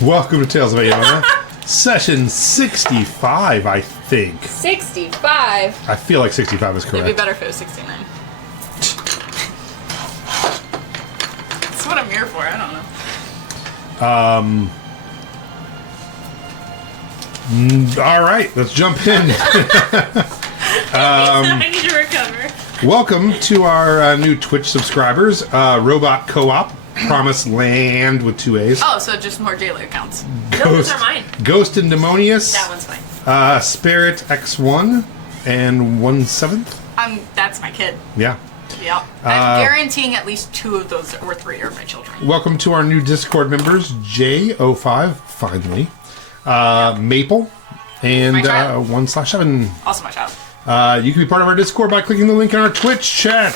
Welcome to Tales of Aona. Session 65, I think. 65? I feel like 65 is correct. It'd be better if it was 69. That's what I'm here for, I don't know. All right, let's jump in. I need to recover. Welcome to our new Twitch subscribers. Robot Co-op, Promised Land with 2 A's. Oh, so just more J-Lo accounts. No, those are mine. Ghost and Demonius. That one's fine. Spirit X1 and 1/7. That's my kid. Yeah. Yep. I'm guaranteeing at least 2 of those, or 3 are my children. Welcome to our new Discord members, J05, finally, Maple, and My child. 1/7. Also my child. You can be part of our Discord by clicking the link in our Twitch chat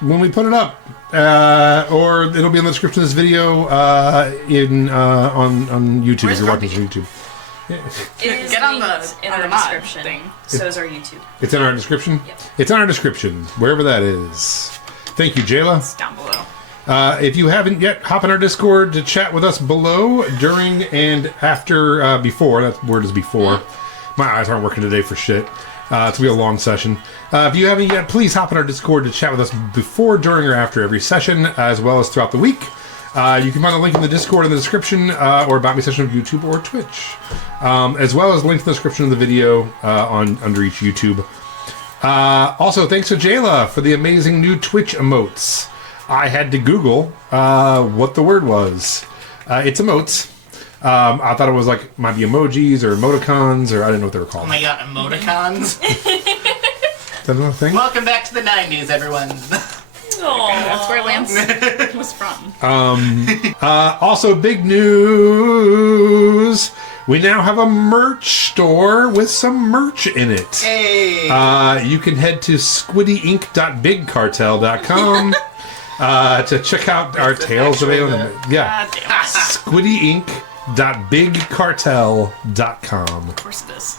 when we put it up, or it'll be in the description of this video on YouTube if you're watching this on YouTube. It is Get on linked the in on our the mod description. thing. So is our YouTube. It's in our description? Yep. It's in our description, wherever that is. Thank you, Jayla. It's down below. If you haven't yet, hop in our Discord to chat with us below, during, and after, before. That word is before. My eyes aren't working today for shit. It's going to be a long session. If you haven't yet, please hop in our Discord to chat with us before, during, or after every session, as well as throughout the week. You can find a link in the Discord in the description, or About Me section of YouTube or Twitch. As well as a link in the description of the video under each YouTube. Also, thanks to Jayla for the amazing new Twitch emotes. I had to Google what the word was. It's emotes. I thought it was might be emojis or emoticons, or I didn't know what they were called. Oh my god, emoticons. Is that another thing? Welcome back to the 90s, everyone. That's where Lance was from. Also, big news. We now have a merch store with some merch in it. Hey! You can head to squiddyinc.bigcartel.com to check out our Tales of Aona. Yeah. God damn it. squiddyinc.bigcartel.com. Of course it is.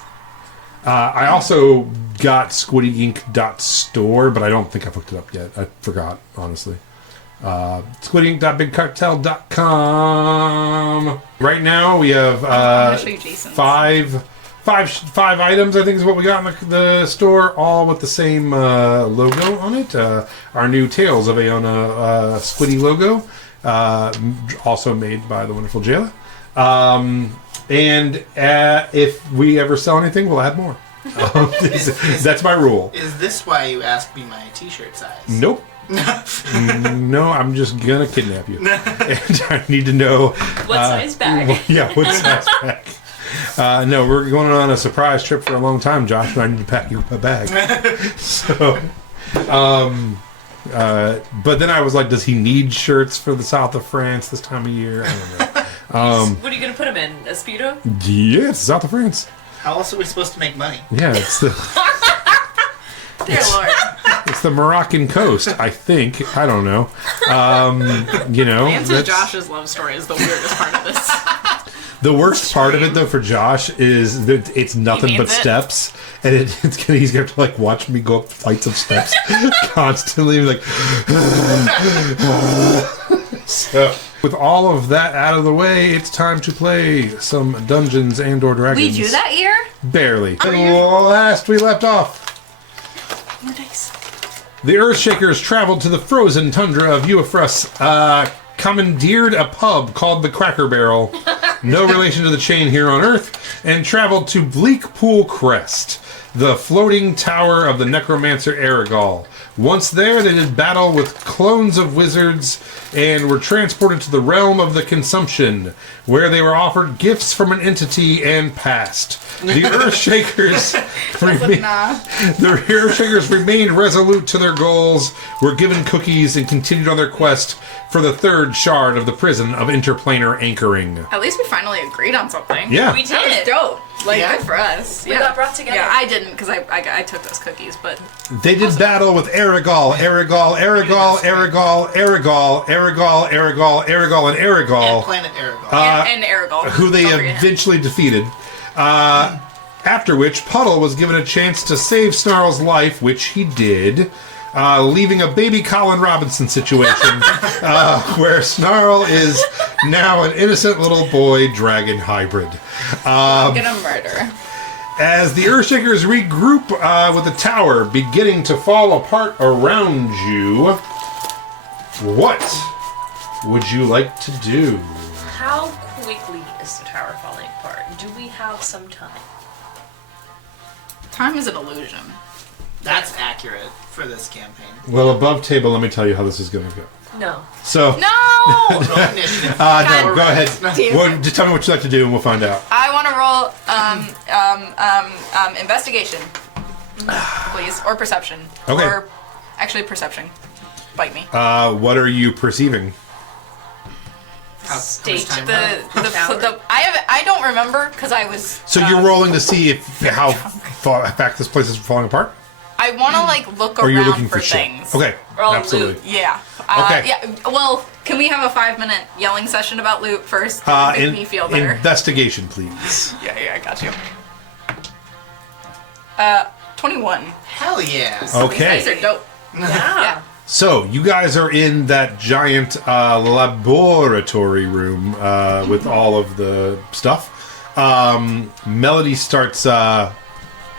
I also got squiddyinc.store, but I don't think I've hooked it up yet. I forgot, honestly. squiddyinc.bigcartel.com. Right now we have I'm gonna show you Jason's. five items, I think is what we got in the store, all with the same logo on it. Our new Tales of Aona Squiddy logo, also made by the wonderful Jayla. And if we ever sell anything, we'll add more. That's my rule. Is this why you asked me my t-shirt size? Nope. No, I'm just gonna kidnap you. And I need to know What size bag? Yeah, what size bag? No, we're going on a surprise trip for a long time, Josh, and I need to pack you a bag. So, but then I was like, does he need shirts for the south of France this time of year? I don't know. What are you going to put them in? A Speedo? Yeah, it's south of France. How else are we supposed to make money? Yeah, it's the Dear Lord. it's the Moroccan coast, I think. I don't know. Lance and that's- Josh's love story is the weirdest part of this. The worst part of it, though, for Josh is that it's nothing He but means it. steps, and he's going to watch me go up flights of steps constantly, like. So, with all of that out of the way, it's time to play some Dungeons and/or Dragons. We do that here? Barely. Last we left off, Nice. the Earthshakers traveled to the frozen tundra of Eufrus, commandeered a pub called the Cracker Barrel, no relation to the chain here on Earth, and traveled to Bleakpool Crest, the floating tower of the necromancer Aragol. Once there, they did battle with clones of wizards and were transported to the realm of the Consumption, where they were offered gifts from an entity and passed. The Earthshakers remained resolute to their goals, were given cookies, and continued on their quest for the third shard of the prison of interplanar anchoring. At least we finally agreed on something. Yeah. We That was did. dope. Yeah. Good for us. We got brought together. Yeah, I didn't because I took those cookies, but They did battle with Aragol, and Aragol, And Aragol, Planet Aragol. and Aragol, who they Don't forget him. eventually defeated. After which, Puddle was given a chance to save Snarl's life, which he did. leaving a baby Colin Robinson situation where Snarl is now an innocent little boy dragon hybrid. I'm gonna murder. As the Earthshakers regroup with the tower beginning to fall apart around you, what would you like to do? How quickly is the tower falling apart? Do we have some time? Time is an illusion. That's accurate for this campaign. Well, above table, let me tell you how this is going to go. No. So, No! Roll initiative. no, go ahead. Damn. Well, just tell me what you like to do, and we'll find out. I want to roll investigation, please, or perception. Okay. Or actually perception. Bite me. What are you perceiving? How much State time? I don't remember because I was. So you're rolling to see if how far back this place is falling apart, I want to look or you're around looking for for shit. things. Okay, Roll absolutely. loot. Yeah. Okay. Yeah. Well, can we have a 5-minute yelling session about loot first? That would make me feel better. Investigation, please. Yeah, I got you. 21. Hell yeah. Okay. These guys are dope. Yeah. So, you guys are in that giant laboratory room with all of the stuff. Melody starts I'm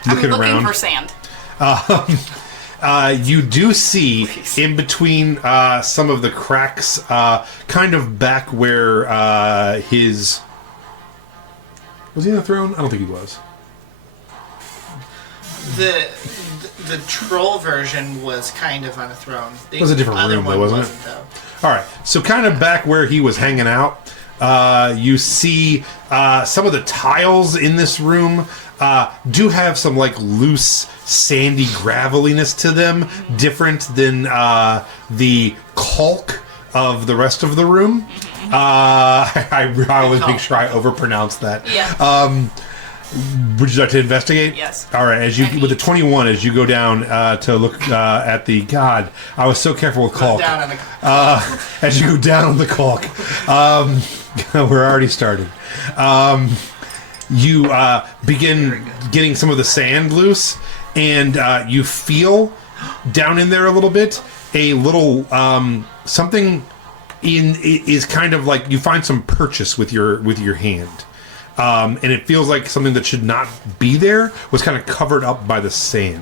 looking looking around. for sand. You do see in between some of the cracks, kind of back where his... Was he on the throne? I don't think he was. The troll version was kind of on a throne. The It was a different other room, though, one wasn't it? wasn't, though. All right, so kind of back where he was hanging out, you see some of the tiles in this room do have some loose, sandy graveliness to them, different than the caulk of the rest of the room. I always make sure I overpronounce that. Yeah. Would you like to investigate? Yes. All right. As you with the 21, as you go down to look at the God, I was so careful with caulk. Down on the, As you go down on the caulk, we're already started. You begin getting some of the sand loose, and you feel down in there a little bit. A little something is kind of like you find some purchase with your hand. And it feels like something that should not be there was kind of covered up by the sand.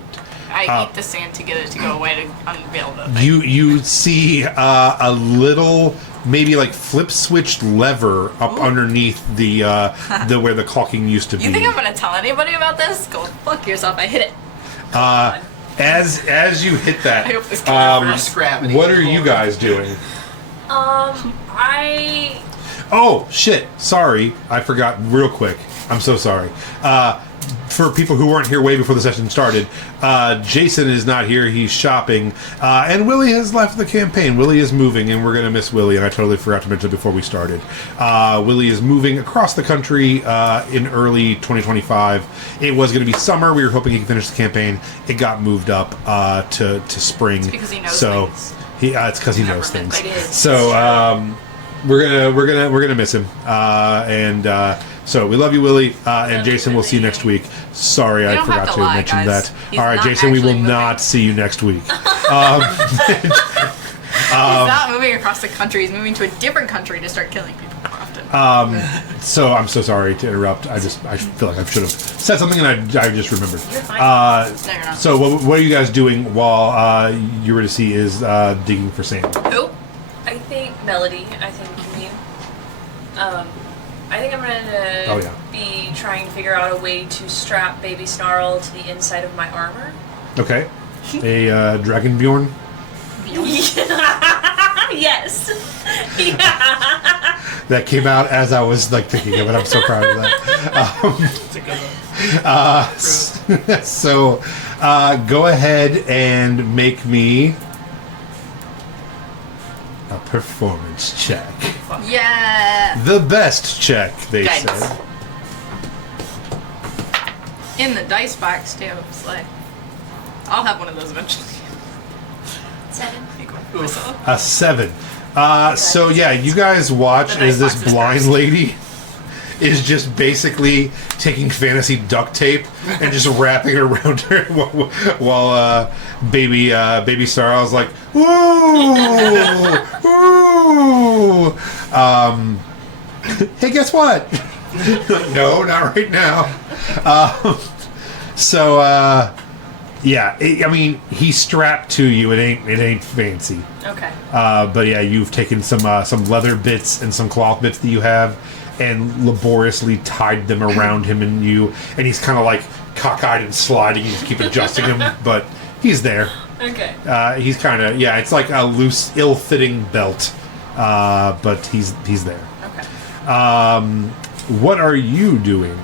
I eat the sand to get it to go away to unveil the thing. You see a little maybe flip switched lever up underneath the where the caulking used to be. You think I'm going to tell anybody about this? Go fuck yourself. I hit it. As you hit that, I hope this comes First gravity. what are you guys doing? I Oh, shit. Sorry. I forgot real quick. I'm so sorry. For people who weren't here way before the session started, Jason is not here. He's shopping. And Willie has left the campaign. Willie is moving, and we're going to miss Willie, and I totally forgot to mention before we started. Willie is moving across the country in early 2025. It was going to be summer. We were hoping he could finish the campaign. It got moved up to spring. It's because he knows things. It's because he knows Never been things. like this. So we're gonna miss him, and so we love you, Willie, and Jason. We'll see you next week. Sorry, I don't forgot have to to lie, mention guys. that. He's All right, not Jason, we will actually not moving. see you next week. He's not moving across the country. He's moving to a different country to start killing people more often. So I'm so sorry to interrupt. I feel like I should have said something, and I just remembered. You're fine. No, you're not. So what are you guys doing while Eurydice is digging for sand? Who? I think Melody. I think you mean. I think I'm gonna Oh, yeah. be trying to figure out a way to strap Baby Snarl to the inside of my armor. Okay, a Dragonbjorn. Yes. Yeah. That came out as I was thinking of it. I'm so proud of that. So, go ahead and make me a performance check. Yeah. The best check, they Dice. said. In the dice box, too. It's like, I'll have one of those eventually. 7. Make one for myself. A 7. So yeah, you guys watch The as dice this box is blind cursed. lady is just basically taking fantasy duct tape and just wrapping it around her while baby Sarah's like, ooh, ooh. Hey, guess what? No, not right now. Yeah, I mean, he's strapped to you. It ain't fancy. Okay. But yeah, you've taken some leather bits and some cloth bits that you have, and laboriously tied them around him and you. And he's kind of like cockeyed and sliding. You just keep adjusting him, but he's there. Okay. He's kind of it's like a loose, ill-fitting belt, but he's there. Okay. What are you doing?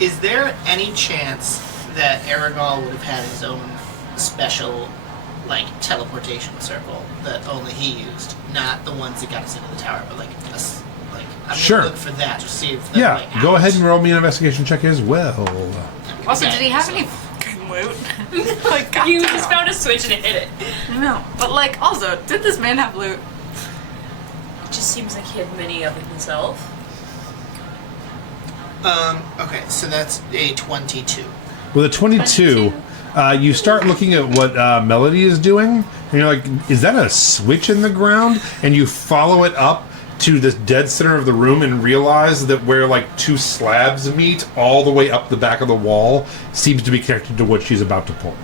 Is there any chance that Aragorn would have had his own special, like, teleportation circle that only he used? Not the ones that got us into the tower, but I'm Sure. gonna look for that to see if they're, like, Go out. ahead and roll me an investigation check as well. Also, Okay, did he have so- any fucking loot? Like, God You damn. just found a switch and it hit it. No, but like, also, did this man have loot? It just seems like he had many of it himself. Okay, so that's a 22. With a 22, you start looking at what Melody is doing, and you're like, is that a switch in the ground? And you follow it up to the dead center of the room and realize that where like two slabs meet, all the way up the back of the wall, seems to be connected to what she's about to pull.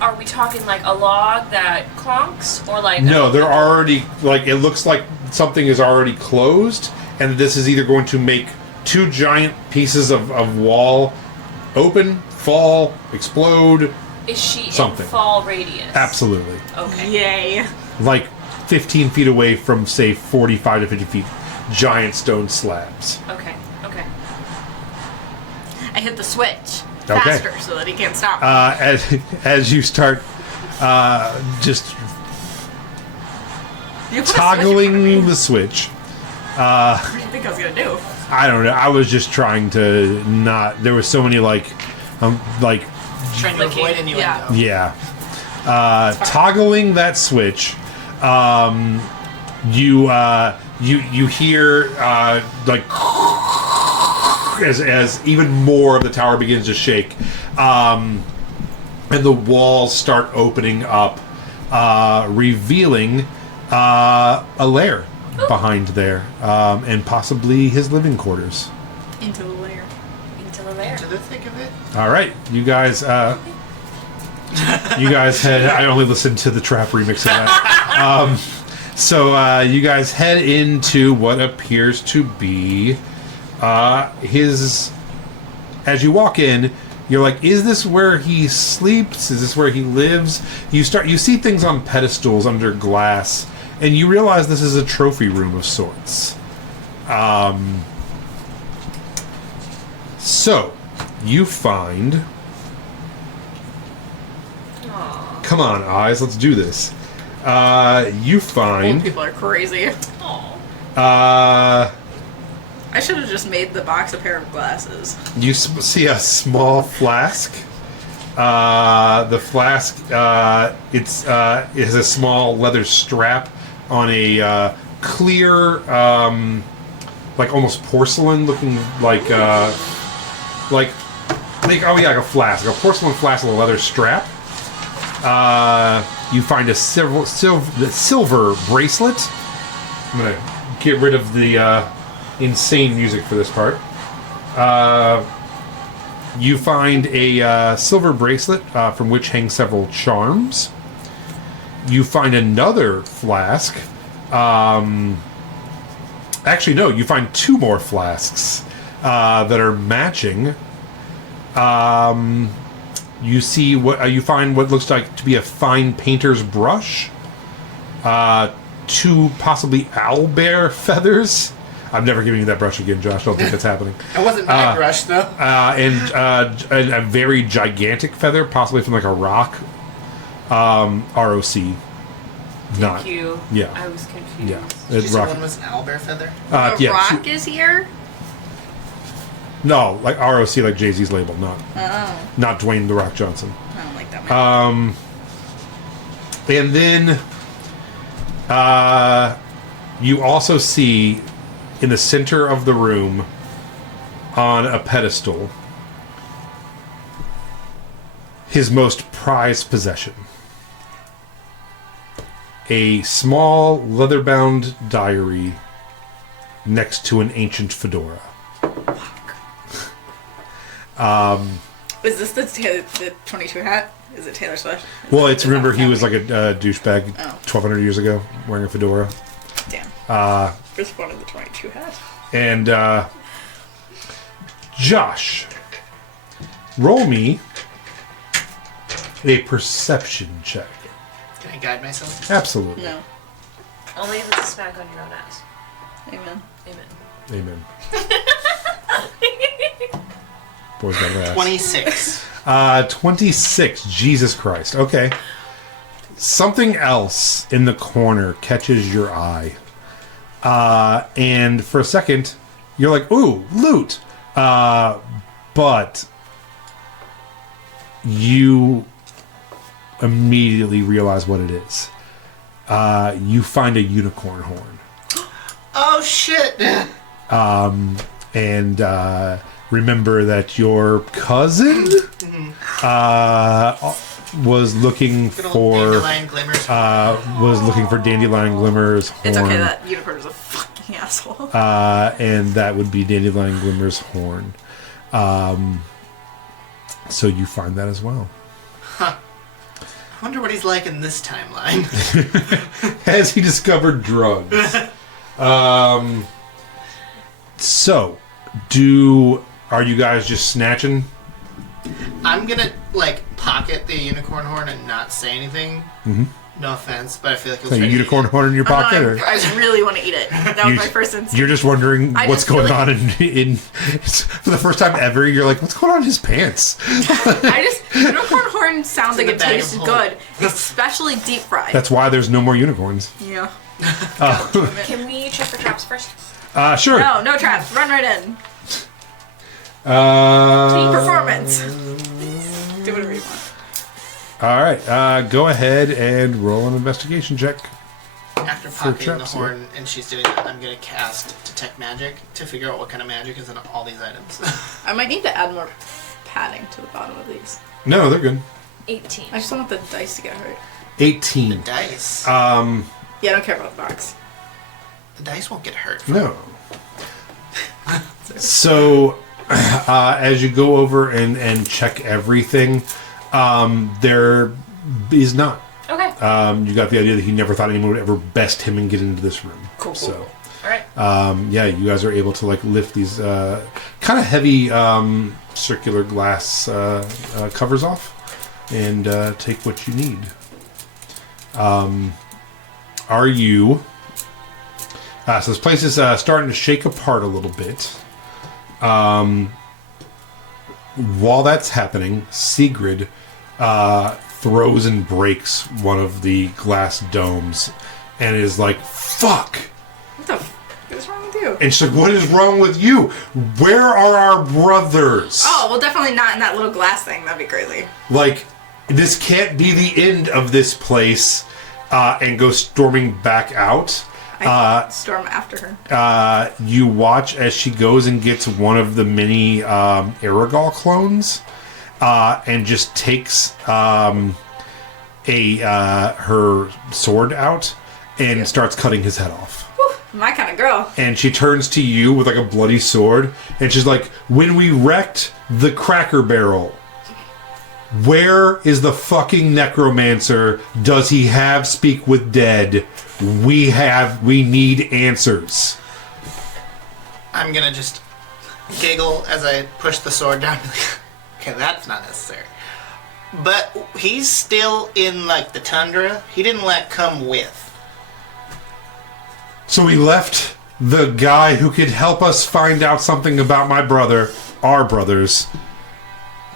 Are we talking like a log that clonks, or like? No, they're already, like, it looks like something is already closed, and this is either going to make two giant pieces of wall open, fall, explode. Is she something. in fall radius? Absolutely. Okay. Yay. Like 15 feet away from, say, 45 to 50 feet, giant stone slabs. Okay. Okay. I hit the switch Okay. faster so that he can't stop. As you start just You put a switch in front of me. toggling the switch, What do you think I was gonna do? I don't know. I was just trying to not. There were so many like Trying to avoid innuendo. Yeah. yeah, toggling that switch. You hear like as even more of the tower begins to shake, and the walls start opening up, revealing a lair behind there, and possibly his living quarters. Into the lair. Into the lair. To the thick of it. All right, you guys. You guys head. I only listened to the trap remix of that. So you guys head into what appears to be his. As you walk in, you're like, "Is this where he sleeps? Is this where he lives?" You see things on pedestals under glass, and you realize this is a trophy room of sorts. So you find. Come on, eyes, let's do this. You Old find. people are crazy. Aw. I should have just made the box a pair of glasses. You see a small flask. The flask, it has a small leather strap on a clear, like almost porcelain looking, like a flask, like a porcelain flask with a leather strap. You find a silver bracelet. I'm gonna get rid of the insane music for this part. You find a silver bracelet from which hang several charms. You find another flask. Actually, no. You find two more flasks that are matching. You see what you find what looks like to be a fine painter's brush. Two possibly owlbear feathers. I'm never giving you that brush again, Josh. I don't think that's happening. It wasn't my brush, though. And a very gigantic feather, possibly from like a rock. ROC. Not. Thank you. Yeah. I was confused. Yeah. Did you say rock. one was an owlbear feather? The Yeah. Rock is here? No, like ROC, like Jay-Z's label, not not Dwayne the Rock Johnson. I don't like that one. And then You also see in the center of the room on a pedestal his most prized possession. A small leather-bound diary next to an ancient fedora. Is this the 22 hat? Is it Taylor Swift? Well, it's remember he was like a douchebag 1,200 years ago wearing a fedora. Damn. Just wanted the 22 hat. And Josh, roll me a perception check. Can I guide myself? Absolutely. No. Only if it's a smack on your own ass. Amen. Amen. Amen. Boys got ass. 26. 26. Jesus Christ. Okay. Something else in the corner catches your eye. And for a second, you're like, ooh, loot. But you immediately realize what it is. You find a unicorn horn. Oh, shit! And remember that your cousin was looking for Dandelion glimmers. Dandelion Glimmer's horn. It's okay, that unicorn is a fucking asshole. And that would be Dandelion Glimmer's horn. So you find that as well. Huh. I wonder what he's like in this timeline. Has he discovered drugs? So, are you guys just snatching? I'm gonna, pocket the unicorn horn and not say anything. Mm-hmm. No offense, but I feel like it was A ready to unicorn eat. horn in your pocket? No, Or? I just really want to eat it. That was my first instinct. You're just wondering I what's just feel going on in for the first time ever. You're like, what's going on in his pants? Unicorn horn sounds like in it the bag tastes of good, especially deep fried. That's why there's no more unicorns. Yeah. Can we check for traps first? Sure. No traps. Run right in. Performance. Do whatever you want. All right. Go ahead and roll an investigation check. After pocketing traps, the horn and she's doing that, I'm gonna cast Detect Magic to figure out what kind of magic is in all these items. I might need to add more padding to the bottom of these. No, they're good. 18. I just don't want the dice to get hurt. 18. Dice. Yeah, I don't care about the box. The dice won't get hurt. No. So, as you go over and check everything, there is not. Okay. You got the idea that he never thought anyone would ever best him and get into this room. Cool. So, Alright. yeah, you guys are able to lift these kind of heavy circular glass covers off and take what you need. Are you? So this place is starting to shake apart a little bit. While that's happening, Sigrid throws and breaks one of the glass domes and is like, fuck! What the is wrong with you? And she's like, what is wrong with you? Where are our brothers? Oh, well, definitely not in that little glass thing. That'd be crazy. This can't be the end of this place, and go storming back out. I storm after her. You watch as she goes and gets one of the mini Aragol clones, and just takes her sword out and starts cutting his head off. Whew, my kind of girl. And she turns to you with a bloody sword, and she's like, when we wrecked the Cracker Barrel, where is the fucking necromancer? Does he have speak with dead? We need answers. I'm gonna just giggle as I push the sword down. Okay, that's not necessary. But he's still in the tundra. He didn't come with. So we left the guy who could help us find out something about my brother, our brothers,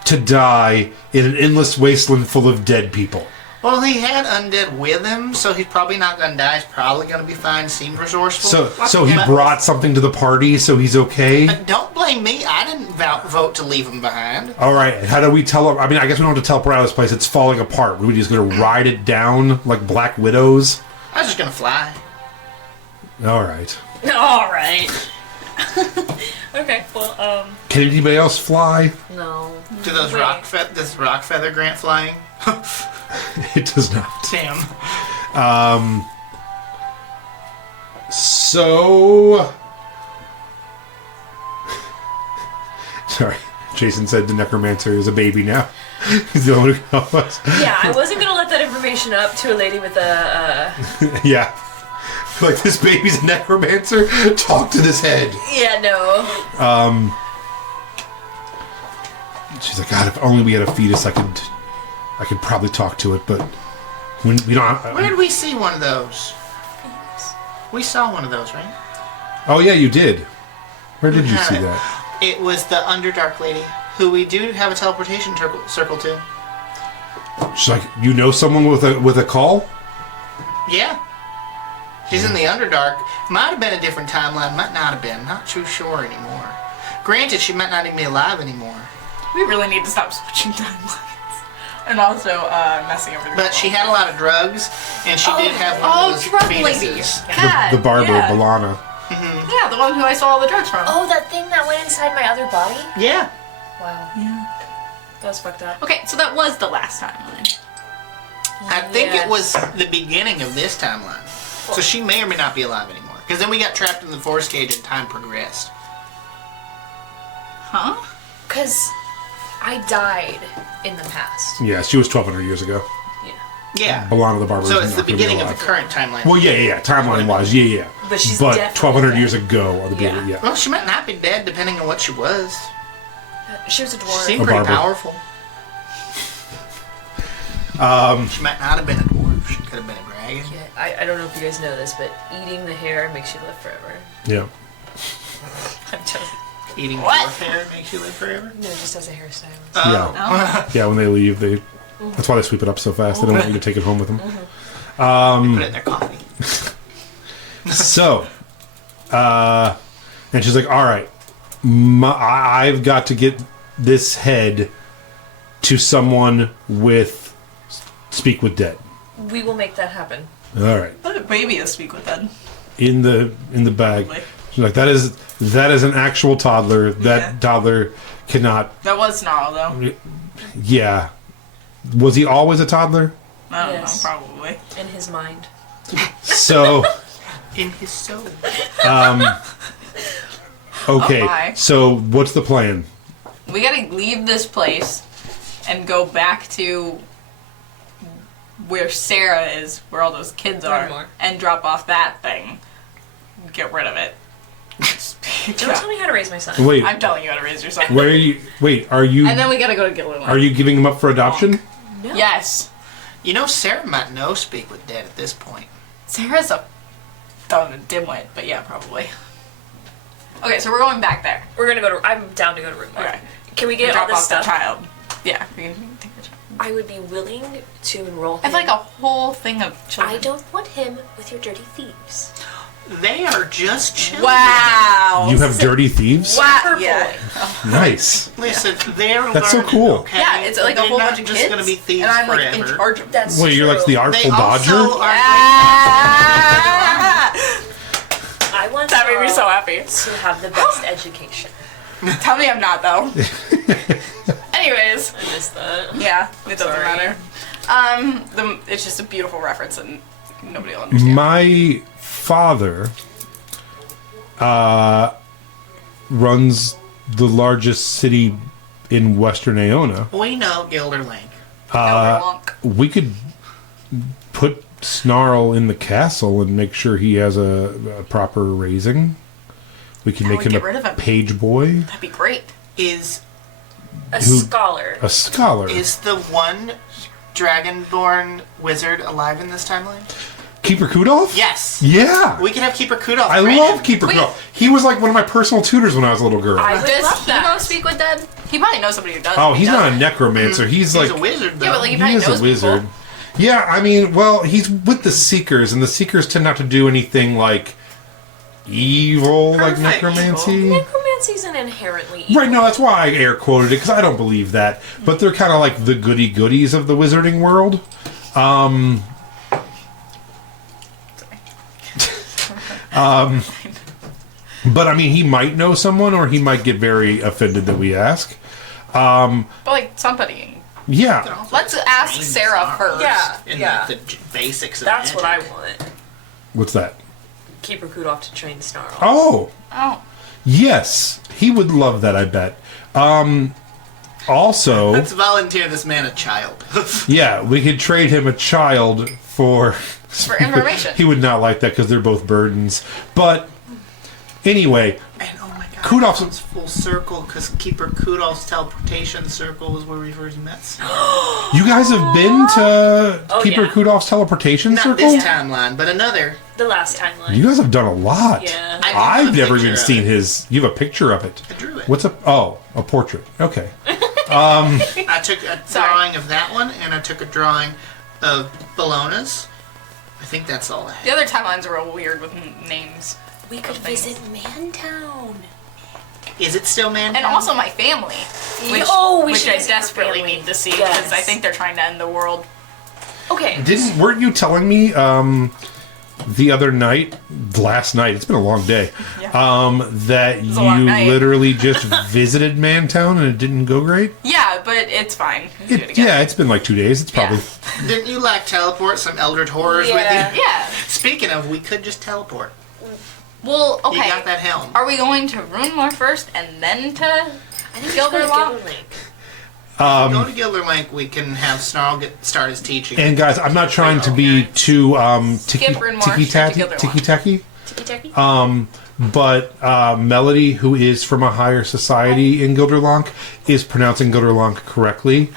to die in an endless wasteland full of dead people. Well, he had undead with him, so he's probably not gonna die. He's probably gonna be fine. Seemed resourceful. So he brought something to the party, so he's okay? Don't blame me. I didn't vote to leave him behind. All right. How do we tell him? I mean, I guess we don't have to teleport out of this place. It's falling apart. We're just going to ride it down like Black Widows. I was just gonna fly. All right. All right. Okay. Well, Can anybody else fly? no. Do those Wait. does rock feather grant flying? It does not. Damn. So... Sorry. Jason said the necromancer is a baby now. He's the one who helped us. Yeah, I wasn't gonna let that information up to a lady with a. Yeah. Like, this baby's a necromancer? Talk to this head. Yeah, no. She's like, God, if only we had a fetus, I could probably talk to it, but we don't. Where did we see one of those? We saw one of those, right? Oh yeah, you did. Where did you had see it. that? It was the Underdark lady, who we do have a teleportation circle to. She's like, you know someone with a call? Yeah. She's in the Underdark. Might have been a different timeline, might not have been. Not too sure anymore. Granted, she might not even be alive anymore. We really need to stop switching timelines. And also messing over the But she had a lot of drugs, and she did have one of those drug lady. fetuses. God, The barber, yeah. Balana. Yeah, the one who I saw all the drugs from. Oh, that thing that went inside my other body? Yeah. Wow. Yeah. That was fucked up. Okay, so that was the last timeline. I think Yes. it was the beginning of this timeline. So she may or may not be alive anymore. Because then we got trapped in the force cage and time progressed. Huh? Because I died in the past. Yeah, she was 1,200 years ago. Yeah. Yeah. Balana the barber. So is it's the not gonna be beginning of the alive. current timeline. Well, yeah. Timeline-wise, yeah. But she's But definitely 1,200 dead. years ago, are the Yeah. baby, yeah. Well, she might not be dead depending on what she was. She was a She dwarf. seemed A pretty barber. powerful. She might not have been a dwarf. She could have been a dragon. Yeah, I don't know if you guys know this, but eating the hair makes you live forever. Yeah. I'm just... Eating What? dwarf hair makes you live forever. No, just as a hairstylist. Oh. Yeah, when they leave, that's why they sweep it up so fast. They don't want you to take it home with them. Put it in their coffee. So, and she's like, all right, I've got to get this head to someone with Speak with Dead. We will make that happen. All right. What a baby to speak with then. In the bag. She's like, that is an actual toddler. That Yeah. toddler cannot. That was Snarl, though. Yeah. Was he always a toddler? I don't Yes. know, probably. In his mind. So, In his soul. okay. Oh my. So, what's the plan? We gotta leave this place and go back to where Sarah is, where all those kids Learn are, more. and drop off that thing. Get rid of it. Don't tell me how to raise my son. Wait. I'm telling you how to raise your son. Where are you? Wait. Are you? And then we gotta go to Gildar. Are you giving him up for adoption? No. Yes. You know, Sarah might know Speak with Dead at this point. Sarah's a dimwit, but yeah, probably. Okay, so we're going back there. We're gonna go to... I'm down to go to room one. Okay. Can we get all Drop this off the stuff? child. Yeah, we can take the child. I would be willing to enroll him. I have like a whole thing of children. I don't want him with your dirty thieves. They are just children. Wow. You have dirty thieves? Wow. Purple. Yeah. Nice. Listen, they're That's so learning, cool. Okay? Yeah, it's like a They're whole not bunch of just kids, gonna be thieves and I'm like in forever. charge of. That's Wait, you're like the true. Artful They Dodger? also are Ah! I want That made me so happy. to have the best education. Tell me I'm not though. Anyways, I missed that. yeah, it doesn't Sorry. matter. It's just a beautiful reference, and nobody will understand. My father runs the largest city in Western Aona. We know Gildar Lanc. Lanc. We could put Snarl in the castle and make sure he has a proper raising. We can How make we him get a rid of him? page boy, That'd be great. Is A Who- scholar. a scholar. is the one dragonborn wizard alive in this timeline? Keeper Kudolf? Yes. Yeah. We can have Keeper Kudolf. I train love him. Keeper Wait. Kudolf. He was like one of my personal tutors when I was a little girl. I would Does love he that. know Speak with Dead? He probably knows somebody who does. Oh, He he's not a doesn't. necromancer. He's He's like a wizard, though. Yeah, but like he he probably is knows a wizard. people. Yeah, I mean, well, he's with the Seekers, and the Seekers tend not to do anything like evil, like Perfect necromancy. Necromancy isn't inherently evil. Right, no, that's why I air quoted it, because I don't believe that. But they're kind of like the goody-goodies of the wizarding world. But I mean, he might know someone, or he might get very offended that we ask. But like somebody. Yeah. Let's ask Sarah first. Yeah, And yeah. like the basics of That's what I magic. want. What's that? Keep Rakudoff to train Snarl. Oh, Oh. yes. He would love that, I bet. Also, Let's volunteer this man a child. yeah, we could trade him a child for information. He would not like that because they're both burdens. But anyway, And oh my god, Kudolf's- it comes full circle because Keeper Kudolf's teleportation circle was where we first met. you guys have been to Oh, Keeper yeah. Kudolf's teleportation Not circle? this timeline, but another. The last timeline. You guys have done a lot. Yeah. I do have I've a never picture even of seen it. his. You have a picture of it. I drew it. What's a? Oh, a portrait. Okay. I took a Sorry. drawing of that one, and I took a drawing of Bologna's. I think that's all I The had. other timelines are real weird with names. We could things. visit Mantown. Is it still man? And also my family. Which, we which should I visit your desperately family. need to see because I Yes. think they're trying to end the world. Okay. Weren't you telling me the other night, last night? It's been a long day. Yeah. That a long you night. literally just visited Mantown and it didn't go great. Yeah, but it's fine. We can do it again. Yeah, it's been like 2 days. It's probably. Didn't you like teleport some Eldritch horrors Yeah. with you? Yeah. Speaking of, we could just teleport. Well, You okay. got that helm. Are we going to Runelar first and then to I think Gildar Lanc? Go to Gildar Lanc, we can have Snarl start his teaching. And guys, I'm not trying to be too Skip Runelar, ticky straight to Gildar Lanc. tacky, Ticky-tacky? but Melody, who is from a higher society in Gildar Lanc, is pronouncing Gildar Lanc correctly.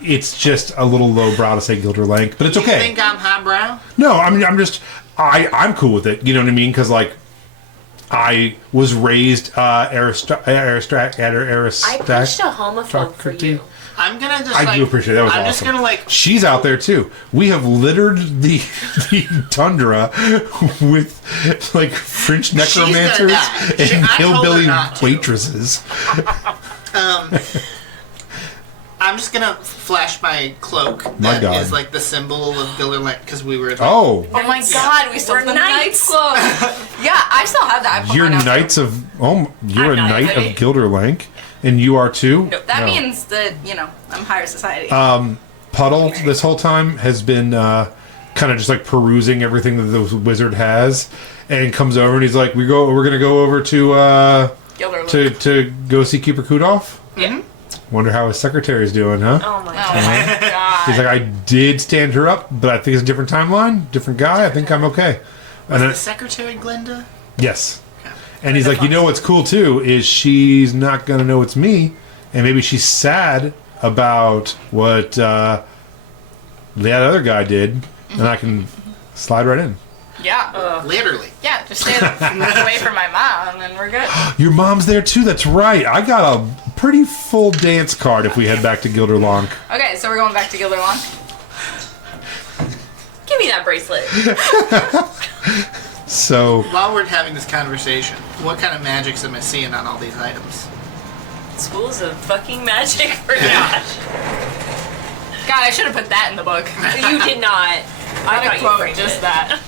It's just a little lowbrow to say Gildar Lanc, but it's You okay. think I'm highbrow? No, I mean, I'm cool with it. You know what I mean? Because like, I was raised I pushed a homophobe for you. I'm gonna just I like... do appreciate it. That was I'm just awesome. gonna like... She's out there too. We have littered the tundra with like French necromancers die. and I told her hillbilly not to. waitresses. I'm just gonna flash my cloak My that God. is like the symbol of Gildar Lanc because we were... Like, Oh, Oh my god, we still We're have the knights. Knight's Club. Yeah, I still have that. I put you're mine out knights too. of you're a I'm not knight of ready. Gildar Lanc, and you are too. No, that No. means that, I'm higher society. Puddle this whole time has been kind of just like perusing everything that the wizard has, and comes over and he's like, we're gonna go over to Gildar to Lanc. to go see Keeper Kudolf. Yeah. Wonder how his secretary's doing, huh? Oh my Oh god. my god. He's like, I did stand her up, but I think it's a different timeline, different guy. I think I'm okay. And the secretary Glinda? yes. And he's like, you know what's cool too is she's not gonna know it's me, and maybe she's sad about what that other guy did, and I can slide right in. Yeah. Literally. Yeah, just stay away from my mom and we're good. Your mom's there too. That's right. I got a pretty full dance card if we head back to Gildar Lanc. Okay, so we're going back to Gildar Lanc. Give me that bracelet. So While we're having this conversation, what kind of magics am I seeing on all these items? Schools of fucking magic for Josh. God, I should have put that in the book. You did not. I Not a thought you quote, framed just it. that.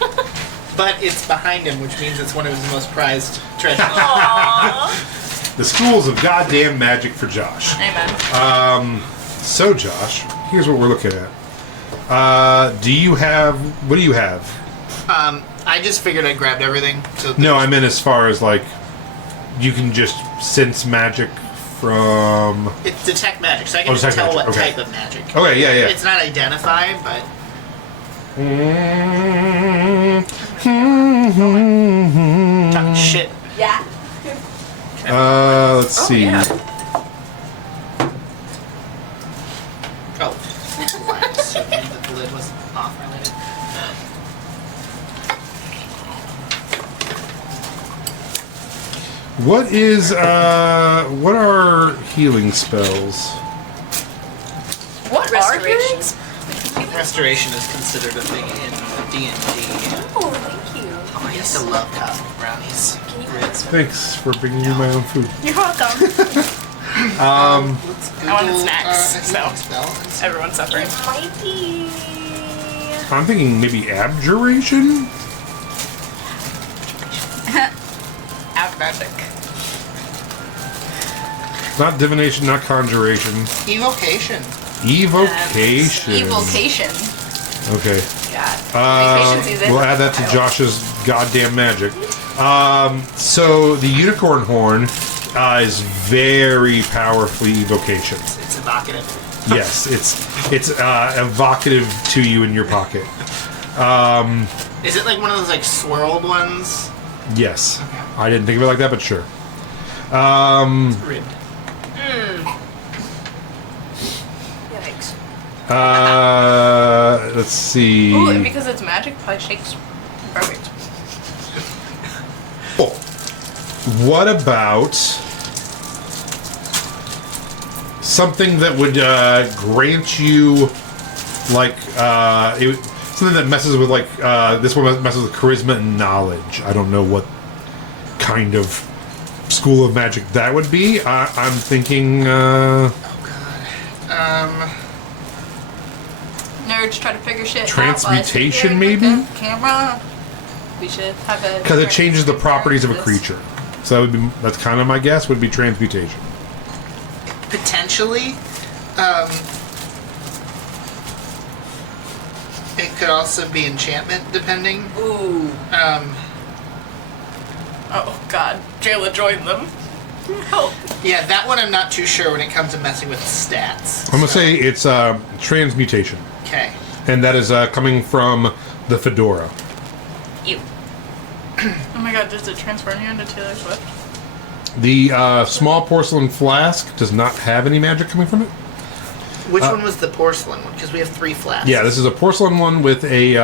But it's behind him, which means it's one of his most prized treasures. Aww. the schools of goddamn magic for Josh. Amen. So Josh, here's what we're looking at. What do you have? I just figured I grabbed everything. So No, I meant as far as like you can just sense magic from. it's detect magic, so I can Oh, just detect tell magic, what okay. type of magic. Okay, yeah. It's not identify, but talking shit. Yeah. Let's see. yeah. Oh, why? Assuming that the lid was off related. What are healing spells? What Restoration. Restoration is considered a thing in D&D. Oh, thank you. Oh, I used to love cosmic brownies. Can you Really. Thanks for bringing me my own food. You're welcome. Let's Google, I wanted snacks, a so. healing spell and see. Everyone's suffering. Might be. I'm thinking maybe abjuration. Not divination, not conjuration. Evocation. Evocation. Evocation. Okay. God. We'll add that to Josh's goddamn magic. So the unicorn horn is very powerfully evocation. It's evocative. Yes, it's evocative to you in your pocket. Is it like one of those like swirled ones? Yes. Okay. I didn't think of it like that, but sure. Ribbed. Yikes. Let's see. Ooh, and because it's magic, probably shakes. Perfect. Oh. What about something that would grant you, like, something that messes with, like, this one messes with charisma and knowledge. I don't know what kind of school of magic that would be. I'm thinking, Oh god. Nerds try to figure shit Transmutation, out. maybe? Camera. We should have a. because it changes the properties of a creature. So that would be, that's kind of my guess, would be transmutation. Potentially. It could also be enchantment, depending. Ooh. Oh God, Jayla joined them. Help. Yeah, that one I'm not too sure when it comes to messing with stats. I'm going to say it's transmutation. Okay. And that is coming from the fedora. Ew. Oh my God, does it transform you into Taylor Swift? The small porcelain flask does not have any magic coming from it. Which one was the porcelain one? Because we have 3 flasks. Yeah, this is a porcelain one with a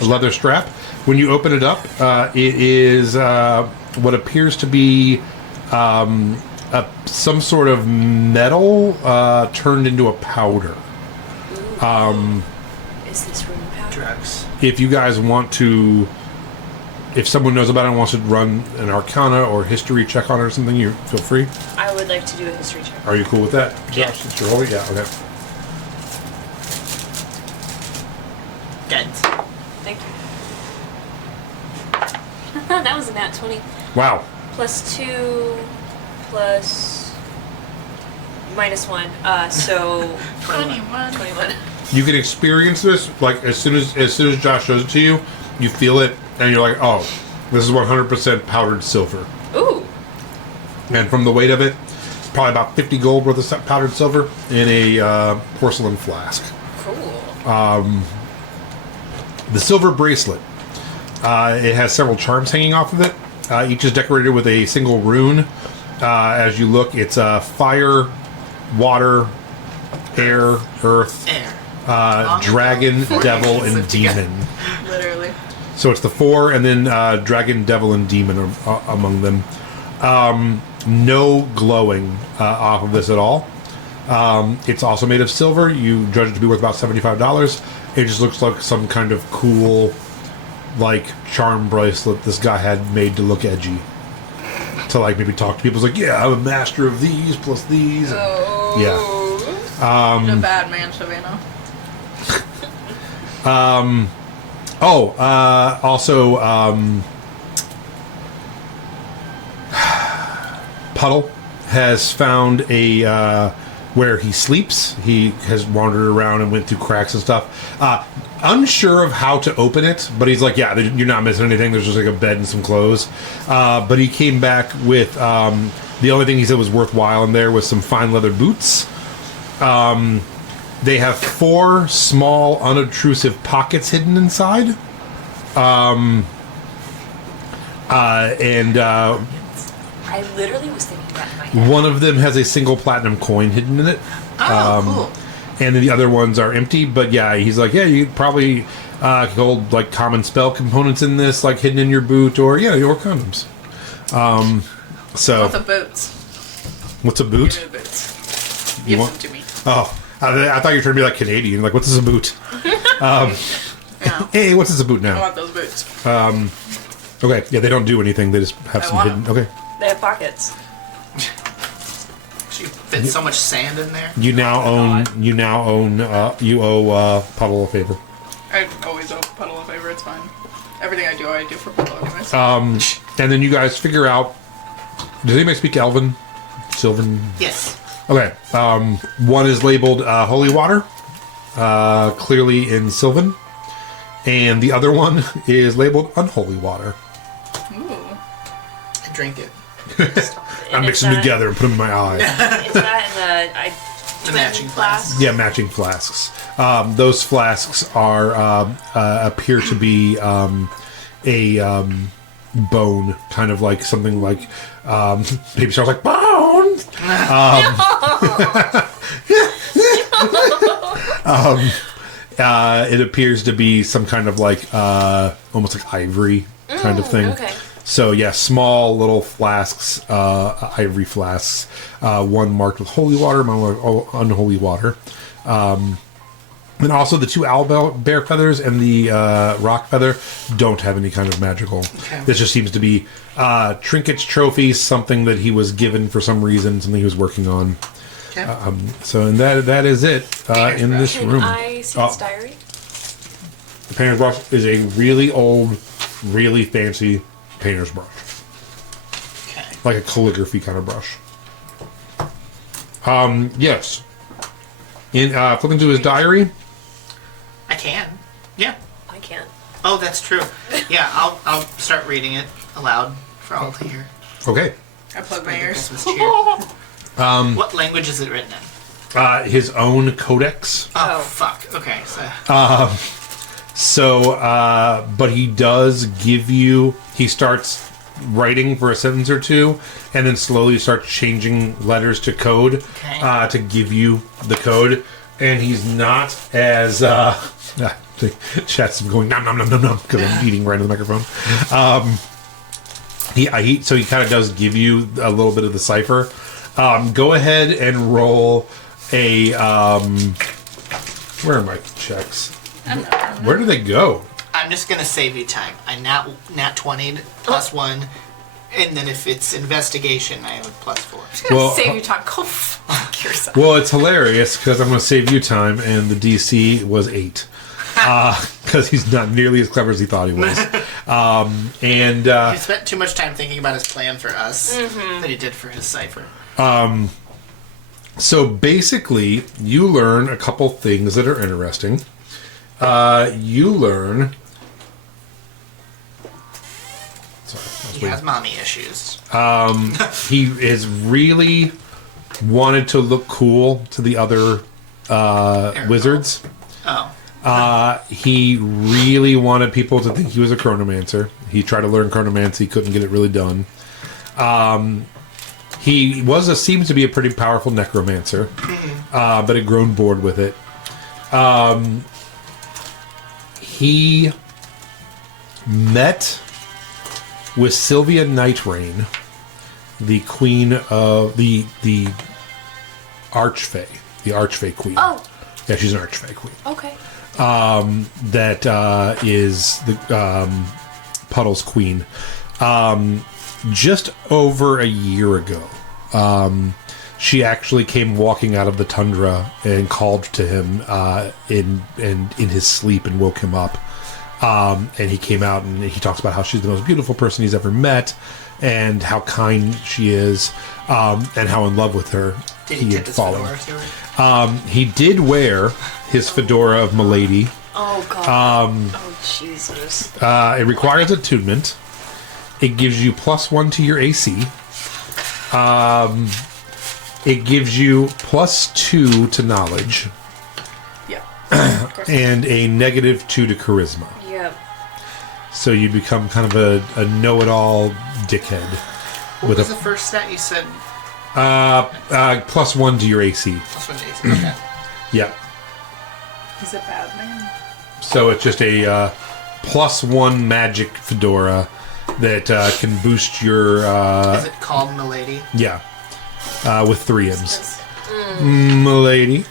leather strap. When you open it up, it is what appears to be some sort of metal turned into a powder. Is this room powder? Drugs. If you guys want to, if someone knows about it and wants to run an Arcana or history check on it or something, you feel free. I would like to do a history check. Are you cool with that, Yeah. Josh? Since you're holding, yeah, okay. Guidance. Thank you. That was a nat 20. Wow. Plus 2, plus minus 1. So 21. 21. You can experience this like as soon as Josh shows it to you, you feel it, and you're like, oh, this is 100% powdered silver. Ooh. And from the weight of it, it's probably about 50 gold worth of powdered silver in a porcelain flask. Cool. The silver bracelet. It has several charms hanging off of it. Each is decorated with a single rune. As you look, it's fire, water, air, earth, Air. dragon, devil, Put and together. demon. Literally. So it's the 4, and then dragon, devil, and demon are among them. No glowing off of this at all. It's also made of silver. You judge it to be worth about $75. It just looks like some kind of cool, like, charm bracelet this guy had made to look edgy. To, like, maybe talk to people. It's like, yeah, I'm a master of these plus these. And, yeah. You're a bad man, Savannah. Also, Puddle has found a where he sleeps. He has wandered around and went through cracks and stuff. Unsure of how to open it, but he's like, yeah, you're not missing anything. There's just like a bed and some clothes. But he came back with the only thing he said was worthwhile in there was some fine leather boots. They have 4 small, unobtrusive pockets hidden inside. I literally was thinking that in my head. One of them has a single platinum coin hidden in it. Oh, cool. And then the other ones are empty. But yeah, he's like, yeah, you probably hold like common spell components in this, like hidden in your boot, or yeah, your condoms. So What's the boots? what's a Give me boot? the boots. You Give want- them to me. Oh, I thought you were trying to be like Canadian. Like, what's this a boot? Yeah. Hey, what's this a boot I now? want those boots. Okay, yeah, they don't do anything. They just have I some want hidden. 'em. Okay, They have pockets. She fit so much sand in there. you now own. You owe Puddle a favor. I always owe Puddle a favor. It's fine. Everything I do for Puddle anyways. And then you guys figure out. Does anybody speak Elven? Sylvan? Yes. Okay. One is labeled holy water, clearly in Sylvan. And the other one is labeled unholy water. Ooh. I drink it. I mix them together and put them in my eye. Is that in The matching flask. Yeah, matching flasks. Those flasks are appear to be a bone, kind of like something like Baby Shark's like bone. It appears to be some kind of like almost like ivory kind of thing. Okay. So yeah, small little flasks, ivory flasks. One marked with holy water, one with unholy water. And also the two owl bear feathers and the rock feather don't have any kind of magical. Okay. This just seems to be trinkets, trophies, something that he was given for some reason, something he was working on. Okay. So and that is it in this Can room. I see his diary? The painter's brush is a really old, really fancy painter's brush. Okay. Like a calligraphy kind of brush. Yes. In flipping to his diary. I can. Yeah. I can't. Oh, that's true. Yeah, I'll start reading it aloud for all to hear. Okay. I plug my Like a ears. Christmas cheer. What language is it written in? His own codex. Oh, Oh. fuck. Okay, so So, but he does give you. He starts writing for a sentence or two, and then slowly starts changing letters to code to give you the code. And he's not as the chat's going nom nom nom nom nom because I'm eating right into the microphone. He kind of does give you a little bit of the cipher. Go ahead and roll a. Where are my checks? Where do they go? I'm just gonna save you time. I nat 20'd plus 1, and then if it's investigation, I have a plus 4. Well, Save you time. Go fuck yourself. Well, it's hilarious because I'm going to save you time, and the DC was 8 because he's not nearly as clever as he thought he was. He spent too much time thinking about his plan for us that he did for his cipher. So basically, you learn a couple things that are interesting. You learn. Sorry, He has mommy issues. he is really wanted to look cool to the other wizards. Oh. He really wanted people to think he was a chronomancer. He tried to learn chronomancy, couldn't get it really done. He seems to be a pretty powerful necromancer, but had grown bored with it. He met with Sylvia Nightrain, the queen of the Archfey, the Archfey queen. Oh. Yeah, she's an Archfey queen. Okay. That is the Puddle's queen. Just over a year ago, she actually came walking out of the tundra and called to him in his sleep and woke him up. And he came out and he talks about how she's the most beautiful person he's ever met, and how kind she is, and how in love with her Did he he had tip his fallen. fedora to her? He did wear his fedora of Milady. Oh god. Oh Jesus. It requires attunement. It gives you +1 to your AC. It gives you +2 to knowledge. Yeah. And a -2 to charisma. Yep. So you become kind of a know-it-all dickhead. What was the first stat you said? +1 to your AC. Plus 1 to AC. Okay. Yeah. He's a bad man. So it's just a +1 magic fedora that can boost your... Is it called Milady? Yeah. With 3 M's. Milady.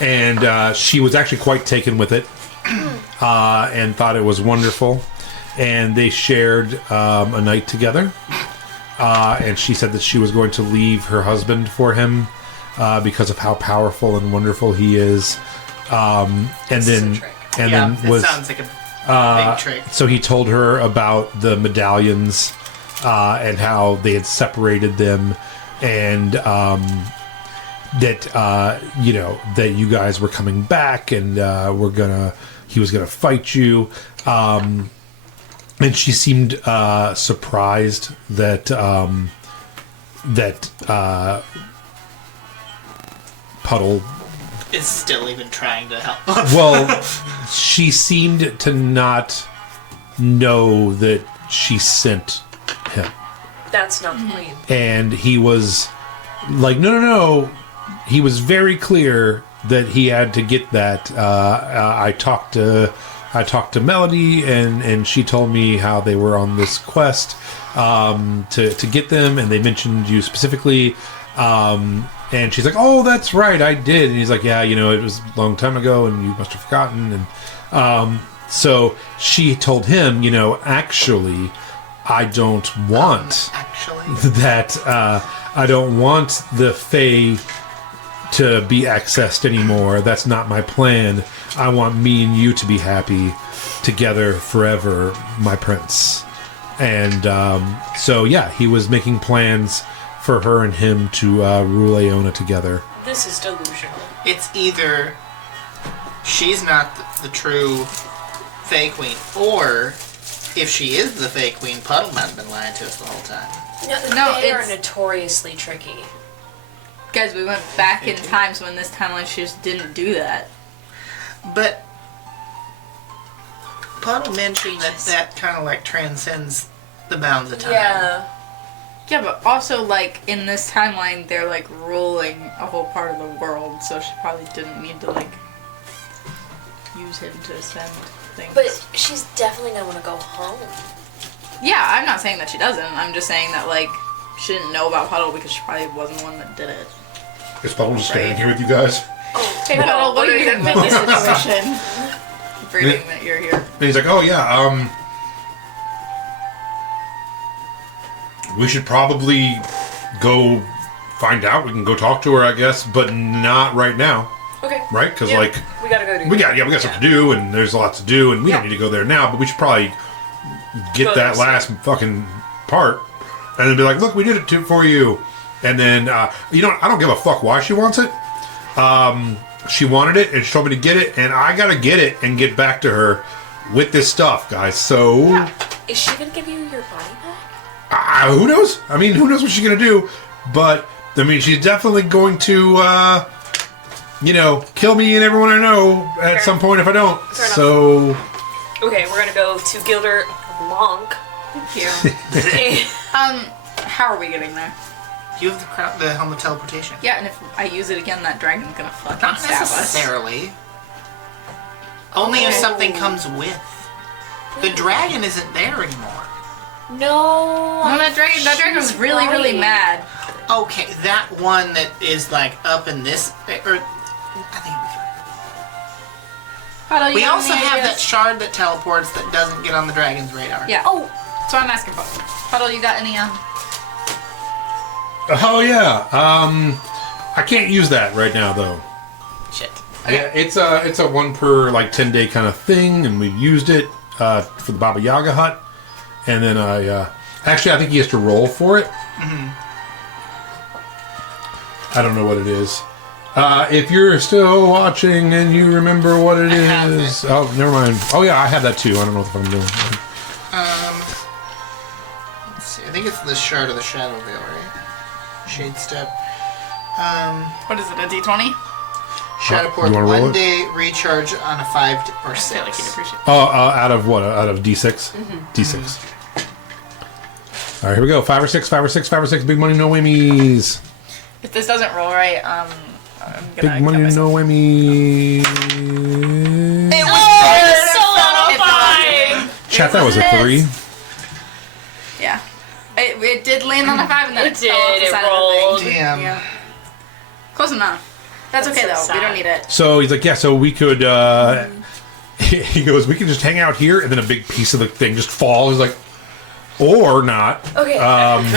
And she was actually quite taken with it and thought it was wonderful. And they shared a night together. And she said that she was going to leave her husband for him because of how powerful and wonderful he is. And This is a then... trick. And Yeah, then it was... sounds like a big trick. So he told her about the medallions and how they had separated them, and that that you guys were coming back, and he was gonna fight you, and she seemed surprised that Puddle Is still even trying to help. well, she seemed to not know that she sent him. That's not the point. And he was like, no. He was very clear that he had to get that. I talked to Melody, and she told me how they were on this quest to get them, and they mentioned you specifically. And she's like, "Oh, that's right, I did." And he's like, "Yeah, it was a long time ago, and you must have forgotten." And so she told him, actually, I don't want that. I don't want the Fae to be accessed anymore. That's not my plan. I want me and you to be happy together forever, my prince. And so, yeah, he was making plans for her and him to rule Aona together. This is delusional. It's either she's not the true Fae Queen, or if she is the Fae Queen, Puddle might have been lying to us the whole time. No, they are notoriously tricky. Guys, we went back in times when this timeline she just didn't do that. But Puddle mentioned that kind of like transcends the bounds of time. Yeah. Yeah, but also, in this timeline, they're, ruling a whole part of the world, so she probably didn't need to, use him to send things. But she's definitely gonna want to go home. Yeah, I'm not saying that she doesn't. I'm just saying that, she didn't know about Puddle because she probably wasn't the one that did it. Is Puddle just standing here with you guys? Hey, Puddle, what are you doing in this situation? Forgetting that you're here. And he's like, "Oh, yeah, we should probably go find out. We can go talk to her, I guess, but not right now, Okay. right? Because we gotta go do. we got stuff to do, and there's a lot to do, and we don't need to go there now. But we should probably get Go that there last fucking part, and then be like, look, we did it for you. And then I don't give a fuck why she wants it. She wanted it, and she told me to get it, and I gotta get it and get back to her with this stuff, guys. So, Is she gonna give you your body back? who knows? I mean, who knows what she's gonna do? But I mean, she's definitely going to, kill me and everyone I know at some point if I don't. Fair enough. So, Okay, we're gonna go to Gildar Lanc. Thank you. How are we getting there? You have the helm of teleportation. Yeah, and if I use it again, that dragon's gonna fucking Not stab us. necessarily. Only if something comes with. The dragon isn't there anymore. No. No, that dragon was really, really mad. Okay, that one that is up in this, or I think Puddle, you we got also any have ideas? that shard that teleports that doesn't get on the dragon's radar. Yeah. Oh. That's what I'm asking for. Puddle, you got any? oh yeah, I can't use that right now though. Shit. Yeah, it's a 1 per 10-day kind of thing, and we've used it for the Baba Yaga hut, and then actually I think he has to roll for it. Mm-hmm. I don't know what it is. If you're still watching and you remember what it is, oh never mind. Oh yeah, I have that too. I don't know what the fuck I'm doing. Let's see. I think it's the shard of the Shadow Veil, right? Shade step. What is it? A D20? Shadowport, you wanna roll 1 it? day recharge on a 5 or I 6. feel like you'd appreciate. Oh, out of what? Out of D6? D6. All right, here we go. 5 or 6, 5 or 6, 5 or 6. Big money, no whammies. If this doesn't roll right, I'm gonna Big money, no whammies. It was Solidifying! Chat, that was a 3. Yeah. It did land on a 5 and then It it fell off did, the it side rolled. of the thing. Damn. Yeah. Close enough. That's okay That's so though. We don't sad. need it. So he's like, yeah, so we could, he goes, we can just hang out here, and then a big piece of the thing just falls. He's like, or not. Okay. Could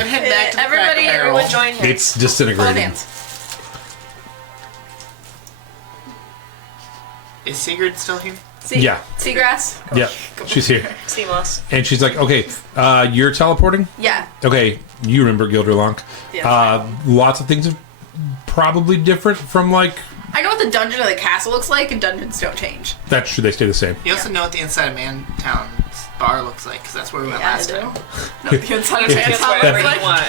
head back to the Everybody- Cracker Barrel. Everyone join him. It's Hold disintegrating. hands. Is Sigurd still here? Yeah. Seagrass? Yeah, she's here. Sea moss. And she's like, okay, you're teleporting? Yeah. Okay, you remember Gildar Lanc. Yeah. Lots of things are probably different from, like... I know what the dungeon or the castle looks like, and dungeons don't change. That's true, they stay the same. You also know what the inside of Mantown's bar looks like, because that's where we went Yeah, last I do. time. No, the inside of It's Mantown wherever looks you like. want.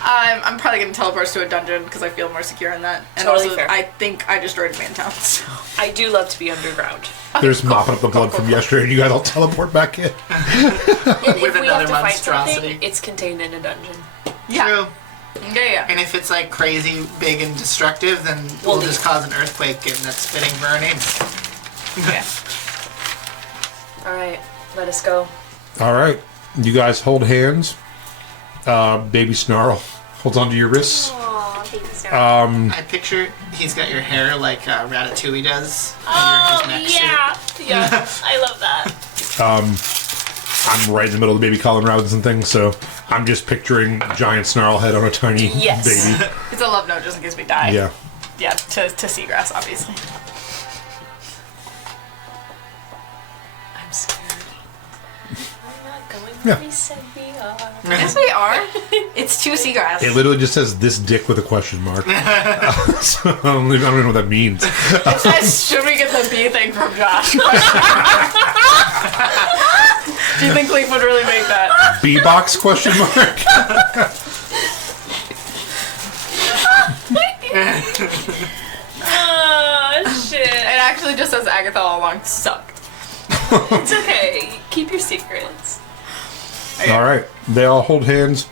I'm probably going to teleport us to a dungeon because I feel more secure in that. And Totally also, fair. I think I destroyed Mantown, so... I do love to be underground. They're just mopping up the blood from yesterday, and you guys all teleport back in. And if With we have another to fight monstrosity. something, it's contained in a dungeon. Yeah. True. Yeah. And if it's like crazy, big, and destructive, then we'll just cause an earthquake, and that's fitting for our names. Yeah. Alright, let us go. All right, you guys hold hands. Baby Snarl holds onto your wrists. Aww, baby sir. I picture he's got your hair like Ratatouille does. Oh, under his neck yeah. I love that. I'm right in the middle of the baby Colin Robinson thing, so I'm just picturing giant snarl head on a tiny Yes. baby. It's a love note just in case we die. Yeah. Yeah, to Seagrass, obviously. I'm scared. I'm not going Yeah. where we said we are. Yes, we are. It's two Seagrass. It literally just says this dick with a question mark. So I don't even know what that means. It says, should we get the B thing from Josh? Do you think Leaf would really make that? B-box question mark? Oh, shit. It actually just says Agatha all along sucked. It's okay. Keep your secrets. All right, they all hold hands.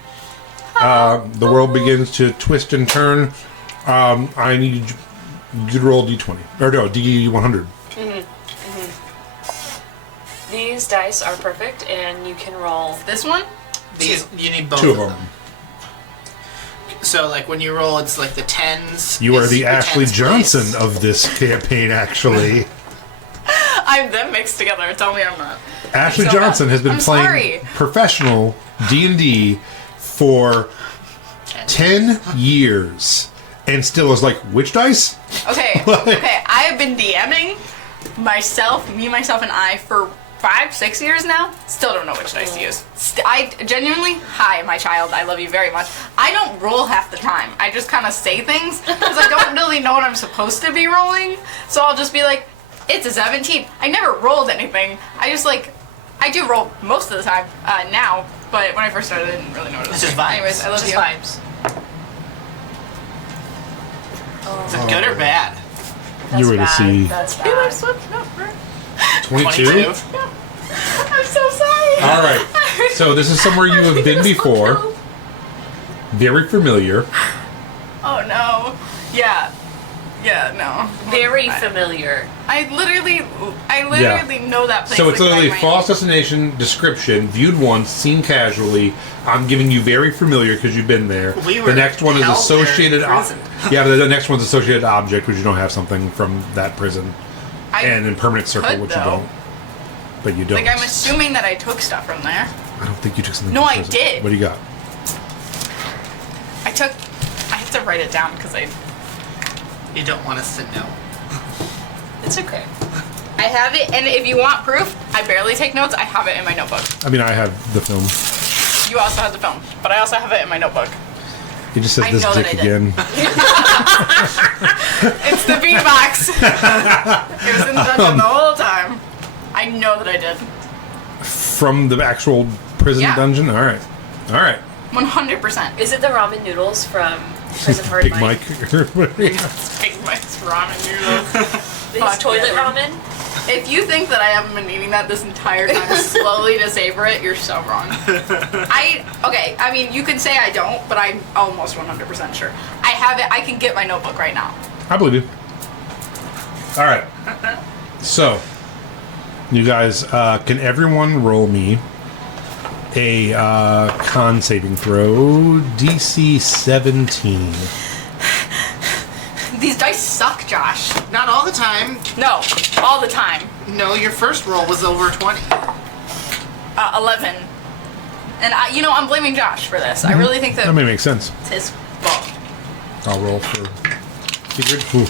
The world begins to twist and turn. I need you to roll D20. Or no, D100. These dice are perfect, and you can roll. This one? These, you need both Two of them. So, like, when you roll, it's like the tens. You are is the your Ashley tens Johnson place. of this campaign, actually. I'm them mixed together. Tell me I'm not. Ashley so Johnson bad. has been I'm playing sorry. professional D&D for 10 years and still is like, which dice? Okay, okay. I have been DMing myself, and I for 5-6 years now. Still don't know which dice to use. I genuinely, hi, my child. I love you very much. I don't roll half the time. I just kind of say things because I don't really know what I'm supposed to be rolling. So I'll just be like, it's a 17. I never rolled anything. I just like, I do roll most of the time now, but when I first started, I didn't really know what it was. It's just vibes. Anyways, I love Just you. vibes. Is it good or bad? That's You were to bad. see. That's Taylor bad. Swift number. 22? I'm so sorry. All right. So this is somewhere you have been before. Very familiar. Oh no. Yeah. Yeah, no. Very familiar. I literally know that place. So it's like literally my false destination description, viewed once, seen casually. I'm giving you very familiar because you've been there. We were The next one is held there in associated. prison. Yeah, but the next one's associated object, which you don't have something from that prison, I and in permanent circle, could, which though. you don't. But you don't. Like I'm assuming that I took stuff from there. I don't think you took something. No, from I prison. did. What do you got? I have to write it down because You don't want us to know. It's okay. I have it, and if you want proof, I barely take notes. I have it in my notebook. I mean, I have the film. You also have the film, but I also have it in my notebook. It just says I this know that dick I did. again. It's the beatbox. It was in the dungeon the whole time. I know that I did. From the actual prison Yeah. dungeon? Alright. Alright. 100%. Is it the ramen noodles from Prison Party Big Mike. Big Mike's ramen noodles. His Fuck toilet yeah. ramen? If you think that I haven't been eating that this entire time slowly to savor it, you're so wrong. I mean, you can say I don't, but I'm almost 100% sure. I have it. I can get my notebook right now. I believe you. Alright. So, you guys, can everyone roll me a con saving throw, DC 17. These dice suck, Josh. Not all the time. No, all the time. No, your first roll was over 20. 11. And I'm blaming Josh for this. I really think that That may make sense. it's his fault. I'll roll for Sigrid. Ooh.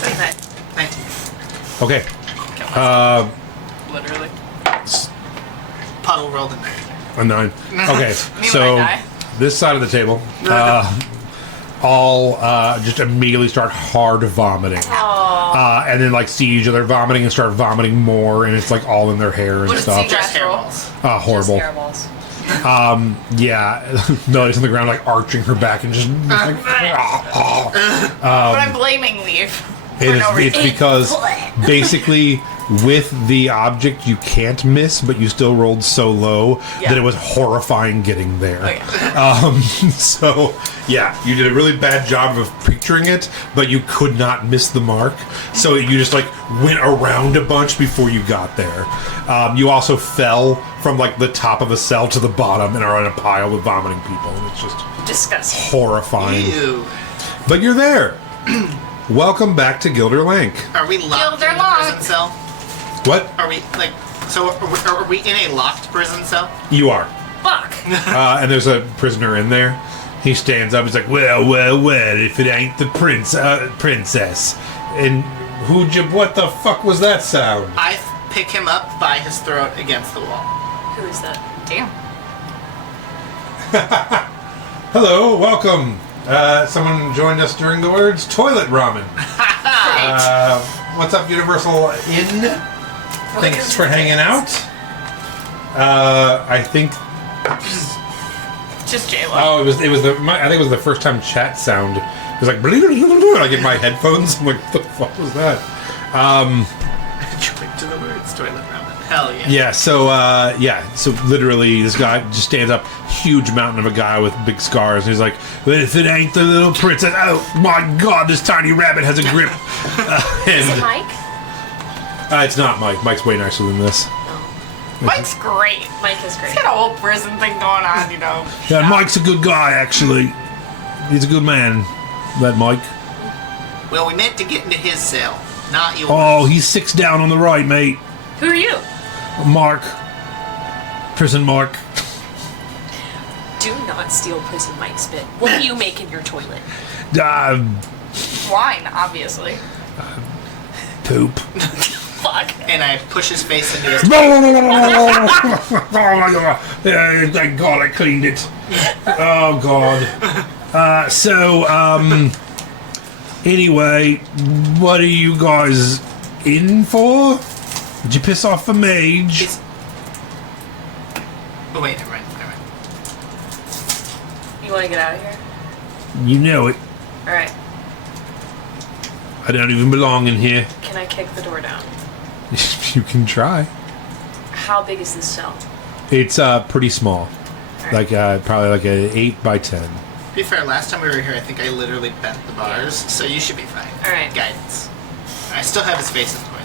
25. 19. Okay. Puddle rolled a 9. A 9. Okay, Me so when I die. this side of the table, all just immediately start hard vomiting. And then like see each other vomiting and start vomiting more, and it's like all in their hair and What does stuff. Seagrass Just hairballs. Horrible. Hairballs. Yeah, Melody's on the ground like arching her back and just like, But I'm blaming Leaf for no it's reason. because basically with the object you can't miss, but you still rolled so low that it was horrifying getting there. Okay. So yeah, you did a really bad job of picturing it, but you could not miss the mark. So you just like went around a bunch before you got there. You also fell from like the top of a cell to the bottom and are in a pile with vomiting people, and it's just Disgusting. horrifying. Ew. But you're there. Welcome back to Gildar Lanc. Are we locked Gildar in a prison Lanc. cell? What? Are we, like, so are we in a locked prison cell? You are. Fuck. And there's a prisoner in there. He stands up. He's like, well, if it ain't the princess. And what the fuck was that sound? I pick him up by his throat against the wall. Who is that? Damn. Hello, welcome. Someone joined us during the words toilet ramen. What's up, Universal Inn? Thanks for hanging out. I think. Just J-Lo. Oh, I think it was the first time chat sound. It was like, I get my headphones. I'm like, what the fuck was that? Joined to the words toilet ramen. Hell yeah. Yeah, so literally this guy just stands up, huge mountain of a guy with big scars, and he's like, but if it ain't the little princess, oh my god, this tiny rabbit has a grip. Is it Mike? It's not Mike. Mike's way nicer than this. Mike's great. Mike is great. He's got a whole prison thing going on, you know. Yeah, Mike's a good guy, actually. He's a good man, that Mike. Well, we meant to get into his cell, not yours. Oh, he's 6 down on the right, mate. Who are you? Mark. Prison Mark. Do not steal Prison Mike's bit. What do you make in your toilet? Wine, obviously. Poop. Fuck. And I push his face into his... Oh my god! Thank God I cleaned it. Oh god. Anyway, what are you guys in for? Did you piss off the mage? It's... Oh, wait, never mind. You want to get out of here? You know it. Alright. I don't even belong in here. Can I kick the door down? You can try. How big is this cell? It's pretty small. Alright. Like probably like an 8 by 10. To be fair, last time we were here, I think I literally bent the bars, so you should be fine. Alright. Guidance. I still have his face in the toilet.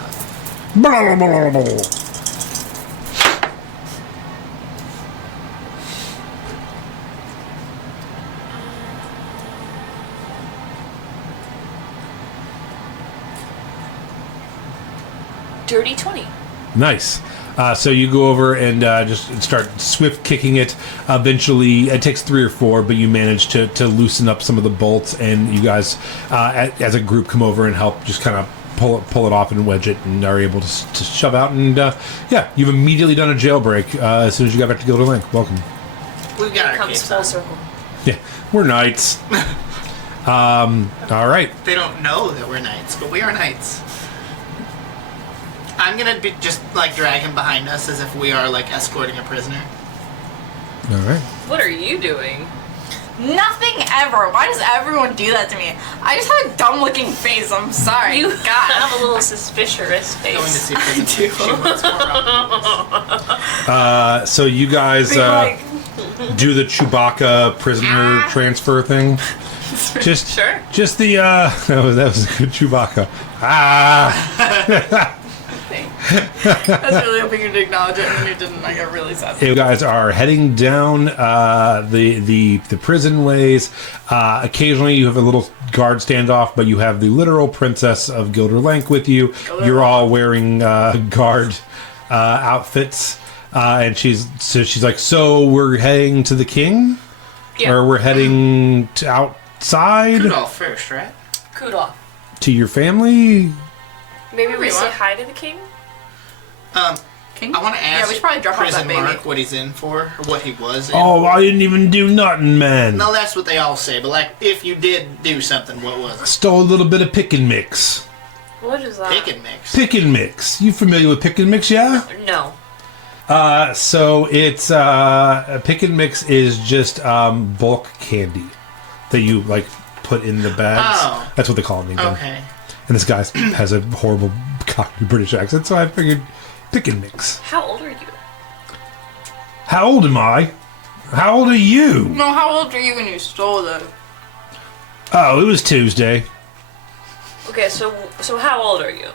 Dirty 20. Nice. So you go over and just start swift kicking it. Eventually, it takes 3 or 4, but you manage to loosen up some of the bolts, and you guys, as a group, come over and help just kind of pull it off and wedge it, and are able to shove out. And yeah, you've immediately done a jailbreak as soon as you got back to Gildar Lanc. Welcome. We've got our Comes capes full on. circle. Yeah, we're knights. All right. They don't know that we're knights, but we are knights. I'm gonna just like drag him behind us as if we are like escorting a prisoner. All right. What are you doing? Nothing ever. Why does everyone do that to me? I just have a dumb looking face. I'm sorry. You God. have a little suspicious Going to face. see prison. She wants more opportunities. So you guys Like, do the Chewbacca prisoner transfer thing. Just Sure. Just the that was a good Chewbacca. Ah. I was really hoping you'd acknowledge it, and you didn't. I got really sad. You guys are heading down the prison ways. Occasionally, you have a little guard standoff, but you have the literal princess of Gildar Lanc with you. You're all wearing guard outfits, and she's like, "So we're heading to the king, Yeah. or we're heading to outside Rudolph first, right? Kudos. to your family." Maybe we Wait, say what? hi to the king? King? I want to ask Yeah, we should probably drop off Prison that baby. Mark what he's in for, or what he was in. Oh, I didn't even do nothing, man. No, that's what they all say, but like, if you did do something, what was it? Stole a little bit of pick and mix. What is that? Pick and mix. Pick and mix. You familiar with pick and mix, yeah? No. So it's pick and mix is just bulk candy that you like put in the bags. Oh. That's what they call it in England. Okay. And this guy has a horrible Cockney British accent, so I figured pick and mix. How old are you? How old am I? How old are you? No, how old were you when you stole the... Oh, it was Tuesday. Okay, so how old are you?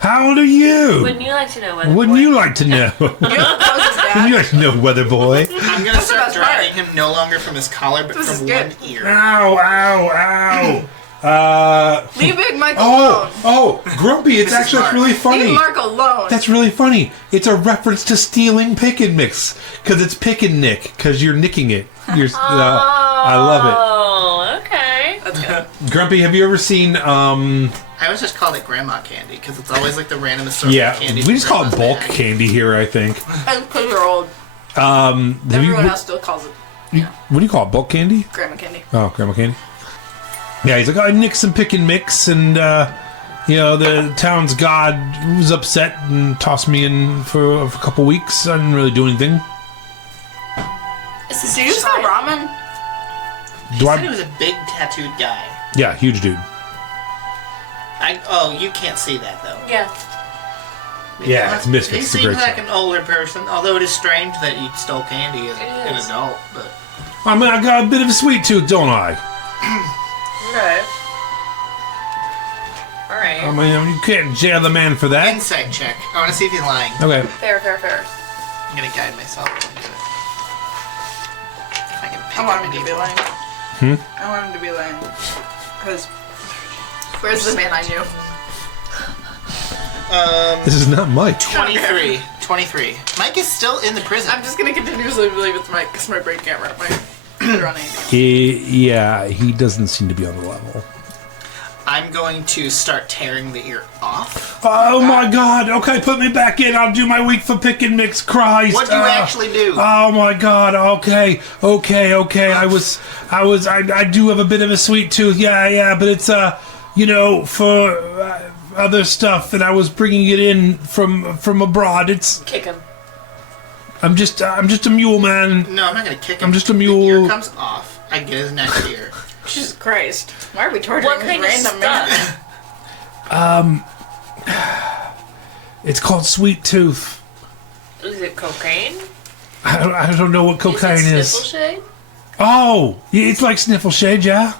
How old are you? Wouldn't you like to know whether? Wouldn't you like to know? You don't close his Wouldn't dad. you like to know, weather boy? I'm gonna That's the start best part. dragging him no longer from his collar, but This is from good. one ear. Ow, ow, ow. Leave Big Mike alone. Oh, Grumpy, it's This is actually Mark. really funny. Leave Mark alone. That's really funny. It's a reference to stealing pick and mix. Because it's pick and nick. Because you're nicking it. I love Oh, okay. That's good. it. Grumpy, have you ever seen, I always just called it grandma candy, because it's always like the random assortment yeah, of candy. we just call it grandma's bulk bag. candy here, I think. That's because you're old. Have you, Everyone else still calls it what do you call it? Bulk candy? grandma candy. Oh, grandma candy. Yeah, he's like, I nicked some pick and mix, and the town's god was upset and tossed me in for a couple weeks. I didn't really do anything. Do you sell ramen? He said he was a big tattooed guy. Yeah, huge dude. You can't see that though. Yeah. Yeah, it's Misfits. He It's a seems great like show. an older person, although it is strange that he stole candy as It an is. adult. But I mean, I got a bit of a sweet tooth, don't I? Okay. All right. I mean, you can't jail the man for that. insight check. I want to see if he's lying. Okay. Fair. I'm gonna guide myself into it. If I can pick I want up him to a be D4. lying. I want him to be lying. Because... Where's the man I knew? This is not Mike. 23. 23. Mike is still in the prison. I'm just gonna continuously believe it's Mike because my brain can't wrap my head around anything. Yeah, he doesn't seem to be on the level. I'm going to start tearing the ear off. Oh my god, okay, put me back in. I'll do my week for pick and mix. Christ. What do you actually do? Oh my god, okay. I do have a bit of a sweet tooth. Yeah, but it's, for other stuff, and I was bringing it in from abroad. It's, Kick him. I'm just a mule, man. No, I'm not gonna kick him. I'm just a The mule. ear comes off. I get his next ear. Jesus Christ. Why are we torturing What this kind of random man? stuff? It's called sweet tooth. Is it cocaine? I don't know what cocaine Is it is. sniffle shade? Oh, it's like sniffle shade, yeah.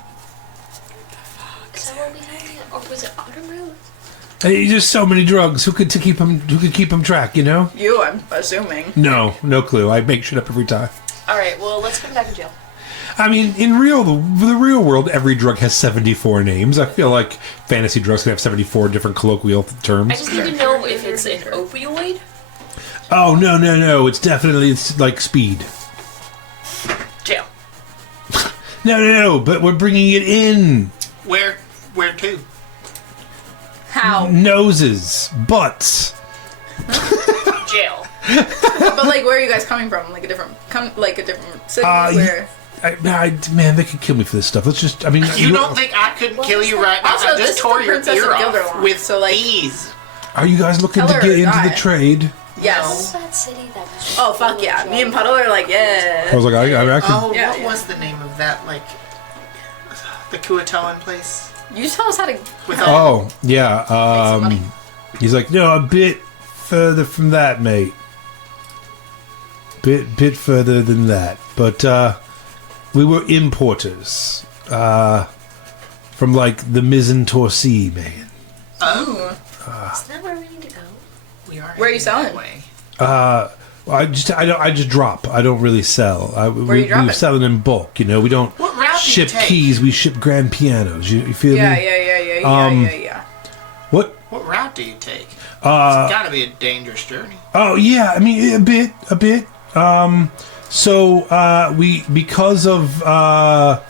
Is that what we had? Or was it autumn rose? There's so many drugs. Who could keep him track? You know? You, I'm assuming. No clue. I make shit up every time. All right. Well, let's put him back in jail. I mean, in the real world, every drug has 74 names. I feel like fantasy drugs can have 74 different colloquial terms. I just need to know if it's an opioid. Oh no! It's like speed. Jail. No! But we're bringing it in. Where to? How? Noses, butts. Jail. But like, where are you guys coming from? Like a different city? Where? Man, they could kill me for this stuff. Let's just. I mean, You don't think I couldn't kill you right now? Also, I this just is tore the your Princess ear of Gildar off line, with so, like- ease. Are you guys looking Tell to her get or into die. the trade? Yes. That city that was Oh fuck yeah! Me and Puddle are like, I yeah. was like, I could. Oh, Yeah, what yeah. was the name of that, the Kuatoan place? You tell us how to. With all Oh yeah. some money. He's like, no, a bit further from that, mate. Bit further than that, but we were importers from like the Mizzen Torsi, man. Oh, Isn't that where we need to go? we are. Where are you heading that selling? way. I just drop. I don't really sell. you dropping? We're selling in bulk. You know, we don't What route do you ship take? keys. We ship grand pianos. You feel Yeah. me? Yeah. What? What route do you take? It's gotta be a dangerous journey. Oh yeah, I mean a bit. So we because of all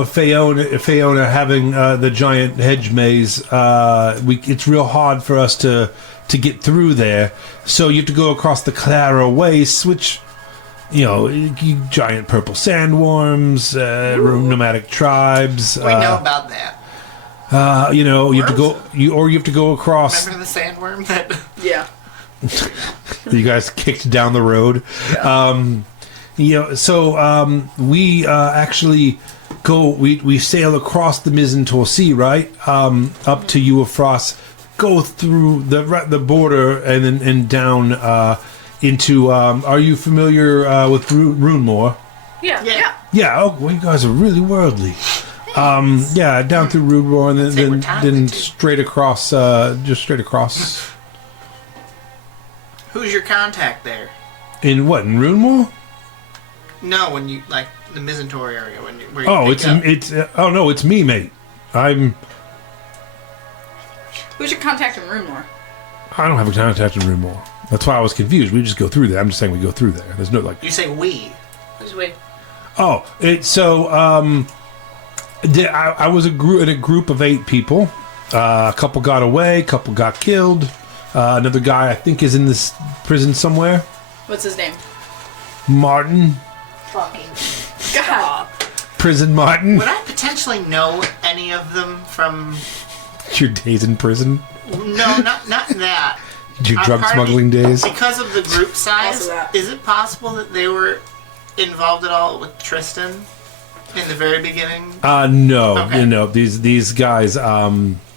of Aona having the giant hedge maze, it's real hard for us to to get through there. So you have to go across the Clara Wastes, which, giant purple sandworms, nomadic tribes. We know about that. You have to go, you have to go across. Remember the sandworm that? Yeah. You guys kicked down the road. Yeah. So we actually go. We sail across the Mizzentor Sea, right, up to Uafrost, go through the border, and then down into. Are you familiar with Runemoor? Yeah. Yeah. Oh, well, you guys are really worldly. Yeah, down through Runemoor, and then straight across. Just straight across. Who's your contact there? In what? In Runemoor? No, when you like the Mizzentor area when you. Where Oh, you it's oh no, it's me, mate. I don't Who's your contact in Runemoor? have a contact in Runemoor. That's why I was confused. We just go through there. I'm just saying we go through there. There's no like. You say we. Who's we? Oh, it's so. I was in a group of 8 people. A couple got away. A couple got killed. Another guy I think is in this prison somewhere. What's his name? Martin. Fucking God. Prison Martin. Would I potentially know any of them from? Your days in prison. No, not that. Your drug Pardon smuggling me, days. Because of the group size, Also that. is it possible that they were involved at all with Tristan in the very beginning? No, Okay. these guys. I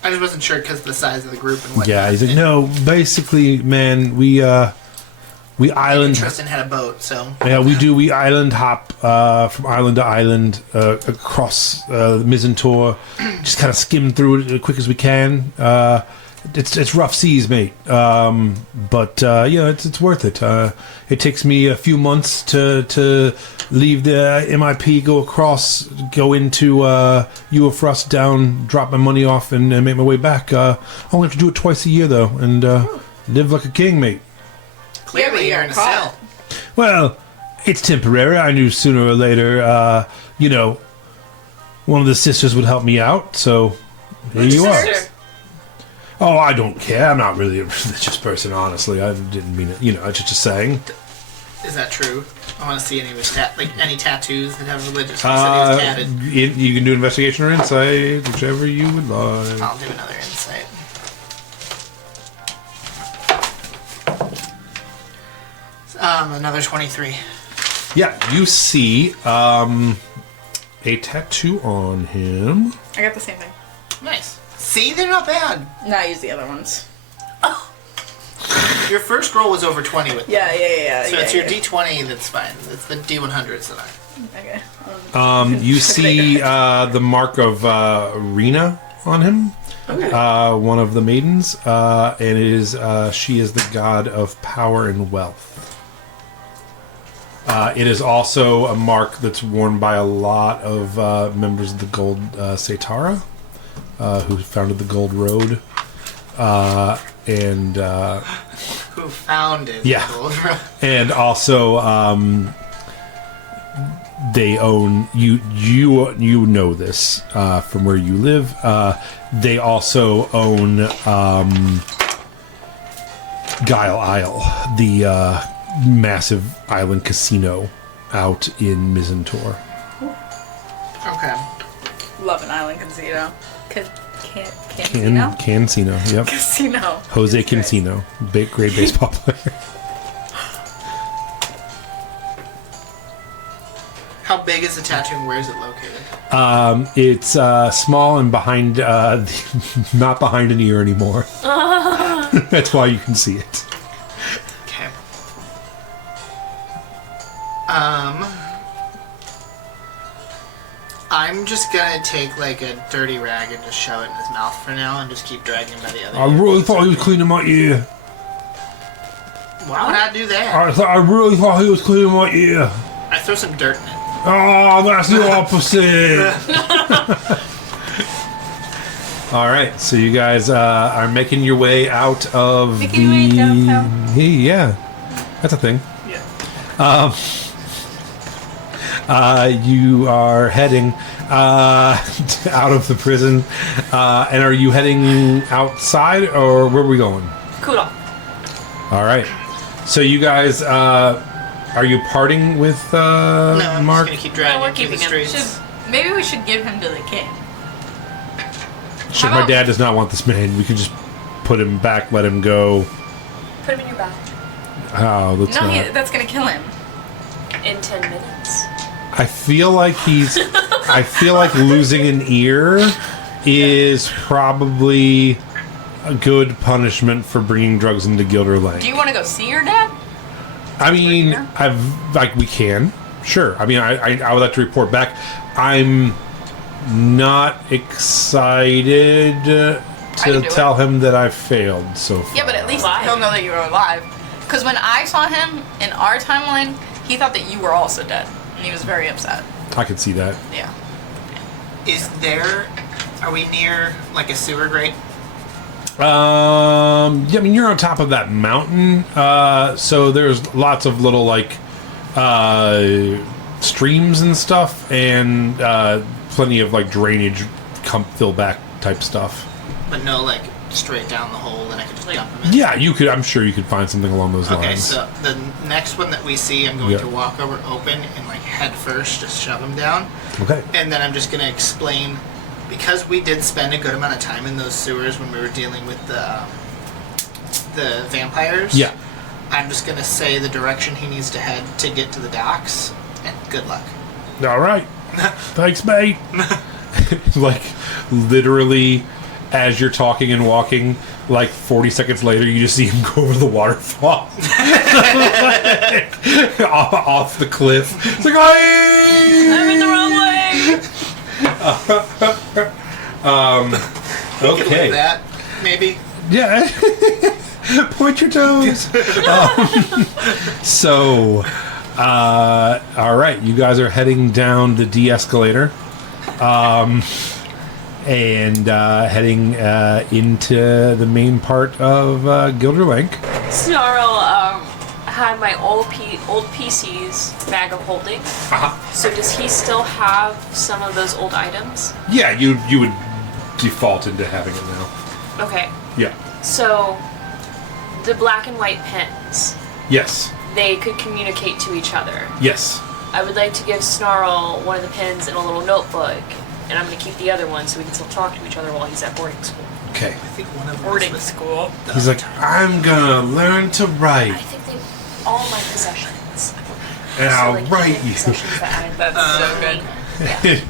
just wasn't sure because of the size of the group and whatnot. Yeah, he's like, no. Basically, man, we island. Tristan had a boat, so Yeah, we do. We island hop from island to island across the Mizzentor. Just kind of skim through it as quick as we can. It's rough seas, mate. But it's worth it. It takes me a few months to leave the MIP, go across, go into Uafrost, down, drop my money off, and make my way back. I only have to do it twice a year, though, and live like a king, mate. clearly you're in a cell. Well, it's temporary. I knew sooner or later, one of the sisters would help me out, so here you are. Sister. Oh, I don't care. I'm not really a religious person, honestly. I didn't mean it. I was just saying. Is that true? I want to see any of his any tattoos that have religious. He said he was tatted. You can do investigation or insight, whichever you would like. I'll do another insight. Another 23. Yeah, you see a tattoo on him. I got the same thing. Nice. See, they're not bad. No, I use the other ones. Your first roll was over 20 with them. Yeah. So it's your D20 that's fine. It's the D100s that are. Okay. You see the mark of Rena on him. Okay. One of the maidens, and it is she is the god of power and wealth. It is also a mark that's worn by a lot of members of the Gold Satara, who founded the Gold Road, and Who founded Yeah. the Gold Road? and also they own you. You know this from where you live. They also own Guile Isle, the massive island casino out in Mizzentor. Okay. Love an island casino. Casino? Cancino, yep. Casino. Jose It's great. Cancino, great baseball player. How big is the tattoo and where is it located? It's small and behind, not behind an ear anymore. That's why you can see it. Okay. I'm just gonna take like a dirty rag and just shove it in his mouth for now and just keep dragging him by the other I ear. really thought he was cleaning my ear. Why would I do that? I really thought he was cleaning my ear. I throw some dirt in it. Oh, that's the opposite. All right, so you guys are making your way out of Making your way downtown. Yeah, that's a thing. Yeah. You are heading out of the prison, and are you heading outside, or where are we going? Cool off. All right. So you guys, are you parting with No, I'm Mark? just gonna keep dragging No, we're him through the keeping him. streets. Maybe we should give him to the king. Sure, How my about- dad does not want this man. We could just put him back, let him go. Put him in your bag. Oh, that's No, not. that's gonna kill him. In 10 minutes. I feel like he's. I feel like losing an ear is probably a good punishment for bringing drugs into Gildar Lanc. Do you want to go see your dad? I mean, Yeah. we can. Sure. I mean, I would like to report back. I'm not excited to do tell him that I failed so far. Yeah, but at least Why? he'll know that you were alive. Because when I saw him in our timeline, he thought that you were also dead, and he was very upset. I could see that. Yeah. Are we near like a sewer grate? Yeah, I mean, you're on top of that mountain, so there's lots of little like streams and stuff, and plenty of like drainage, fill back type stuff. But no, like straight down the hole that I could just Like- dump him in. Yeah, you could. I'm sure you could find something along those Okay, lines. so the next one that we see, I'm going Yeah. to walk over open and like head first, just shove him down, Okay. and then I'm just going to explain, because we did spend a good amount of time in those sewers when we were dealing with the vampires. Yeah. I'm just going to say the direction he needs to head to get to the docks, and good luck. All right. Thanks, mate. Like, literally, as you're talking and walking, like 40 seconds later, you just see him go over the waterfall. off the cliff. It's like, hey! I'm in the wrong way! You could Okay. leave that, maybe. Yeah. Point your toes. So, all right, you guys are heading down the de-escalator, and heading into the main part of Gildar Lanc. Snarl had my old PC's bag of holding. So does he still have some of those old items? Yeah, you would default into having it now. Okay. Yeah. So the black and white pens, Yes. they could communicate to each other. Yes. I would like to give Snarl one of the pens in a little notebook, and I'm going to keep the other one so we can still talk to each other while he's at boarding school. Okay. I think one of them Boarding was school. He's like, I'm gonna learn to I write, think they all my possessions. and So, I'll like, write the you. possessions that I That's so good.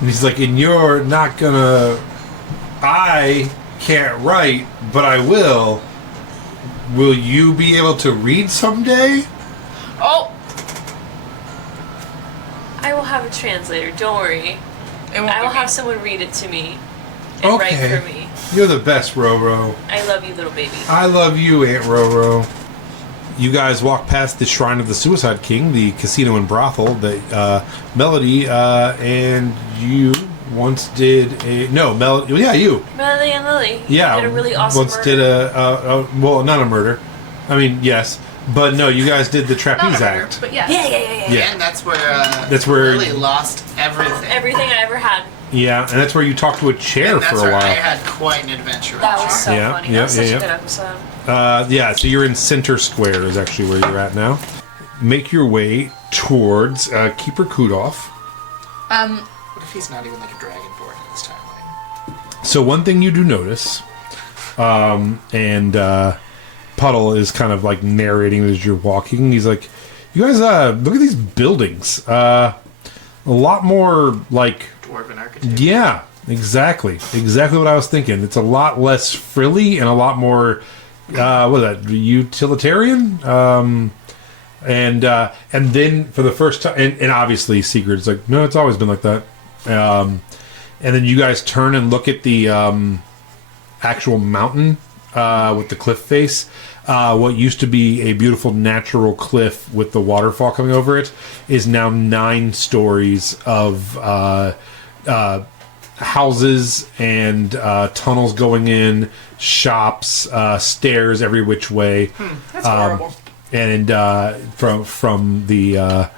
And he's like, and you're not gonna. I can't write, but I will. Will you be able to read someday? Oh, I will have a translator. Don't worry. it won't I will be have me. someone read it to me and write Okay. for me. You're the best, Roro. I love you, little baby. I love you, Aunt Roro. You guys walk past the Shrine of the Suicide King, the casino and brothel that Melody and you once did a... No, Melody... Yeah, you. Melody and Lily. Yeah. Did a really awesome once murder. did well, not a murder. I mean, yes. But no, you guys did the Not a Trapeze murder, Act. but yes. Yeah. Yeah. And that's where Lily lost everything. Everything I ever had. Yeah, and that's where you talked to a chair And that's for a where while. I had quite an adventure. That was so Yeah, funny. yeah, That was such yeah, a good yeah. episode. Yeah, so you're in Center Square is actually where you're at now. Make your way towards Keeper Kudoff. What if he's not even like a dragonborn in this timeline? So one thing you do notice, and Puddle is kind of like narrating as you're walking. He's like, you guys, look at these buildings. A lot more like... Dwarven architecture. Yeah, exactly what I was thinking. It's a lot less frilly and a lot more what is that, utilitarian, and then for the first time, and obviously Secret's like, no, it's always been like that, and then you guys turn and look at the actual mountain with the cliff face. What used to be a beautiful natural cliff with the waterfall coming over it is now 9 stories of houses and tunnels going in, shops, stairs every which way. That's horrible. And from the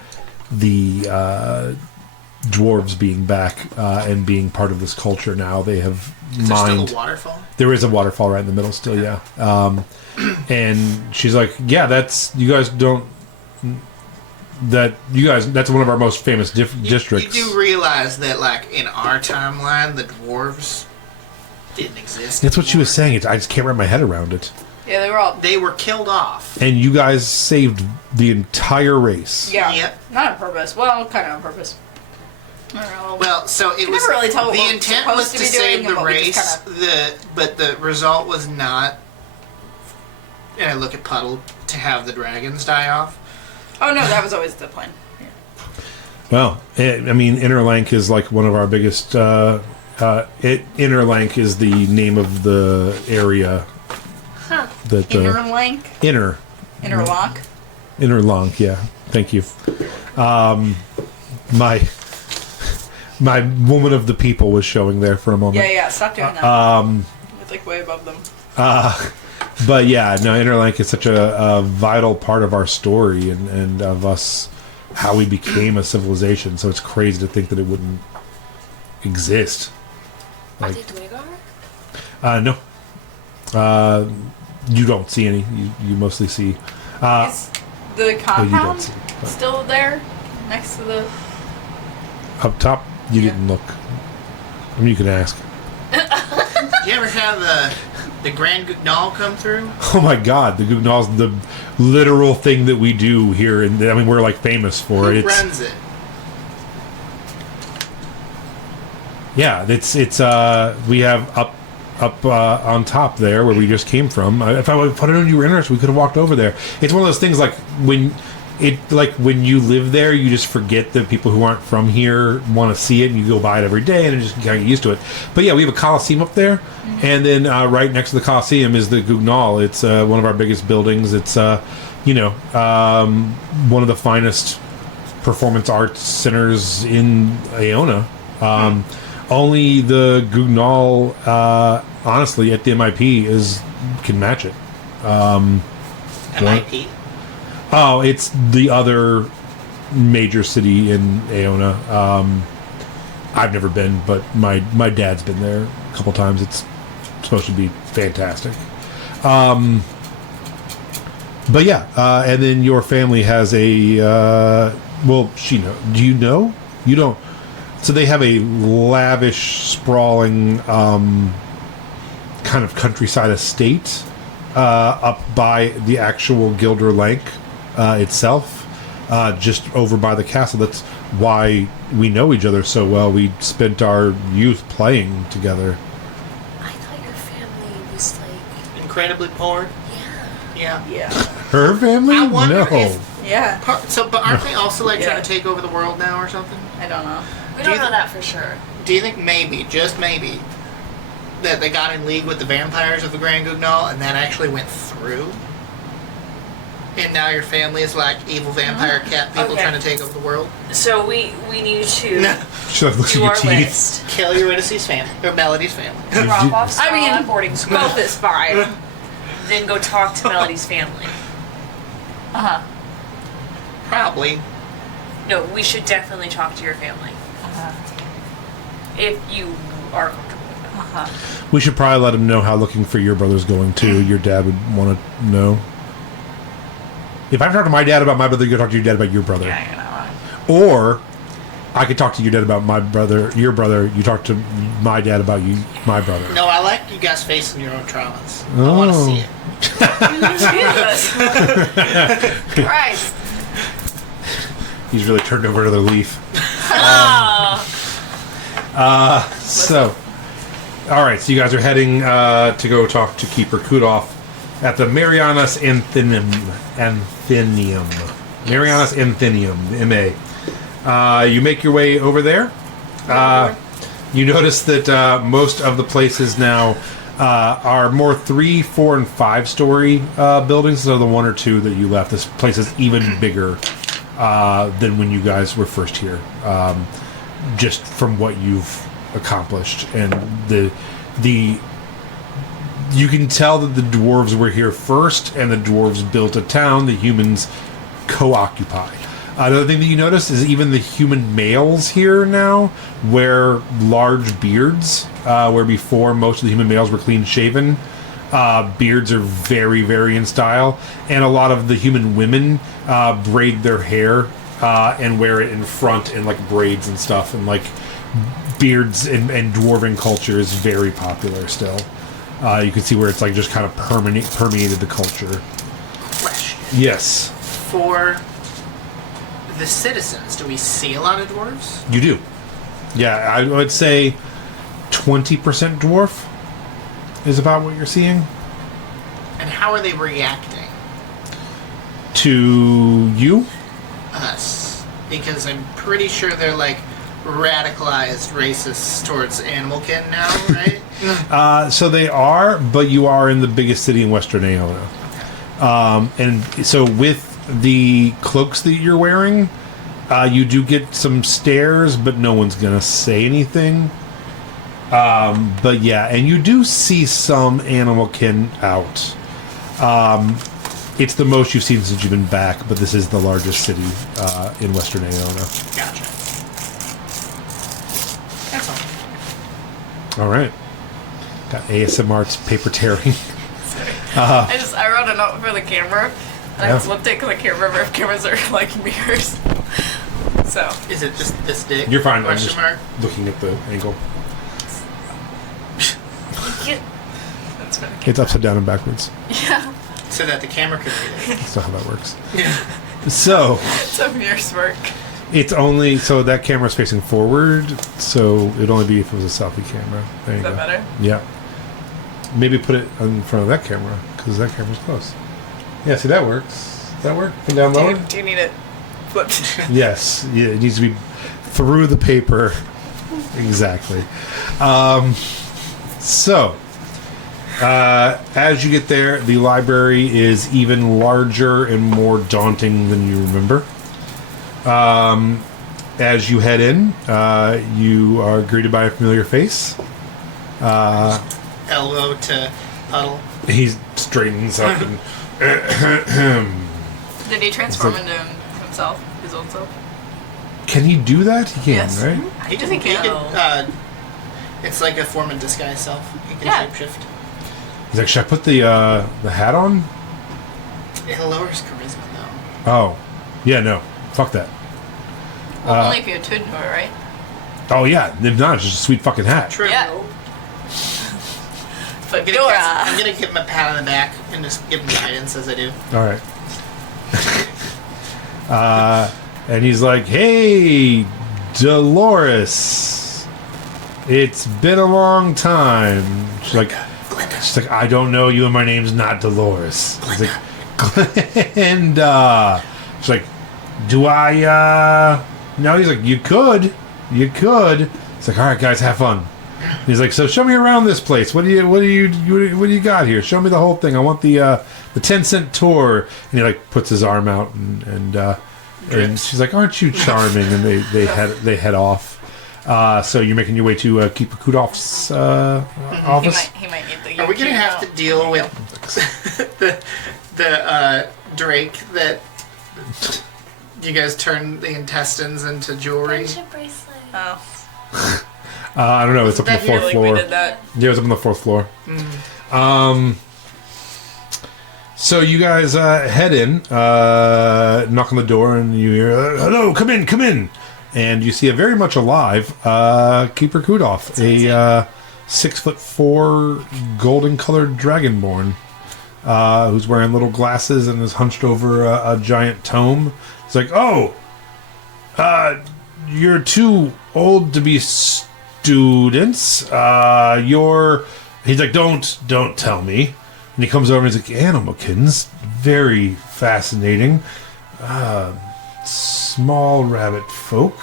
dwarves being back and being part of this culture now. They have Is there still mined. a waterfall? There is a waterfall right in the middle still, yeah. And she's like, yeah, that's you guys don't. That's one of our most famous districts. You do realize that, like, in our timeline, the dwarves didn't exist. That's what she was anymore. saying. I just can't wrap my head around it. Yeah, They were killed off. And you guys saved the entire race. Yeah. Yep. Not on purpose. Well, kind of on purpose. I don't know. Well, so it was. never really tell what the we're intent supposed was to to be doing save and the what we race. just But the result was not. And I look at Puddle to have the dragons die off. Oh no, that was always the plan. Yeah. Well, I mean, Inner Lanc is like one of our biggest. Inner Lanc is the name of the area. Huh. That Inner Lanc? Inner Interlock? Inner Lanc, yeah. Thank you. My woman of the people was showing there for a moment. Yeah, stop doing that. It's like way above them. But yeah, no, Inner Lanc is such a vital part of our story and of us, how we became a civilization. So it's crazy to think that it wouldn't exist. Are Like, they Dwegar? no. You don't see any. You mostly see. Is the you don't compound see, but- still there? Next to the... Up top, you Yeah. didn't look. I mean, you can ask. You ever have the Grand Guignol come through? Oh my God, the Gugnol's the literal thing that we do here, and I mean we're like famous for it. Who runs it? Yeah, it's we have up on top there where we just came from. If I knew you were interested, we could have walked over there. It's one of those things like when you live there, you just forget that people who aren't from here want to see it, and you go by it every day, and just kind of get used to it. But yeah, we have a Coliseum up there, and then right next to the Coliseum is the Gugnol. It's one of our biggest buildings. It's one of the finest performance arts centers in Aona. Only the Gugnol, honestly, at the MIP can match it. MIP? Oh, it's the other major city in Aona. I've never been, but my dad's been there a couple times. It's supposed to be fantastic. But yeah, and then your family has a well, she know. Do you know? You don't. So they have a lavish, sprawling kind of countryside estate up by the actual Gildar Lanc itself, just over by the castle. That's why we know each other so well. We spent our youth playing together. I thought your family was like. Incredibly poor? Yeah. Yeah. Yeah. Her family? I wonder No. if- Yeah. But aren't they also like Yeah. trying to take over the world now or something? I don't know. We Do you don't know th- that for sure. Do you think maybe, just maybe, that they got in league with the vampires of the Grand Guignol and that actually went through? And now your family is like evil vampire cat people Okay. trying to take over the world? So we need to No. Should I look at do your our teeth? list. Kill Eurydice's family, or Melody's family. Drop off I mean, at boarding school. Both is fine. Then go talk to Melody's family. Uh-huh. Probably. No, we should definitely talk to your family. If you are comfortable with that. Uh-huh. We should probably let him know how looking for your brother's going too. Your dad would want to know. If I talk to my dad about my brother, you talk to your dad about your brother. Yeah, you know. Or I could talk to your dad about my brother, your brother. You talk to my dad about my brother. No, I like you guys facing your own traumas. I want to Oh. see it. Jesus. Christ. He's really turned over another leaf. So, all right. So you guys are heading to go talk to Keeper Kudoff at the Marianas Anthenium. Marianas Anthenium, MA. You make your way over there. You notice that most of the places now are more 3, 4, and 5-story buildings. So the 1 or 2 that you left. This place is even bigger than when you guys were first here. Just from what you've accomplished, and the you can tell that the dwarves were here first, and the dwarves built a town. The humans co-occupy. Another thing that you notice is even the human males here now wear large beards, where before most of the human males were clean shaven. Beards are very, very in style, and a lot of the human women braid their hair and wear it in front in like braids and stuff, and like beards and dwarven culture is very popular still. You can see where it's like just kind of permeated the culture. Question. Yes. For the citizens, do we see a lot of dwarves? You do. Yeah, I would say 20% dwarf is about what you're seeing. And how are they reacting? To you? Us. Because I'm pretty sure they're like radicalized racists towards animalkin now, right? So they are, but you are in the biggest city in Western Aona. And so with the cloaks that you're wearing, you do get some stares, but no one's gonna say anything. But yeah, and you do see some animalkin out. It's the most you've seen since you've been back, but this is the largest city in Western Aona. Gotcha. That's all. All right. Got ASMR's paper tearing. I wrote a note for the camera, and Yeah. I flipped it because I can't remember if cameras are like mirrors. So Is it just this dick? You're fine. I'm Question just mark? looking at the angle. that's for the camera. It's upside down and backwards. Yeah, So that the camera could read it. That's not how that works. Yeah. So it's a mirror's work. it's only so that camera's facing forward, so it'd only be if it was a selfie camera. There you Is that go. better? Yeah. Maybe put it in front of that camera because that camera's close. Yeah, see that works. Does that work? Come down lower. Do you need it flipped? Yes. Yeah, it needs to be through the paper. Exactly. So, as you get there, the library is even larger and more daunting than you remember. As you head in, you are greeted by a familiar face. Elbow to puddle. He straightens up and Did he transform It's into himself, his own self? can he do that? He can, Yes. right? I just think he can. It's like a form of disguise self. He can Yeah. shapeshift. He's like, should I put the hat on? It lowers charisma though. Oh, yeah, no, fuck that. Well, only if you attuned to it, right? Oh yeah, if not, it's just a sweet fucking hat. True. Yeah. I'm Fedora. gonna give him a pat on the back and just give him guidance as I do. All right. And he's like, "Hey, Dolores, it's been a long time." She's like, "I don't know you, and my name's not Dolores." He's like, "Glenda." She's like, "Do I?" No, he's like, "You could. It's like, "All right, guys, have fun." He's like, "So show me around this place. What do you got here? Show me the whole thing. I want the 10-cent tour." And he like puts his arm out and she's like, "Aren't you charming?" And they head off. So you're making your way to Keeper Kudolf's office. He might need the. Are we gonna have to deal with the Drake that you guys turn the intestines into jewelry? Friendship bracelet. Oh, I don't know. It's up on the That fourth like floor. we did that. Yeah, it's up on the fourth floor. So you guys head in, knock on the door, and you hear, "Hello, come in," and you see a very much alive Keeper Kudolf, a 6'4" golden-colored dragonborn, who's wearing little glasses and is hunched over a giant tome. He's like, "Oh, you're too old to be students. He's like, don't tell me." And he comes over and he's like, "Animalkins, very fascinating. Small rabbit folk.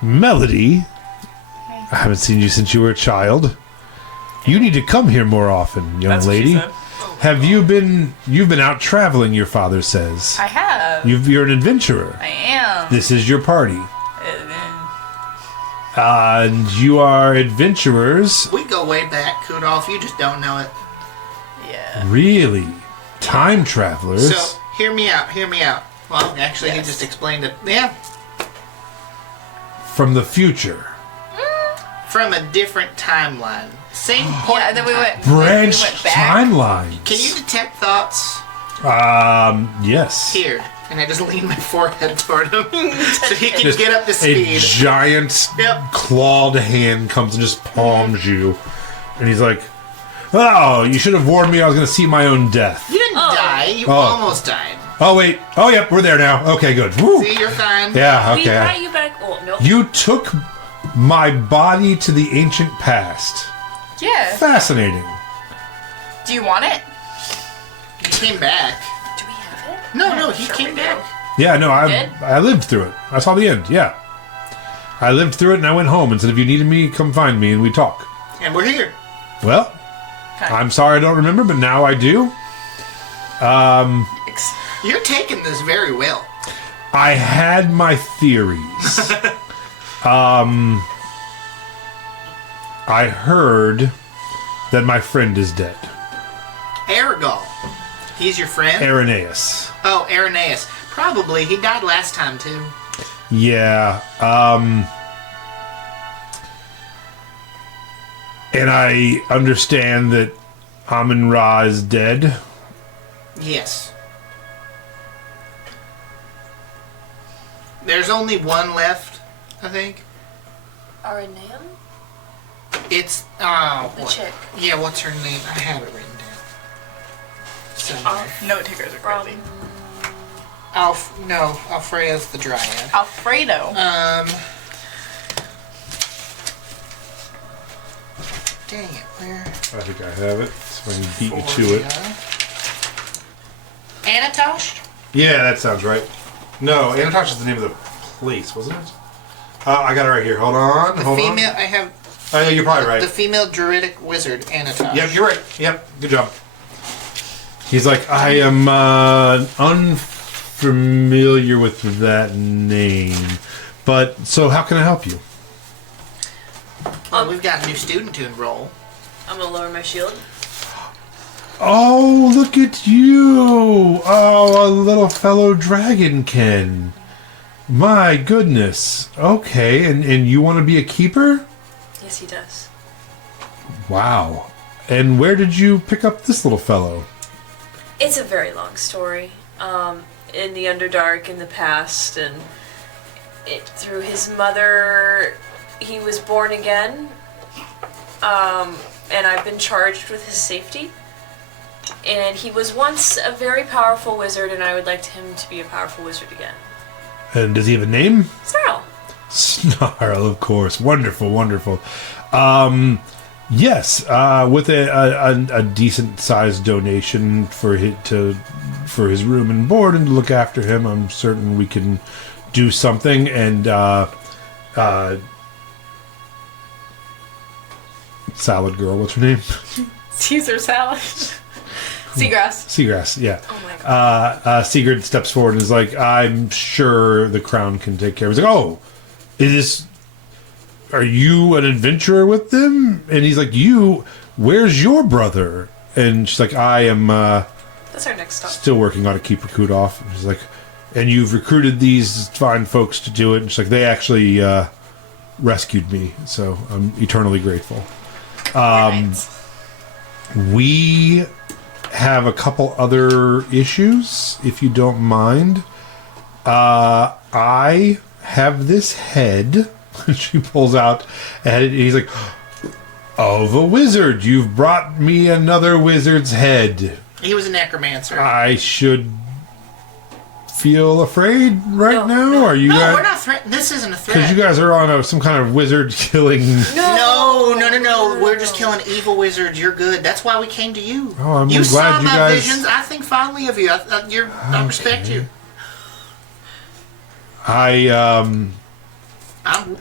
Melody, I haven't seen you since you were a child. You need to come here more often, young That's what she lady. said. You've been out traveling, your father says. I have. You're an adventurer. I am. This is your party. And you are adventurers. We go way back, Kudolf. You just don't know it. Yeah. Really? Time travelers? So, hear me out. Well, actually, Yes. he just explained it. Yeah. From the future. From a different timeline. Same point. Yeah, and then we went Branch we went back. timeline. Can you detect thoughts? Yes. Here. And I just lean my forehead toward him so he can Just get up to A speed. giant Yep. clawed hand comes and just palms you. And he's like, oh, you should have warned me I was going to see my own death. You didn't die. You Oh. almost died. Oh, wait. Oh, yep, we're there now. Okay, good. Woo. See, you're fine. Yeah, We brought okay. you back. Oh, nope. You took my body to the ancient past. Yeah. Fascinating. Do you want it? He came back. Do we have it? No, he Sure came we do. back. Yeah, no, did? I lived through it. I saw the end, yeah. I lived through it and I went home and said, if you needed me, come find me and we talk. And we're here. Well, Okay. I'm sorry I don't remember, but now I do. You're taking this very well. I had my theories. I heard that my friend is dead. Aragol. He's your friend? Irenaeus. Oh, Irenaeus. Probably. He died last time, too. Yeah. And I understand that Amun-Ra is dead. Yes. There's only one left, I think. Aranam? It's, The what? chick. Yeah, what's her name? I have it written down. Somewhere. Note takers are crazy. No, Alfreya's the dryad. Alfredo. Dang it, where? I think I have it, so I can beat you to it. Anatosh? Yeah, that sounds right. No, Anatosh is the name of the place, wasn't it? I got it right here. Hold on, The hold female, on. I have Oh, yeah, you're probably right. the female druidic wizard, Anatosh. Yep, you're right. Yep, good job. He's like, I am unfamiliar with that name. But, so how can I help you? Well, we've got a new student to enroll. I'm gonna lower my shield. Oh, look at you! Oh, a little fellow dragonkin. My goodness. Okay, and you want to be a keeper? Yes, he does. Wow. And where did you pick up this little fellow? It's a very long story. In the Underdark in the past, and through his mother, he was born again. And I've been charged with his safety. And he was once a very powerful wizard, and I would like him to be a powerful wizard again. And does he have a name? Snarl. Snarl, of course. Wonderful, wonderful. Yes, with a decent sized donation for his room and board and to look after him, I'm certain we can do something. And Salad Girl, what's her name? Caesar salad. Seagrass. Seagrass, yeah. Oh my god. Sigurd steps forward and is like, I'm sure the crown can take care of it. He's like, oh, are you an adventurer with them? And he's like, where's your brother? And she's like, I am That's our next stop. still working on a keep recruit off. And she's like, and you've recruited these fine folks to do it. And she's like, they actually rescued me, so I'm eternally grateful. Right. We have a couple other issues, if you don't mind. I have this head. She pulls out a head, and he's like, of a wizard. You've brought me another wizard's head. He was a necromancer. I should feel afraid right No, now? Are you no, guys... we're not threatened. This isn't a Because threat. you guys are on some kind of wizard killing... No. We're just killing evil wizards. You're good. That's why we came to you. Oh, I'm you glad saw you my guys- visions. I think fondly of you. I respect you.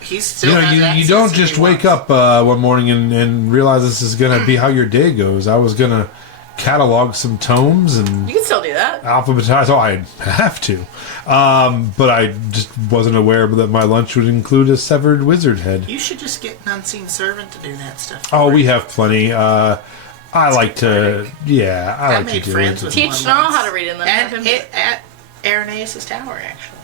He's still has you access don't if just he wake wants. up one morning and realize this is going to be how your day goes. I was going to catalog some tomes and You can still do that. alphabetize. Oh, I have to. But I just wasn't aware that my lunch would include a severed wizard head. You should just get an unseen servant to do that stuff. Oh, we have plenty. I like to... Yeah, I I like to made do friends it. with Teach one Snarl once. how to read and then have him. Irenaeus' tower, actually.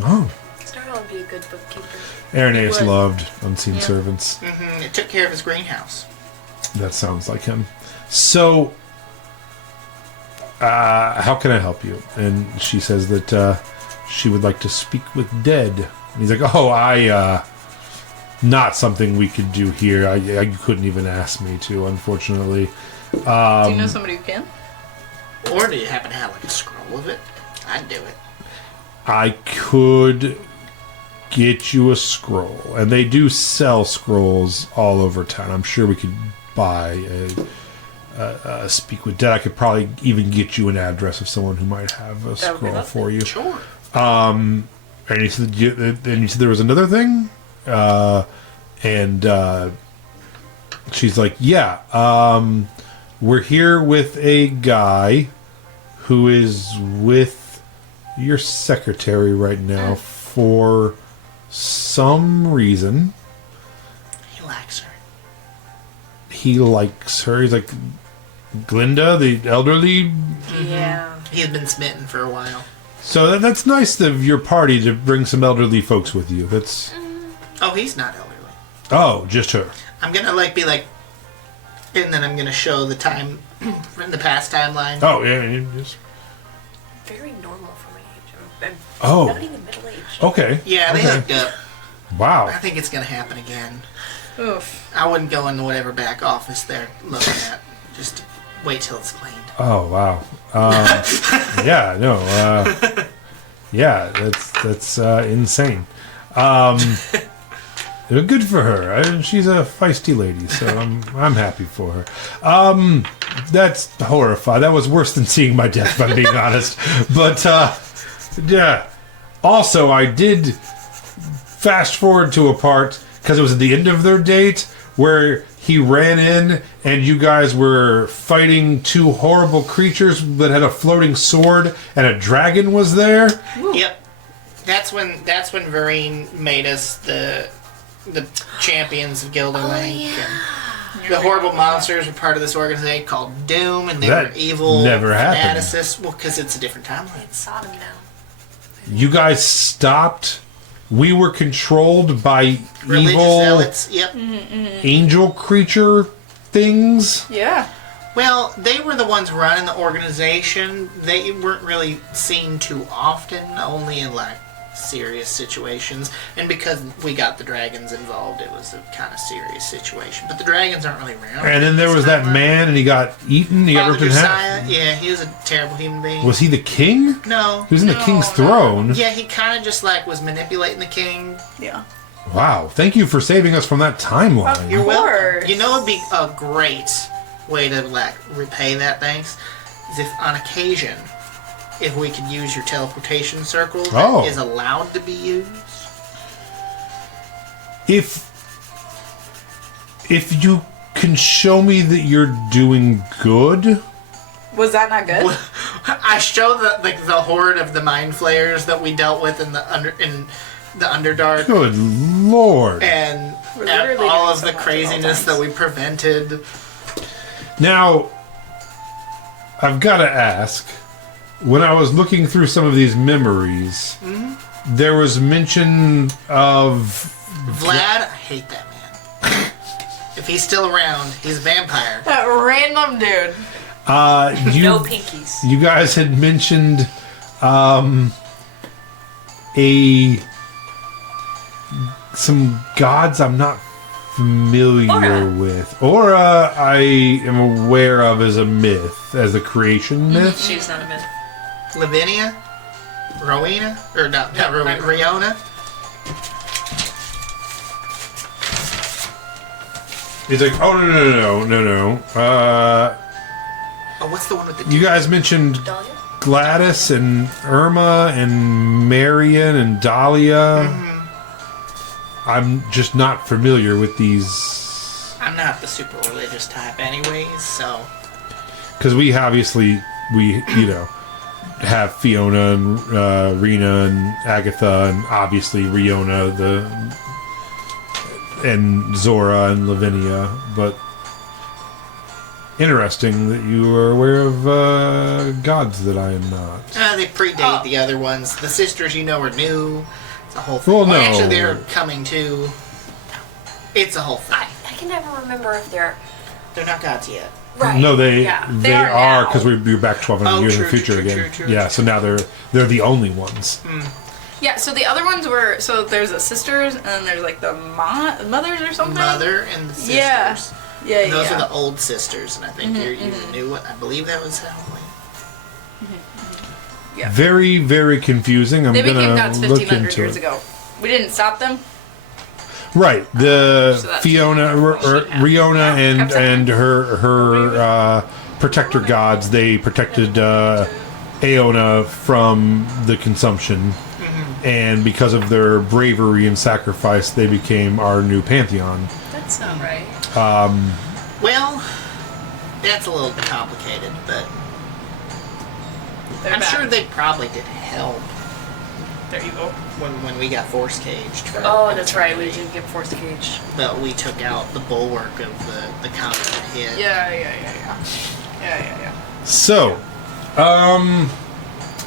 Oh. Snarl would be a good bookkeeper. Irenaeus Would. loved unseen Yeah. servants. It took care of his greenhouse. That sounds like him. So, how can I help you? And she says that she would like to speak with Dead. And he's like, oh, not something we could do here. I couldn't even ask me to, unfortunately. Do you know somebody who can? Or do you happen to have like a scroll of it? I'd do it. I could get you a scroll. And they do sell scrolls all over town. I'm sure we could buy a Speak with Dead. I could probably even get you an address of someone who might have a That would be scroll lovely. for you. Sure. And you said there was another thing? And she's like, yeah, we're here with a guy who is with your secretary right now for some reason. He likes her. He likes her. He's like, Glinda, the elderly. Yeah. He had been smitten for a while. So that's nice of your party to bring some elderly folks with you. That's... Oh, he's not elderly. Oh, just her. I'm gonna be like, and then I'm gonna show the time in the past timeline. Oh, yeah. Just... Very normal for my age. I'm Oh. not even middle-aged. Okay. Yeah, they okay. hooked up. Wow. I think it's gonna happen again. Oof. I wouldn't go into whatever back office they're looking at. Just wait till it's cleaned. Oh, wow. Yeah, no. Yeah, that's insane. Good for her. She's a feisty lady, so I'm happy for her. That's horrifying. That was worse than seeing my death, if I'm being honest. But yeah. Also, I did fast forward to a part because it was at the end of their date where he ran in and you guys were fighting two horrible creatures that had a floating sword and a dragon was there. Yep. That's when Vereen made us the champions of Gildar, Lanc. And the horrible monsters were part of this organization called Doom, and they That were evil never happened. fanaticists. Well, because it's a different timeline. Sodom now. You guys stopped. We were controlled by Religious evil zealots. Yep. angel creature things. Yeah. Well, they were the ones running the organization. They weren't really seen too often, only in like serious situations. And because we got the dragons involved, it was a kind of serious situation. But the dragons aren't really around. And then there was that man, and he got eaten. He got Father ripped in Josiah, half. yeah, he was a terrible human being. Was he the king? No. He was in the king's throne. Yeah, he kind of just like was manipulating the king. Yeah. Wow! Thank you for saving us from that timeline. You're welcome. course. You know, it'd be a great way to like repay that thanks is if on occasion, if we could use your teleportation circle that is allowed to be used. If you can show me that you're doing good. Was that not good? I showed the horde of the mind flayers that we dealt with in the Underdark. Good lord! And We're literally all doing of so the much at all craziness that times. we prevented. Now, I've got to ask. When I was looking through some of these memories, there was mention of Vlad, I hate that man. If he's still around, he's a vampire. That random dude. No pinkies. You guys had mentioned some gods I'm not familiar Aura. with. Aura I am aware of as a myth, as a creation myth. She's not a myth. Lavinia? Rowena? Or not Rowena, Riona? He's like, oh no. Oh, what's the one with the You guys mentioned Dahlia? Gladys and Irma and Marion and Dahlia. I'm just not familiar with these I'm not the super religious type anyways, so... because we have Fiona and Rena and Agatha and obviously Riona and Zora and Lavinia, but Interesting that you are aware of gods that I am not. They predate the other ones. The sisters, are new. It's a whole thing. Well, no. Actually, they're coming too. It's a whole thing. I can never remember if they're They're not gods yet. right. No, they Yeah. they are are now. because we're back 1,200 years in the future again. True, yeah, so now they're the only ones. Yeah, so the other ones were, so there's the sisters, and then there's like the mothers or something? Mother and the sisters. Yeah. Yeah, And those yeah. are the old sisters, and I think you're the new one. I believe that was how. Yeah. Very, very confusing. I'm They became gonna gods look 1,500 into years it. ago. We didn't stop them. Right, the So that's- Fiona, Riona, and her protector gods. They protected Aona from the consumption, and because of their bravery and sacrifice, they became our new pantheon. That sounds right. Well, that's a little bit complicated, but They're I'm back. sure they probably did help They're evil. when we got force caged. for Oh, that's right. We eternity. did get force caged. But we took out the bulwark of the comet hit. Yeah. So,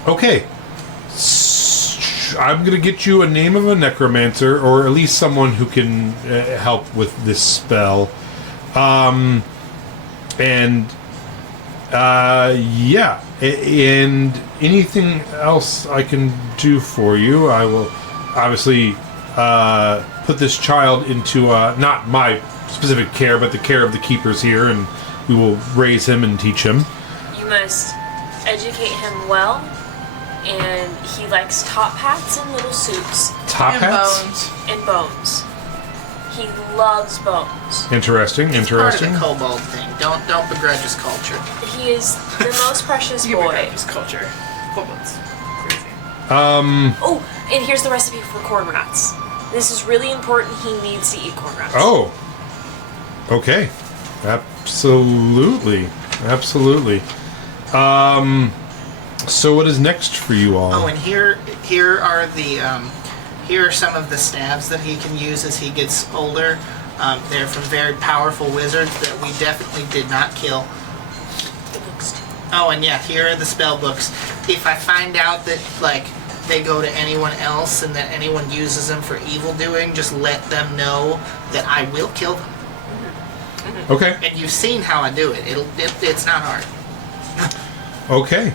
okay. I'm gonna get you a name of a necromancer, or at least someone who can help with this spell. Yeah. And anything else I can do for you, I will obviously put this child into not my specific care, but the care of the keepers here, and we will raise him and teach him. You must educate him well, and he likes top hats and little suits Top And hats? bones. and bones. He loves bones. Interesting, It's part of interesting. the kobold thing. Don't begrudge his culture. He is the most precious You boy. regret his culture. Kobolds. Crazy. Oh, and here's the recipe for corn rats. This is really important. He needs to eat corn rats. Oh. Okay. Absolutely. Absolutely. So what is next for you all? Oh, and here are the here are some of the staves that he can use as he gets older. They're from very powerful wizards that we definitely did not kill. The books too. Oh, and yeah, here are the spell books. If I find out that they go to anyone else and that anyone uses them for evil doing, just let them know that I will kill them. Okay. And you've seen how I do it. It's not hard. Okay.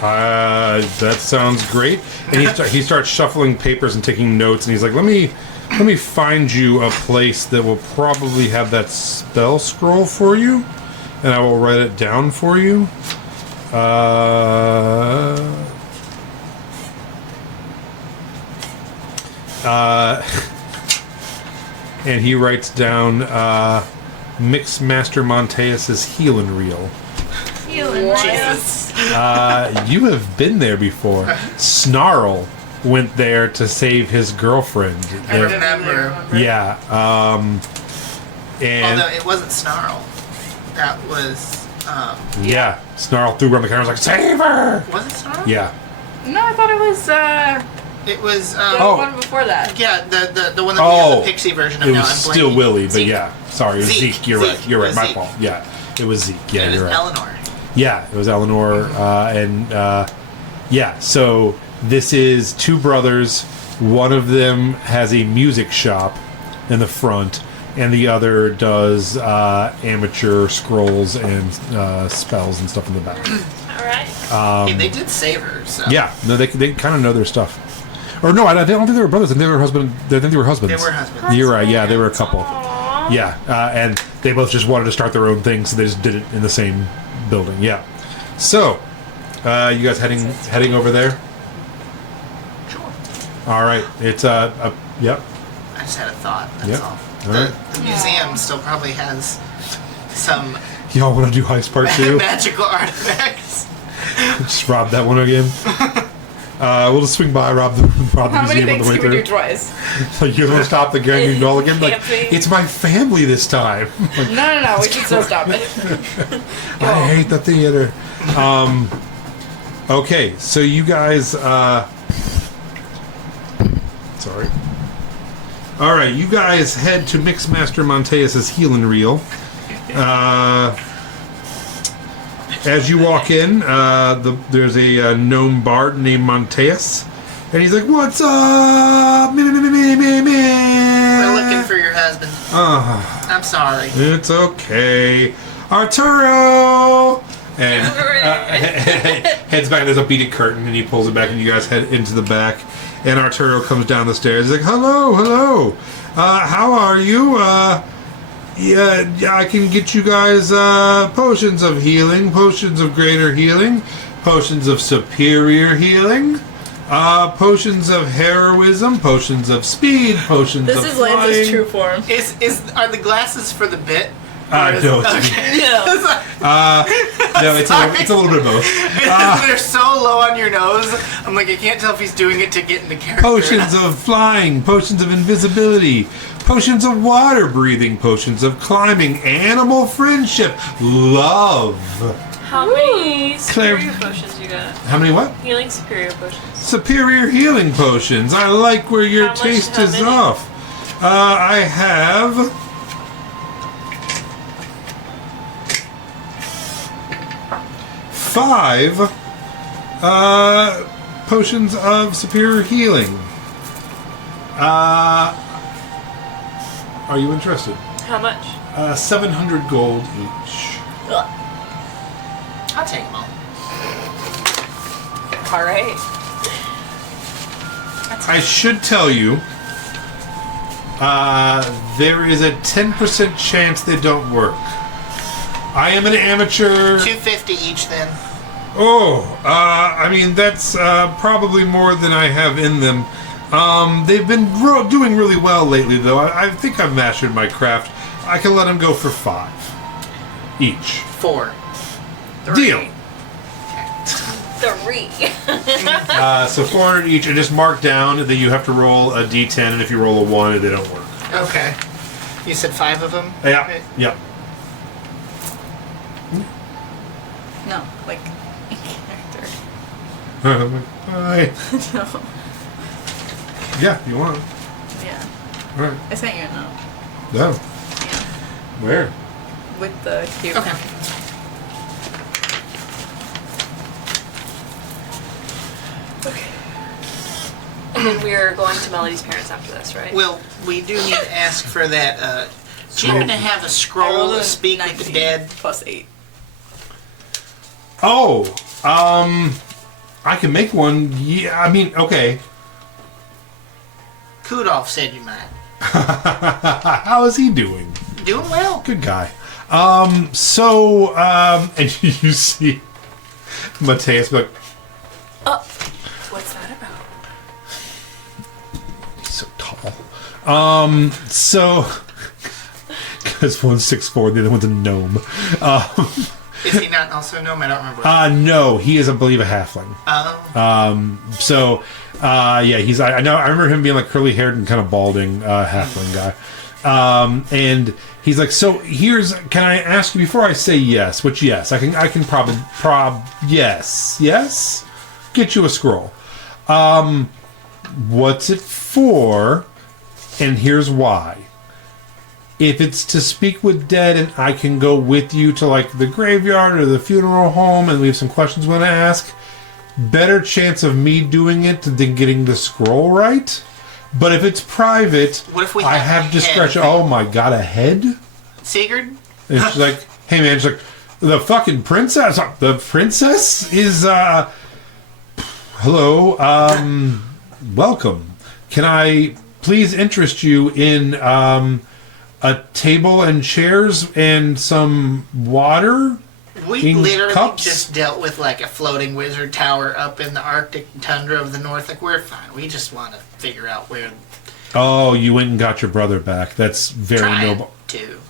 That sounds great. And he starts shuffling papers and taking notes, and he's like, let me find you a place that will probably have that spell scroll for you, and I will write it down for you. And he writes down Mixmaster Monteus's healing reel. Jesus. You have been there before. Snarl went there to save his girlfriend. I remember. Yeah. And Although it wasn't Snarl. That was. yeah, Snarl threw around the camera, was like, "Save her!" Was it Snarl? Yeah. No, I thought it was It was. the Oh. one before that. Yeah, the one that we have the pixie version of It now. was I'm still blanking. Willie, but Zeke. yeah. Sorry, it was Zeke. Zeke. You're right. Zeke. You're It right. was My Zeke. fault. Yeah, it was Zeke. Yeah, It was you're right. Eleanor. Yeah, it was Eleanor, yeah. So this is two brothers. One of them has a music shop in the front, and the other does amateur scrolls and spells and stuff in the back. All right. Hey, they did save her. So. Yeah, no, they kind of know their stuff. Or no, I don't think they were brothers. I think they were husbands. They were husbands. You're right. Yeah, they were a couple. Yeah, and they both just wanted to start their own thing, so they just did it in the same building. Yeah. So, you guys heading over there? Sure. All right. It's yep. I just had a thought. That's Yep. all. All The, right. the museum still probably has some Y'all want to do heist part 2? magical artifacts. Just rob that one again. We'll just swing by, rob the How many museum on the things way can we do through. twice? Like, you want to stop the gang all again? Like, Camping. it's my family this time. Like, No. We should still stop it. I hate the theater. Okay, so you guys. Sorry. All right, you guys head to Mixmaster Monteus's healing reel. As you walk in, there's a gnome bard named Monteus, and he's like, "What's up? Me. We're looking for your husband. I'm sorry. It's okay, Arturo." And heads back. There's a beaded curtain, and he pulls it back, and you guys head into the back. And Arturo comes down the stairs. He's like, "Hello. How are you? Yeah, I can get you guys potions of healing, potions of greater healing, potions of superior healing, potions of heroism, potions of speed, potions of This is flying." Lance's true form. Are the glasses for the bit? No, No. no, it's a little bit of both. They're so low on your nose. I'm like, I can't tell if he's doing it to get into character. Potions of flying, potions of invisibility, potions of water breathing, potions of climbing, animal friendship, love. How many Claire- superior potions you got? How many what? Healing superior potions. Superior healing potions. I like where your How much- taste how is many? off. I have 5 potions of superior healing. Are you interested? How much? 700 gold each. I'll take them all. All right. I should tell you, there is a 10% chance they don't work. I am an amateur. 250 each then. I mean, that's probably more than I have in them. They've been doing really well lately, though. I think I've mastered my craft. I can let them go for 5 each. 4. Deal. 3. So 400 each, and just mark down that you have to roll a d10, and if you roll a 1, they don't work. Okay. You said 5 of them? Yeah. Yep. No, like in character. Bye. No. Yeah, you want. Yeah. All right. I sent you a note. No. Yeah. Where? With the cube. Okay. And then we're going to Melody's parents after this, right? Well, we do need to ask for that. Do you happen to have a I scroll rolled to a speak with the 19 dead? plus 8. Oh, I can make one. Yeah, I mean, okay. Kudolf said you might. How is he doing? Doing well. Good guy. And you see Mateus be like, What's that about? he's so tall. Because one's 6'4", the other one's a gnome. Is he not also a gnome? I don't remember. No, he is, I believe, a halfling. Yeah, he's. I know. I remember him being like curly haired and kind of balding halfling guy. And he's like, so can I ask you before I say yes? Which yes, I can probably yes, get you a scroll. What's it for? And here's why. If it's to speak with dead and I can go with you to like the graveyard or the funeral home and we have some questions we want to ask, better chance of me doing it than getting the scroll right. But if it's private, What if we I have have a discretion. head? Oh my god, a head? Sigurd? And she's like, hey man, she's like, the fucking princess? The princess is, hello, welcome. Can I please interest you in, a table and chairs and some water? We In literally cups? just dealt with like a floating wizard tower up in the Arctic tundra of the north. Like, we're fine. We just want to figure out where. Oh, you went and got your brother back. That's very Trying noble. to.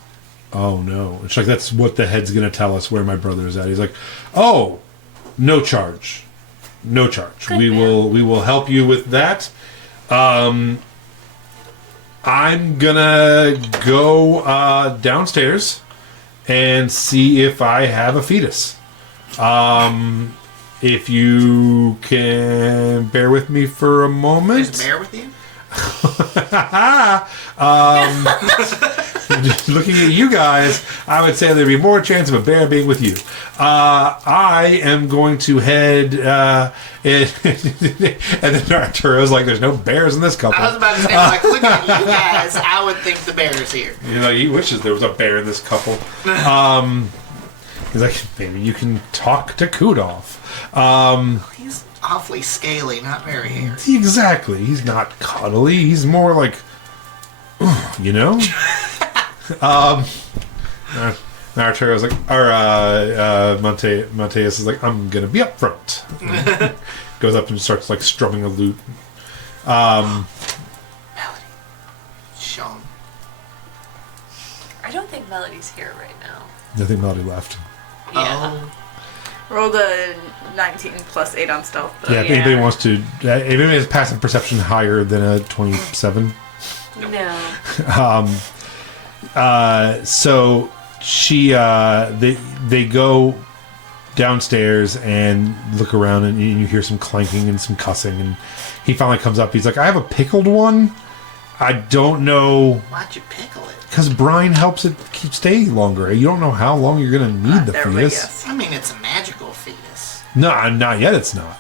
Oh no. It's like, that's what the head's gonna tell us where my brother is at. He's like, oh, no charge. No charge. We will help you with that. I'm gonna go downstairs and see if I have a fetus. If you can bear with me for a moment. Is Bear with you? just looking at you guys, I would say there'd be more chance of a bear being with you. I am going to head, and then Arturo's like, "There's no bears in this couple." I was about to say, like, look at you guys. I would think the bear is here. You know, he wishes there was a bear in this couple. He's like, maybe you can talk to Kudolf. He's awfully scaly, not very hairy. Exactly. He's not cuddly. He's more like, you know? Arturo's like, Monteus is like, I'm going to be up front. Goes up and starts, like, strumming a lute. Melody. Sean. I don't think Melody's here right now. I think Melody left. Yeah. Oh. Rolled a 19 plus 8 on stealth. Though. Yeah, if anybody wants to... if anybody has passive perception higher than a 27... No. So she they go downstairs and look around, and you hear some clanking and some cussing, and he finally comes up. He's like, I have a pickled one. I don't know, Why'd you pickle it? because brine helps it keep staying longer. You don't know how long you're gonna need the fetus. I mean, it's a magical fetus. No, not yet. It's not.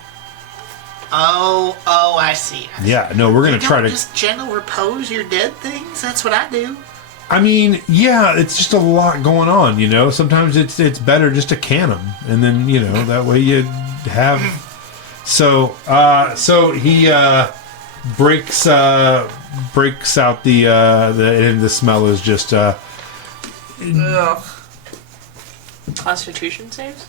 Oh, I see. Yeah, no, we're gonna You try don't to. just gentle repose your dead things? That's what I do. I mean, yeah, it's just a lot going on, you know. Sometimes it's better just to can them, and then that way you have. So he breaks out the and the smell is just Ugh. Constitution saves?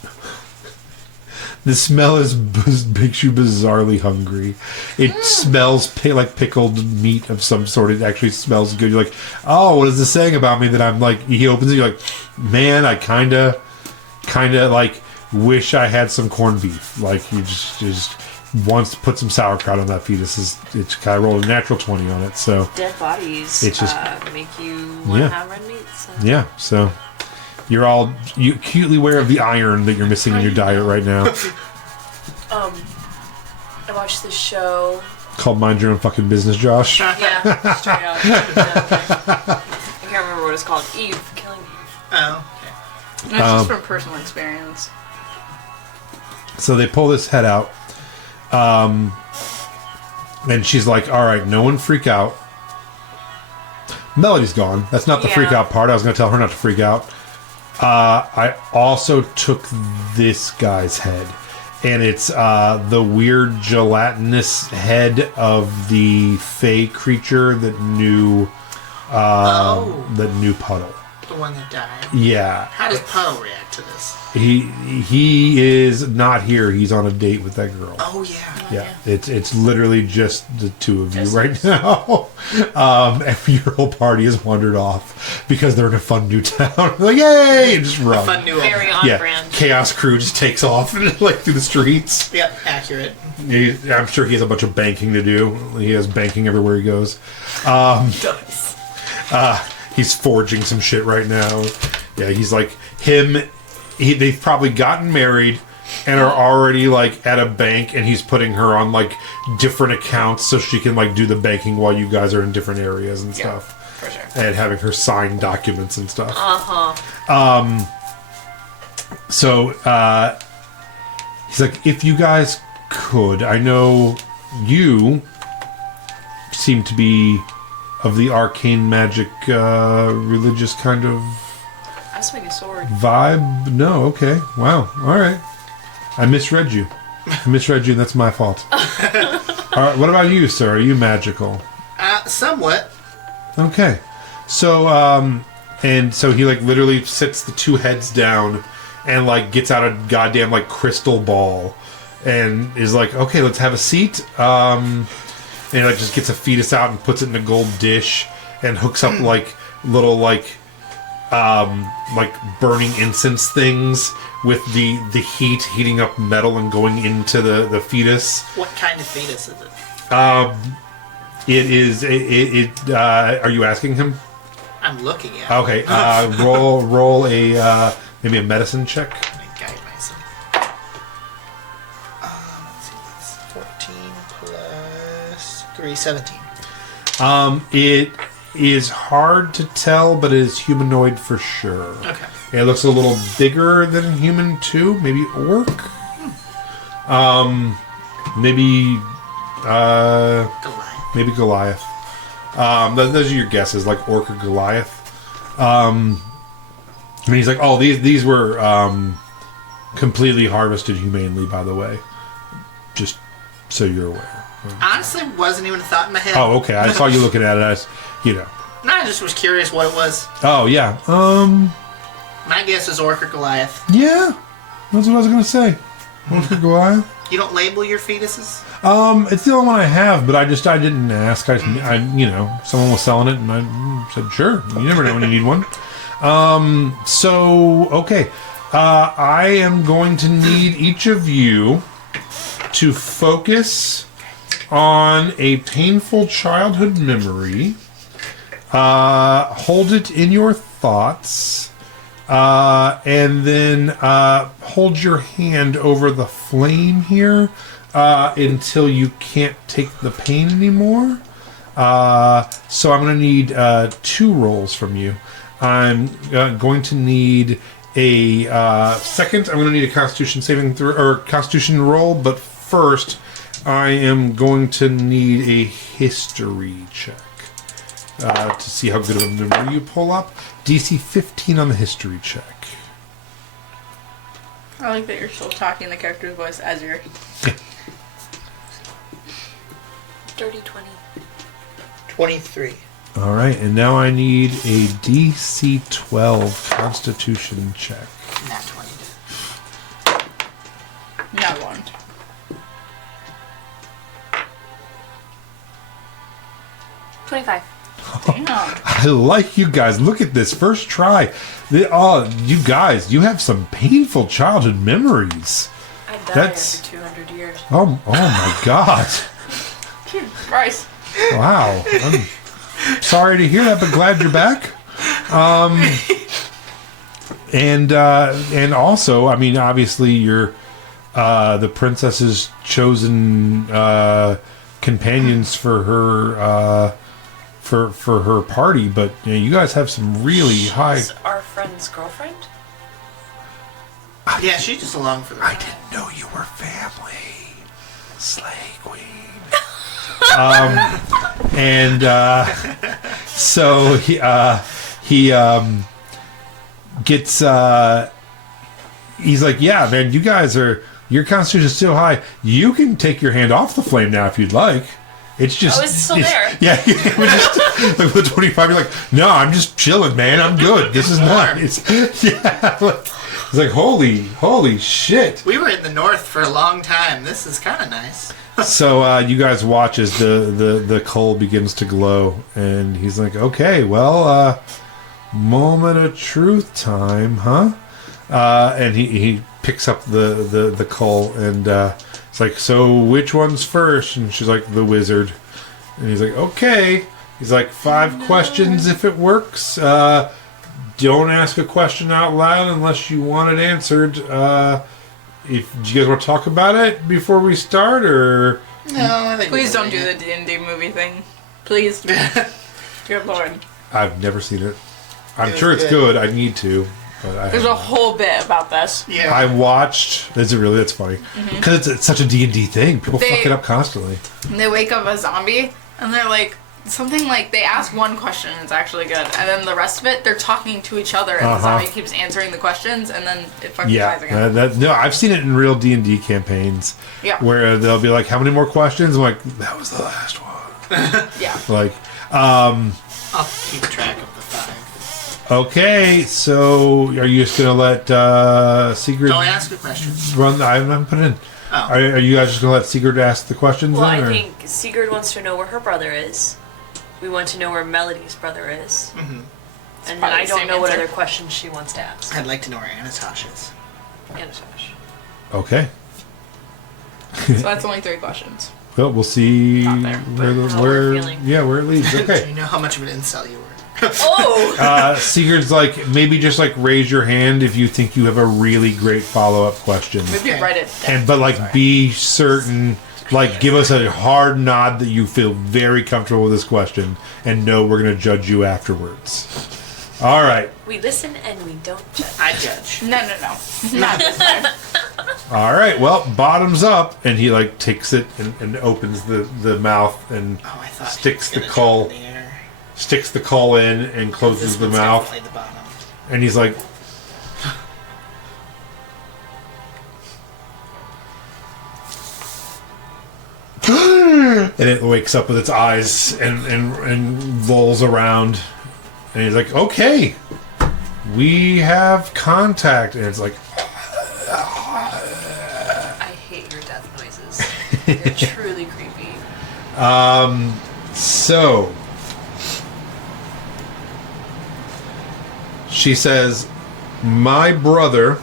the smell makes you bizarrely hungry. It smells like pickled meat of some sort. It actually smells good. You're like, oh, what is this saying about me that I'm like? He opens it. You're like, man, I kind of like wish I had some corned beef. Like he just wants to put some sauerkraut on that fetus. It's kind of rolled a natural 20 on it. So Dead bodies It's just- make you want to have red meat. So. yeah, so you're acutely aware of the iron that you're missing in your diet right now. I watched this show. Called Mind Your Own Fucking Business, Josh. Yeah, straight up. I can't remember what it's called. Eve, Killing Eve. Oh, okay. That's just from personal experience. So they pull this head out, and she's like, all right, no one freak out. Melody's gone. That's not the freak Yeah. out part. I was going to tell her not to freak out. I also took this guy's head, and it's the weird gelatinous head of the fey creature that knew Puddle. The one that died. Yeah. How does Puddle react to this? He is not here. He's on a date with that girl. Oh, yeah. Yeah, it's literally just the two of you right now. Your whole party has wandered off because they're in a fun new town. Like, yay! And just run. Fun new Very opening. on brand. Chaos Crew just takes off like through the streets. Yep, accurate. I'm sure he has a bunch of banking to do. He has banking everywhere he goes. He's forging some shit right now. Yeah, he's like they've probably gotten married and are already like at a bank, and he's putting her on like different accounts so she can like do the banking while you guys are in different areas and stuff. For sure. And having her sign documents and stuff. So he's like, if you guys could, I know you seem to be of the arcane magic religious kind of I was making a sword. vibe. No, okay. Wow. All right. I misread you. And that's my fault. All right, what about you, sir? Are you magical? Somewhat. Okay. So, and so he like literally sits the two heads down and like gets out a goddamn like crystal ball and is like, okay, let's have a seat. And he like just gets a fetus out and puts it in a gold dish and hooks up like little like burning incense things with the heat heating up metal and going into the fetus. What kind of fetus is it? It is are you asking him? I'm looking at it. Okay, roll a maybe a medicine check. Let me guide myself. Let's see, that's 14 plus 3, 17. is hard to tell, but it is humanoid for sure. Okay. And it looks a little bigger than a human too. Maybe orc. Maybe Goliath. maybe Goliath. Those are your guesses, like orc or Goliath. I mean, he's like, oh, these were completely harvested humanely, by the way. Just so you're aware. Honestly, wasn't even a thought in my head. Oh, okay. I saw you looking at it as, you know. No, I just was curious what it was. Oh, yeah. My guess is orc or Goliath. Yeah. That's what I was going to say. Orc or Goliath. You don't label your fetuses? It's the only one I have, but I didn't ask. I you know, someone was selling it, and I said, sure. You never know when you need one. So, okay. I am going to need each of you to focus on a painful childhood memory. Hold it in your thoughts. And then hold your hand over the flame here until you can't take the pain anymore. So I'm going to need 2 rolls from you. I'm going to need a second. I'm going to need a Constitution saving throw or Constitution roll, but first I am going to need a history check to see how good of a memory you pull up. DC 15 on the history check. I like that you're still talking the character's voice as you're... Dirty 20. 23. All right, and now I need a DC 12 Constitution check. Not 20. Not one. $25. Damn. I like you guys. Look at this first try. You guys, you have some painful childhood memories. I died That's- after 200 years. Oh my God! Jesus Christ. Wow. I'm sorry to hear that, but glad you're back. And also, I mean, obviously, you're the princess's chosen companions for her for her party. But you know, you guys have some really high. She's our friend's girlfriend? Yeah, she's just along for the I ride. didn't know you were family, Slay Queen. And so he gets he's like, yeah, man, you guys are, your constitution is still high. You can take your hand off the flame now if you'd like. It's just, Oh, it's still there. Yeah, it was just like with 25. You're like, no, I'm just chilling, man. I'm good. This is not. It's yeah. It's like holy shit. We were in the north for a long time. This is kind of nice. So you guys watch as the coal begins to glow, and he's like, okay, well, moment of truth time, huh? And he picks up the coal, and it's like, so which one's first? And she's like, the wizard. And he's like, okay. He's like, 5 questions if it works. Don't ask a question out loud unless you want it answered. Do you guys want to talk about it before we start, or? No, I think Please we're don't do doing the D&D movie thing. Please. Good lord. I've never seen it. I'm It sure was it's good. I need to, but I There's a haven't. whole bit about this. Yeah. I watched. Is it really? That's funny because it's such a D&D thing. People They- fuck it up constantly. And they wake up a zombie, and they're like, something like, they ask one question, and it's actually good. And then the rest of it, they're talking to each other, and the zombie keeps answering the questions, and then it fucking dies Yeah, again. no, I've seen it in real D&D campaigns. Yeah. Where they'll be like, "How many more questions?" I'm like, "That was the last one." Yeah. Like, I'll keep track of the 5. okay, so are you just gonna let Sigurd Don't ask a question. run? I haven't put it in. Oh. Are you guys just gonna let Sigurd ask the questions? Well, then, I or? think Sigurd wants to know where her brother is. We want to know where Melody's brother is. Mm-hmm. And then probably I the don't same know what answer. other questions she wants to ask. I'd like to know where Anatosh is. Anatosh. Okay. So that's only 3 questions. Well, we'll see Not there, where but how we're feeling. where it leads. Do Okay. you know how much of an incel you were? Oh! Sigurd's like, maybe just like raise your hand if you think you have a really great follow-up question. Maybe Okay. write it down. And but like be certain Like, give us a hard nod that you feel very comfortable with this question, and know we're going to judge you afterwards. All right. We listen and we don't judge. I judge. No. Not this time. All right. Well, bottoms up, and he like takes it and opens the mouth and Oh, I thought sticks he the was cull gonna jump in the air. sticks the cull in and closes This the one's mouth, definitely the bottom. and he's like. And it wakes up with its eyes and rolls around, and he's like, "Okay, we have contact." And it's like, I hate your death noises. They're truly creepy. so she says, "My brother,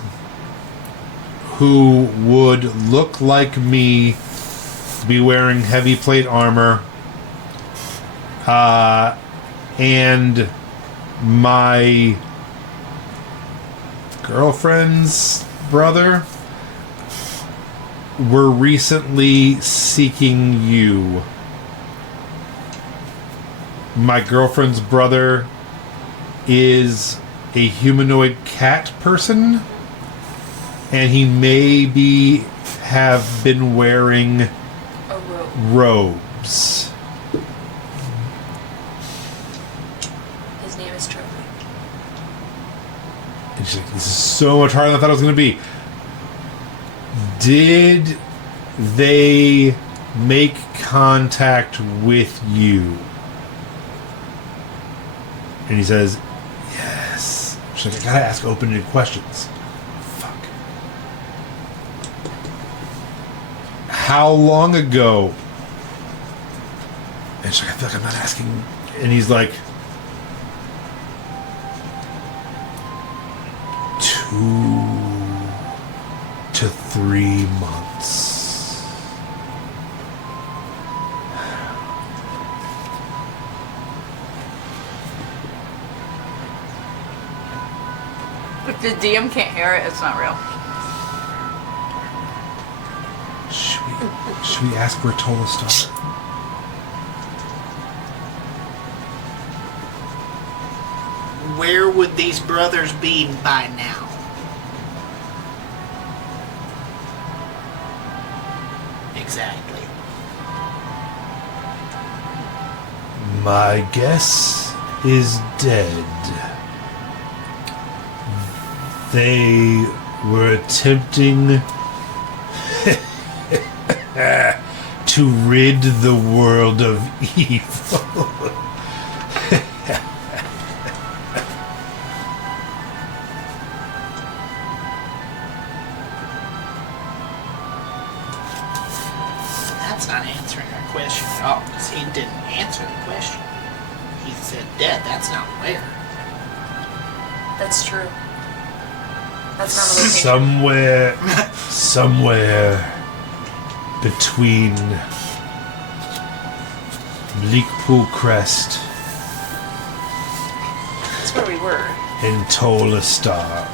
who would look like me, be wearing heavy plate armor, and my girlfriend's brother were recently seeking you. My girlfriend's brother is a humanoid cat person, and he maybe have been wearing A rope. robes." His name is Trophy. And she's like, "This is so much harder than I thought it was going to be. Did they make contact with you?" And he says, "Yes." She's like, "I gotta ask open-ended questions." Fuck. "How long ago?" And she's like, "I feel like I'm not asking." And he's like, 2 to 3 months. If the DM can't hear it, it's not real. Should we ask where Tola started? Where would these brothers be by now? Exactly. My guess is dead. They were attempting to rid the world of evil. That's not answering our question at all, because he didn't answer the question. He said dead. That's not where. That's true. That's not a location. Somewhere between Bleakpool Crest That's where we were. and Tola Star.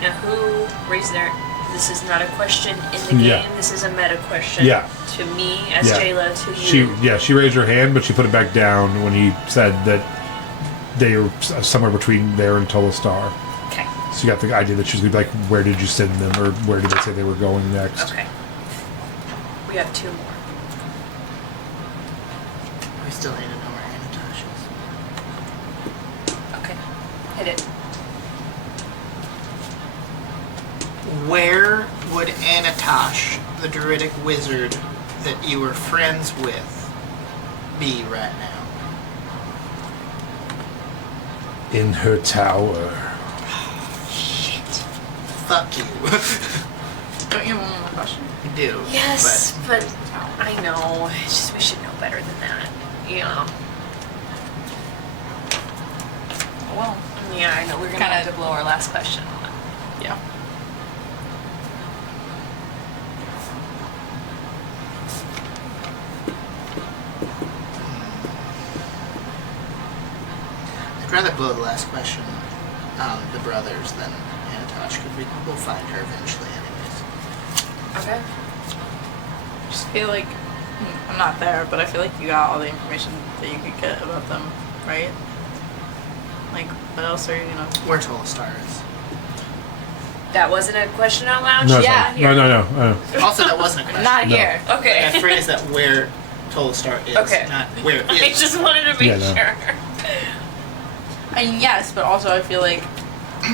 Now, who raised their... This is not a question in the game. Yeah. This is a meta question. Yeah. To me, as Yeah. Jayla, to you. She raised her hand, but she put it back down when he said that they were somewhere between there and Tola Star. Okay. So you got the idea that she was gonna be like, "Where did you send them?" or "Where did they say they were going next?" Okay. We have 2 more. We still need to know where Anatosh Okay. Hit it. is. Where would Anatosh, the druidic wizard that you were friends with, be right now? In her tower. Shit. Fuck you. Don't you have one more question? I do. Yes, but I know. It's just we should know better than that. Yeah. Well, Yeah, I know. We're gonna Kinda- have to blow our last question on. yeah. I'd rather blow the last question the brothers than Anatosh, because we'll find her eventually anyways. Okay. Just feel like I'm not there, but I feel like you got all the information that you could get about them, right? Like, what else are you gonna? Where Tolastar is. That wasn't a question out loud? No, it's Yeah, fine. here. No. Also, that wasn't a question. Not No. here. Okay. I phrased that where Tolastar is, Okay. not where I is. just wanted to be Yeah, no. sure. I mean, yes, but also I feel like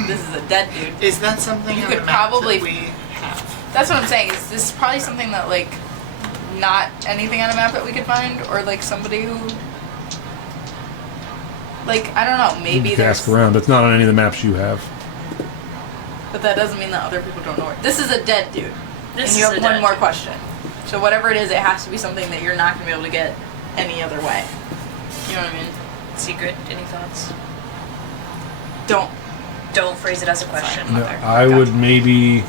this is a dead dude. Is that something You on could the map probably- that we have? That's what I'm saying. Is this probably something that like not anything on a map that we could find, or like somebody who, like I don't know, maybe You can there's, ask around. It's not on any of the maps you have. but that doesn't mean that other people don't know it. This is a dead dude, This and you is have a one dead more dude. question. So whatever it is, it has to be something that you're not gonna be able to get any other way. You know what I mean? Secret, any thoughts? Don't phrase it as a question. No, Mother. I Gotcha. would maybe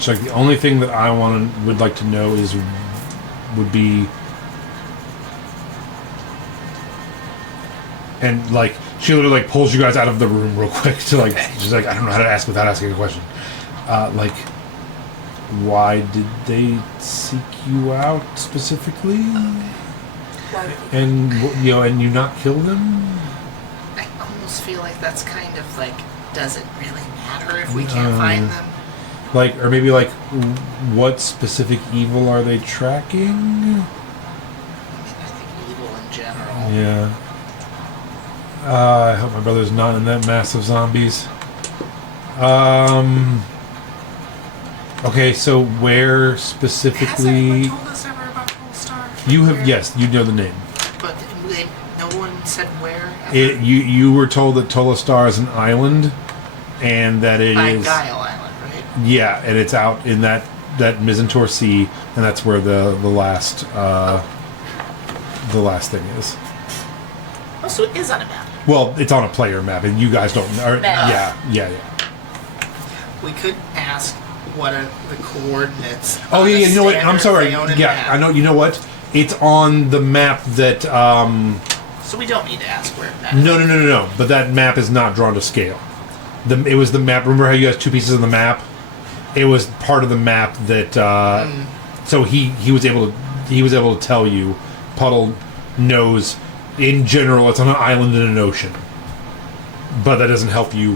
check. The only thing that I would like to know would be, and like she literally like pulls you guys out of the room real quick to like Okay. she's like, I don't know how to ask without asking a question. Like, why did they seek you out specifically? And and you not kill them? I almost feel like that's kind of like, does it really matter if we can't find them? Like, or maybe like, what specific evil are they tracking? I mean, I think evil in general. Yeah. I hope my brother's not in that mass of zombies. Okay, so where Has specifically? anyone told us ever about Polestar? You have, yes, you know the name. But no one said where? You were told that Tolastar is an island, and that it By is. Guile Island, right? Yeah, and it's out in that Mizantor Sea, and that's where the last thing is. Oh, so it is on a map. Well, it's on a player map, and you guys don't. Or, Map. yeah. We could ask what are the coordinates. Oh on yeah, the you know what? I'm sorry. standard Aona Yeah, map. I know. You know what? It's on the map that. So we don't need to ask where that is. No. But that map is not drawn to scale. It was the map. Remember how you had two pieces of the map? It was part of the map that. So he was able to tell you. Puddle knows. In general, it's on an island in an ocean. But that doesn't help you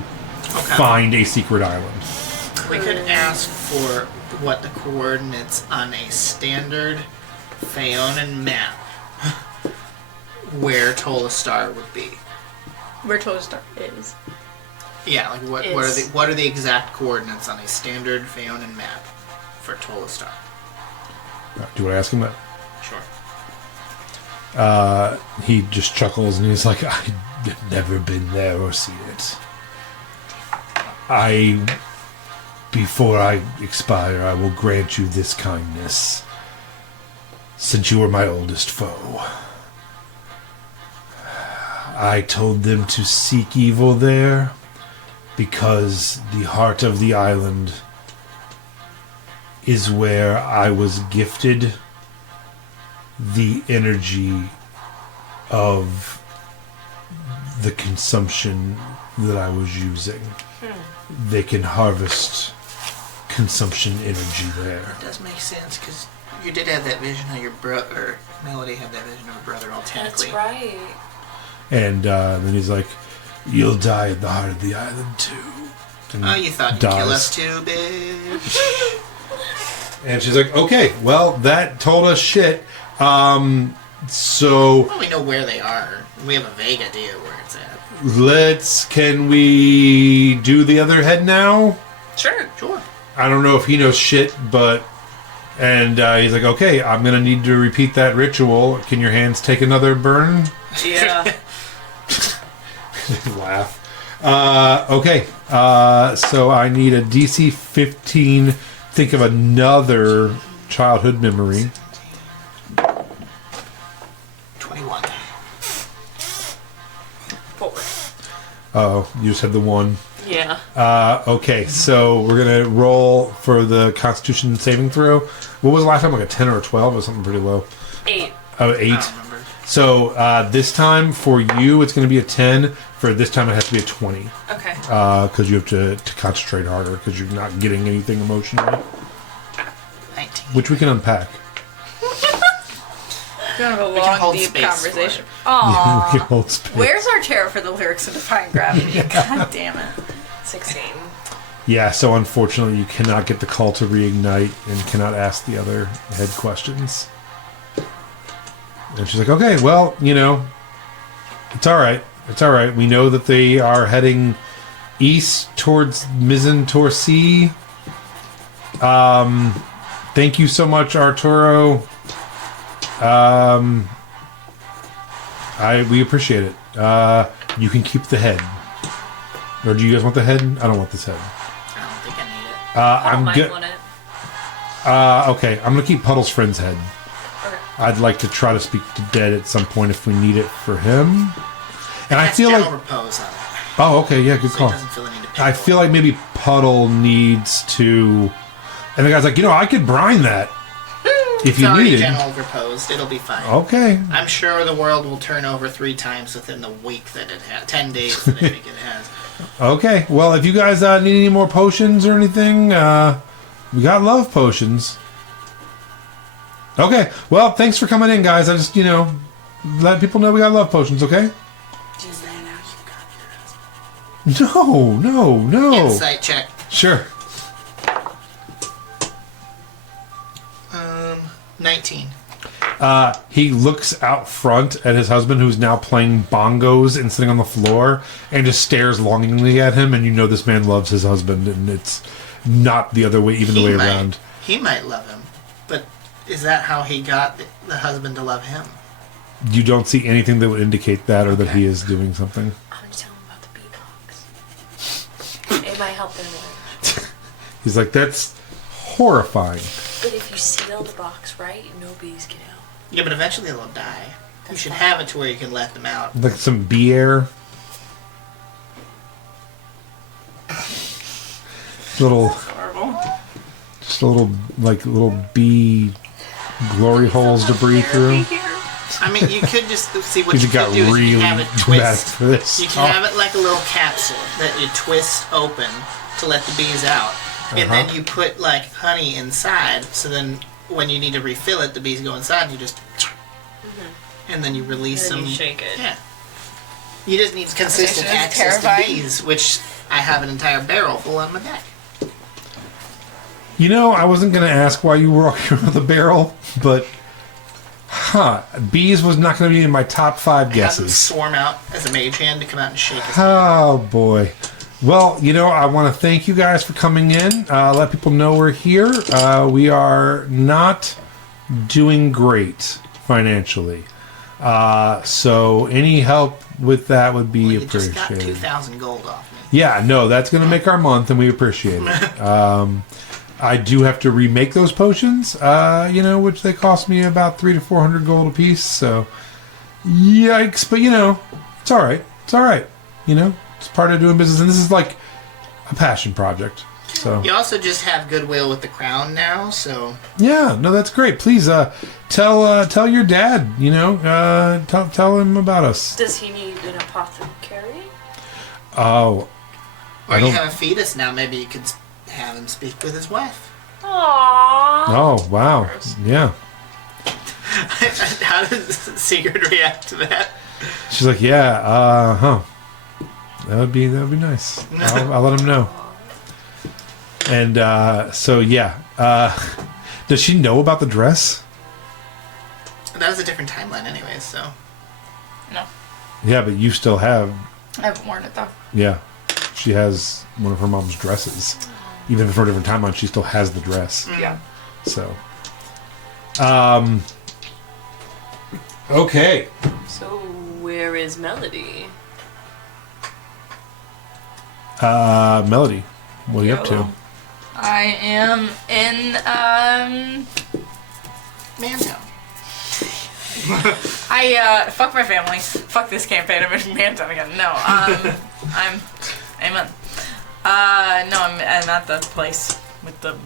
find a secret island. We could ask for what the coordinates on a standard Phaeonan map where Tolastar would be. where Toastar is. Yeah, like what are the exact coordinates on a standard Phaeonan map for Tolastar? Do you want to ask him that? Sure. He just chuckles and he's like, I've never been there or seen it. Before I expire, I will grant you this kindness, since you were my oldest foe. I told them to seek evil there, because the heart of the island is where I was gifted the energy of the consumption that I was using. They can harvest consumption energy there. It does make sense because you did have that vision of your brother. Melody had that vision of her brother all technically. That's right. And then he's like, you'll die at the heart of the island too. And Oh, you thought you'd kill us too, bitch. And she's like, okay, well, that told us shit. So Well, we know where they are. We have a vague idea where it's at. can we do the other head now? Sure. Sure. I don't know if he knows shit, but... And he's like, okay, I'm going to need to repeat that ritual. Can your hands take another burn? Yeah. Laugh. Okay, so I need a DC 15. Think of another childhood memory. 21. 4. Oh, you just had the one. Yeah. Okay, so we're going to roll for the Constitution saving throw. What was the last time? Like a 10 or a 12 or something pretty low? 8. Oh, 8. I don't remember. So this time for you, it's going to be a 10. For this time, it has to be a 20. Okay. Because you have to concentrate harder because you're not getting anything emotionally. 19. Which we can unpack. We're gonna have a can long, hold deep space for conversation. We Aww. can hold space. Where's our chair for the lyrics of Defying Gravity? God damn it. 16. Yeah, so unfortunately, you cannot get the call to reignite and cannot ask the other head questions. And she's like, okay, well, it's all right. It's all right. We know that they are heading east towards Mizzen Torsi. Thank you so much, Arturo. We appreciate it. You can keep the head. Or do you guys want the head? I don't want this head. I don't think I need it. I I'm might good. want it. Okay, I'm gonna keep Puddle's friend's head. Okay. I'd like to try to speak to Dead at some point if we need it for him. And I That's feel like, general repose on it, oh, okay, yeah, good so call. he doesn't feel the need to pick I feel like maybe Puddle needs to, and the guy's like, I could brine that if It's you already needed. general reposed. It'll be fine. Okay, I'm sure the world will turn over 3 times within the week that it has, 10 days that I think it has. okay. Well, if you guys need any more potions or anything, we got love potions. Okay. Well, thanks for coming in, guys. I just let people know we got love potions. Okay. Is that how you got your husband? No. Insight check. Sure. 19. He looks out front at his husband, who's now playing bongos and sitting on the floor, and just stares longingly at him. And this man loves his husband, and it's not the other way, even the way around. He might love him, but is that how he got the husband to love him? You don't see anything that would indicate that, or that Okay. he is doing something. I'm gonna tell him about the beatbox. It might help their marriage. He's like, that's horrifying. But if you seal the box right, no bees get out. Yeah, but eventually they'll die. You That's should fine. have it to where you can let them out. Like some bee air. Little, Horrible. just a little bee glory holes to breathe through. I mean, you could just see what He's you got could do is you really can have it bad twist. for this. You can have it like a little capsule that you twist open to let the bees out. And then you put like honey inside, so then when you need to refill it, the bees go inside and you just and then you release And then them. you shake it. Yeah. You just need consistent Conversation is access terrifying. to bees, which I have an entire barrel full on my deck. I wasn't going to ask why you were walking around the barrel, but bees was not going to be in my top 5 Have them guesses. swarm out as a mage hand to come out and shake his Oh boy. Well, I want to thank you guys for coming in. Let people know we're here. We are not doing great financially. So any help with that would be Well, you just got appreciated. 2,000 gold off me. Yeah, no, that's going to make our month, and we appreciate it. I do have to remake those potions, which they cost me about 300 to 400 gold apiece. So, yikes! But it's all right. It's all right. It's part of doing business, and this is like a passion project. So, You also just have goodwill with the crown now, so yeah, no, that's great. Please tell your dad. Tell him about us. Does he need an apothecary? Oh, or I you don't- have a fetus now. Maybe you could have him speak with his wife. Aww. oh, wow, yeah. How does Sigurd react to that? She's like, yeah, that would be nice. I'll let him know. And so yeah, does she know about the dress? That was a different timeline, anyway. So No. Yeah, but you still have. I haven't worn it though. Yeah, she has one of her mom's dresses. Even if for a different timeline, she still has the dress. Yeah. So, okay. So where is Melody? Melody, what are you up to? I am in Mantown. fuck my family. Fuck this campaign. I'm in Manton again. No, amen. No, I'm at the place with the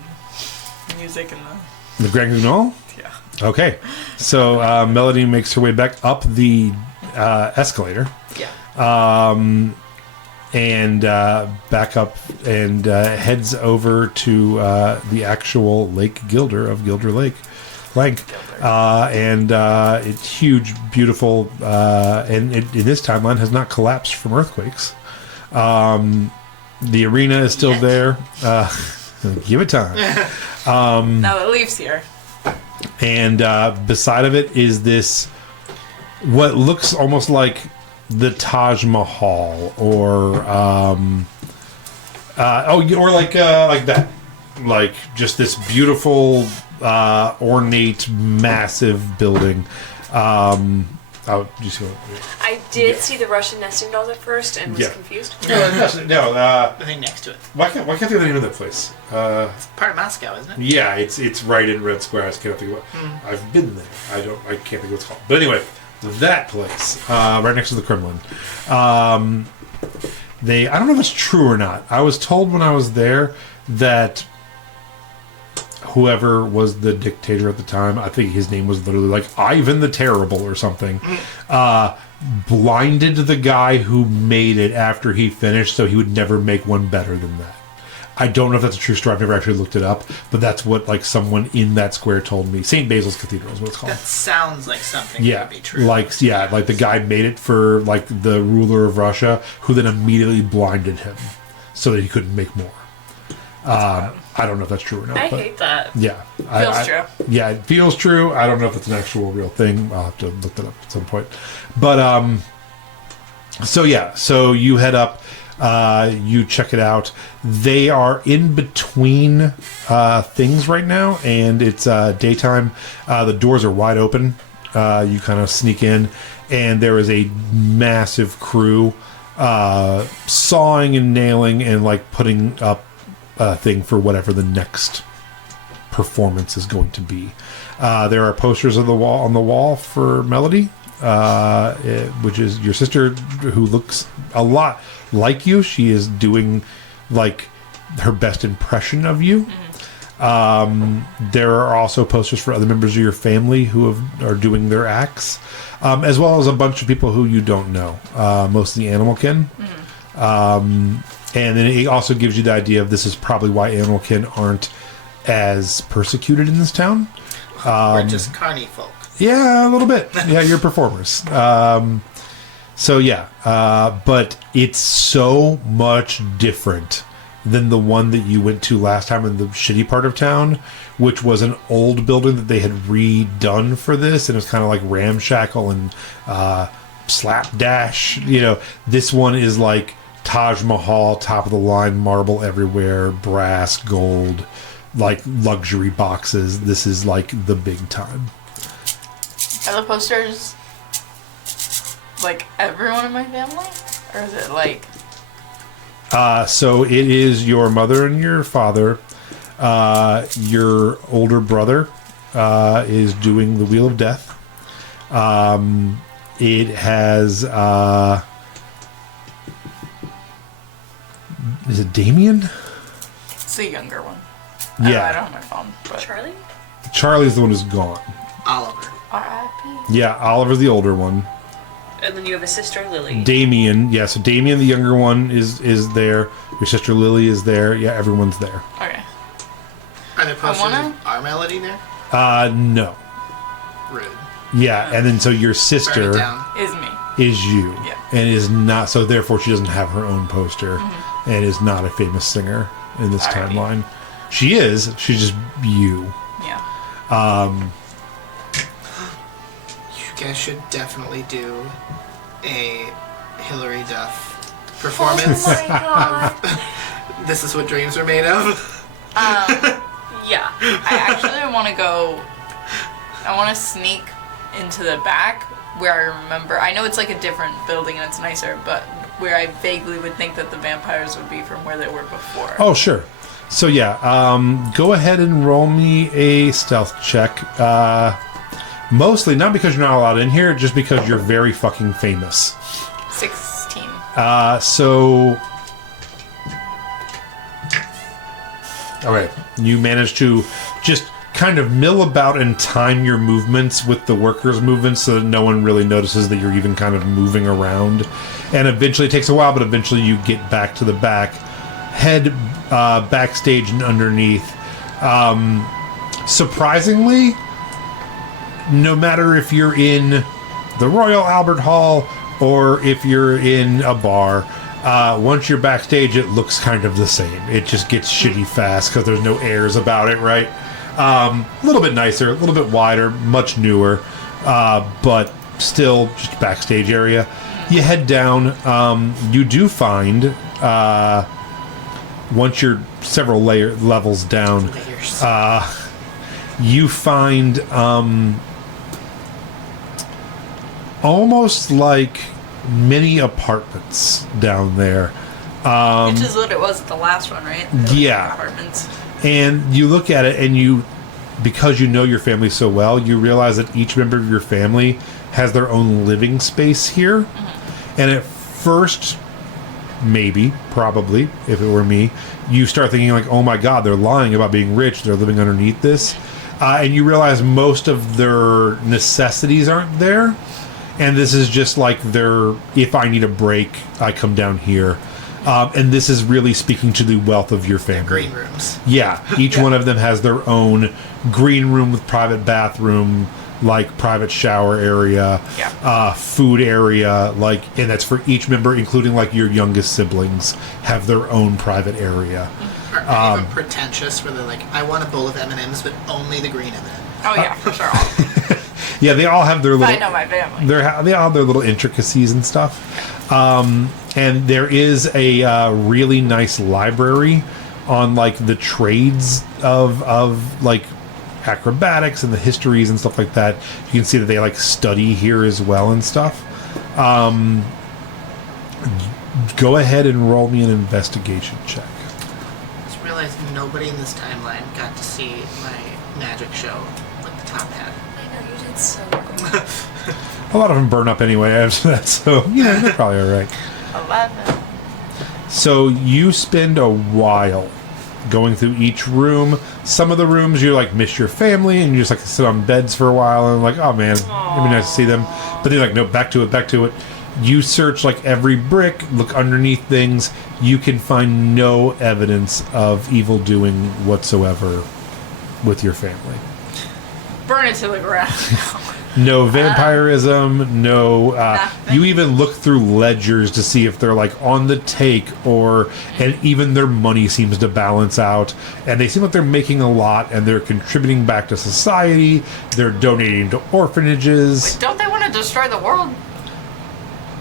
music and the The Grand Guignol? Yeah. Okay. So Melody makes her way back up the escalator. Yeah. And back up and heads over to the actual Lake Gildar of Gildar Lake, Lanc. And it's huge, beautiful, and it, in this timeline has not collapsed from earthquakes. The arena is still Yet. there. Give it time. Now the leaves here. And beside of it is this, what looks almost like the Taj Mahal, or like that, like just this beautiful, ornate, massive building. You see what? I did see the Russian nesting dolls at first and was Yeah. confused. No. The thing next to it. Why can't I think of the name of that place? Part of Moscow, isn't it? Yeah, it's right in Red Square. I just can't think of what. I've been there. I can't think of what it's called. But anyway, that place, right next to the Kremlin. I don't know if it's true or not. I was told when I was there that whoever was the dictator at the time, I think his name was literally like Ivan the Terrible or something, blinded the guy who made it after he finished, so he would never make one better than that. I don't know if that's a true story. I've never actually looked it up, but that's what like someone in that square told me. St. Basil's Cathedral is what it's called. That sounds like something Yeah, that would be true. like the guy made it for like the ruler of Russia, who then immediately blinded him so that he couldn't make more. I don't know if that's true or not. I but hate that. yeah, Feels true. Yeah, it feels true. I don't know if it's an actual real thing. I'll have to look that up at some point. But so you head up. You check it out. They are in between things right now, and it's daytime. The doors are wide open. You kind of sneak in, and there is a massive crew sawing and nailing and like putting up a thing for whatever the next performance is going to be. There are posters on the wall for Melody, which is your sister, who looks a lot like you. She is doing like her best impression of you. There are also posters for other members of your family who are doing their acts, as well as a bunch of people who you don't know, mostly animal kin. And then it also gives you the idea of this is probably why animal kin aren't as persecuted in this town. We're just carny folk. Yeah, a little bit. Yeah, you're performers. So yeah, but it's so much different than the one that you went to last time in the shitty part of town, which was an old building that they had redone for this, and it was kind of like ramshackle and slapdash. You know, this one is like Taj Mahal, top of the line, marble everywhere, brass, gold, like luxury boxes. This is like the big time. Are the posters like everyone in my family? Or is it like... So it is your mother and your father. Your older brother is doing the Wheel of Death. It has... is it Damien? It's the younger one. Yeah. I don't have my phone. But Charlie? Charlie's the one who's gone. Oliver. R.I.P. Yeah, Oliver's the older one. And then you have a sister, Lily. Damien, yeah, so Damien, the younger one, is there. Your sister Lily is there. Yeah, everyone's there. Okay. Are there posters wanna- of our Melody there? No. Rude. Yeah, and then so your Burn sister it down. Is me. is you. Yeah. And is not, so therefore she doesn't have her own poster and is not a famous singer in this Alrighty. timeline. She is, she's just you. Yeah. You guys should definitely do a Hillary Duff performance. Oh my god. This is what dreams are made of. Yeah. I actually want to go... I want to sneak into the back where I remember... I know it's like a different building and it's nicer, but where I vaguely would think that the vampires would be from where they were before. Oh, sure. So yeah, go ahead and roll me a stealth check. Mostly not because you're not allowed in here, just because you're very fucking famous. 16. So... Okay, you manage to just kind of mill about and time your movements with the workers' movements so that no one really notices that you're even kind of moving around. And eventually, it takes a while, but eventually you get back to the back. Head backstage and underneath. Surprisingly, no matter if you're in the Royal Albert Hall or if you're in a bar, once you're backstage, it looks kind of the same. It just gets shitty fast because there's no airs about it, right? A little bit nicer, a little bit wider, much newer, but still just backstage area. You head down. You do find, once you're several levels down, you find almost like mini apartments down there. Which is what it was at the last one, right? Yeah. Apartments. And you look at it and you, because you know your family so well, you realize that each member of your family has their own living space here. Mm-hmm. And at first, maybe, probably, if it were me, you start thinking like, oh my God, they're lying about being rich. They're living underneath this. And you realize most of their necessities aren't there. And this is just like their, if I need a break, I come down here. And this is really speaking to the wealth of your family. Green rooms. Yeah, each one of them has their own green room with private bathroom, like private shower area, food area, like, and that's for each member, including like your youngest siblings, have their own private area. Are even pretentious, where they're like, I want a bowl of M&Ms, but only the green M&M. Oh yeah, for sure. All of them. Yeah, they all have their little. I know my family. They all have their little intricacies and stuff. And there is a really nice library on like the trades of like acrobatics and the histories and stuff like that. You can see that they like study here as well and stuff. Go ahead and roll me an investigation check. Just realized nobody in this timeline got to see my magic show like the top hat. I know, you did so good. A lot of them burn up anyway after that, so yeah, they're probably all right. 11. So you spend a while going through each room. Some of the rooms you like miss your family and you just like sit on beds for a while and like, oh man, it'd be nice to see them. But then like, no, back to it. You search like every brick, look underneath things. You can find no evidence of evil doing whatsoever with your family. Burn it to the ground. No vampirism, no... Nothing. You even look through ledgers to see if they're, like, on the take, or... And even their money seems to balance out. And they seem like they're making a lot, and they're contributing back to society. They're donating to orphanages. Wait, don't they want to destroy the world?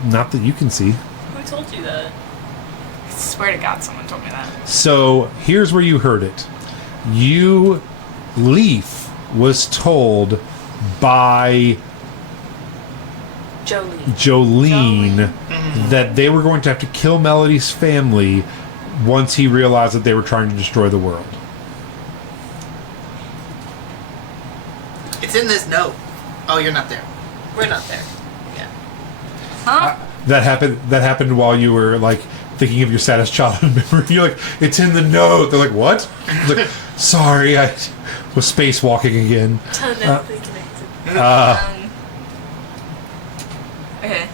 Not that you can see. Who told you that? I swear to God, someone told me that. So, here's where you heard it. Leaf was told by... Jolene that they were going to have to kill Melody's family once he realized that they were trying to destroy the world. It's in this note. Oh, you're not there. We're not there. Yeah. Huh? That happened while you were like thinking of your saddest childhood memory. You're like, it's in the note. They're like, what? Like, sorry, I was spacewalking again. Telepathically connected. Okay.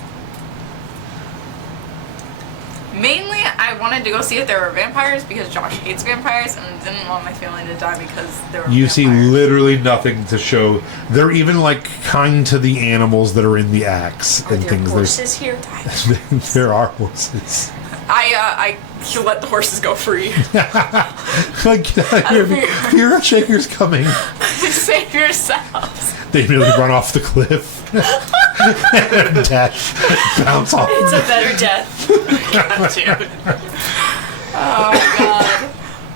Mainly, I wanted to go see if there were vampires because Josh hates vampires and didn't want my family to die because there were You vampires. see literally nothing to show. They're even like kind to the animals that are in the axe Are and there things. horses here? There are horses. I let the horses go free. Like, get out of here. Fear of Shaker's coming. Save yourselves. They immediately run off the cliff. And dash, bounce off. It's a better death. Dude. Oh my God.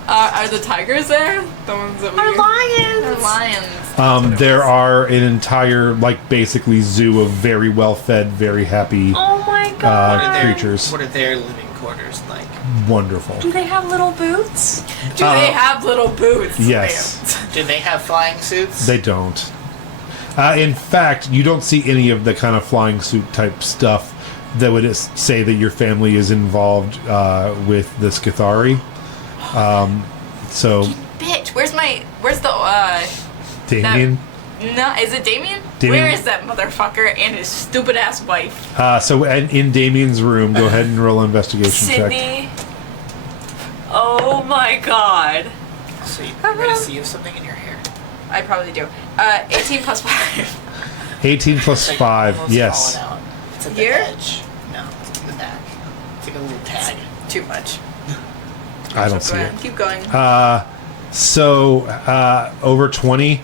Are the tigers there? The ones that we... Our lions! They're lions. That's what it There was. are an entire, like, basically zoo of very well-fed, very happy Oh my god. creatures. What are their living quarters like? Wonderful. Do they have little boots? Do they have little boots? Yes. Man. Do they have flying suits? They don't. In fact, you don't see any of the kind of flying suit type stuff that would say that your family is involved with the Skithari. So Bitch, where's the Damien. No, is it Damien? Damien? Where is that motherfucker and his stupid ass wife? So in Damien's room, go ahead and roll an investigation check. Sydney. Oh my god. So you're gonna see if something in your hair. I probably do. 18 plus 5. 18 plus Like 5, almost yes. falling out. It's at the Here? edge. No, it's in the back. It's like a little tag. Too much. I don't Go see it. ahead, keep going. So, over 20.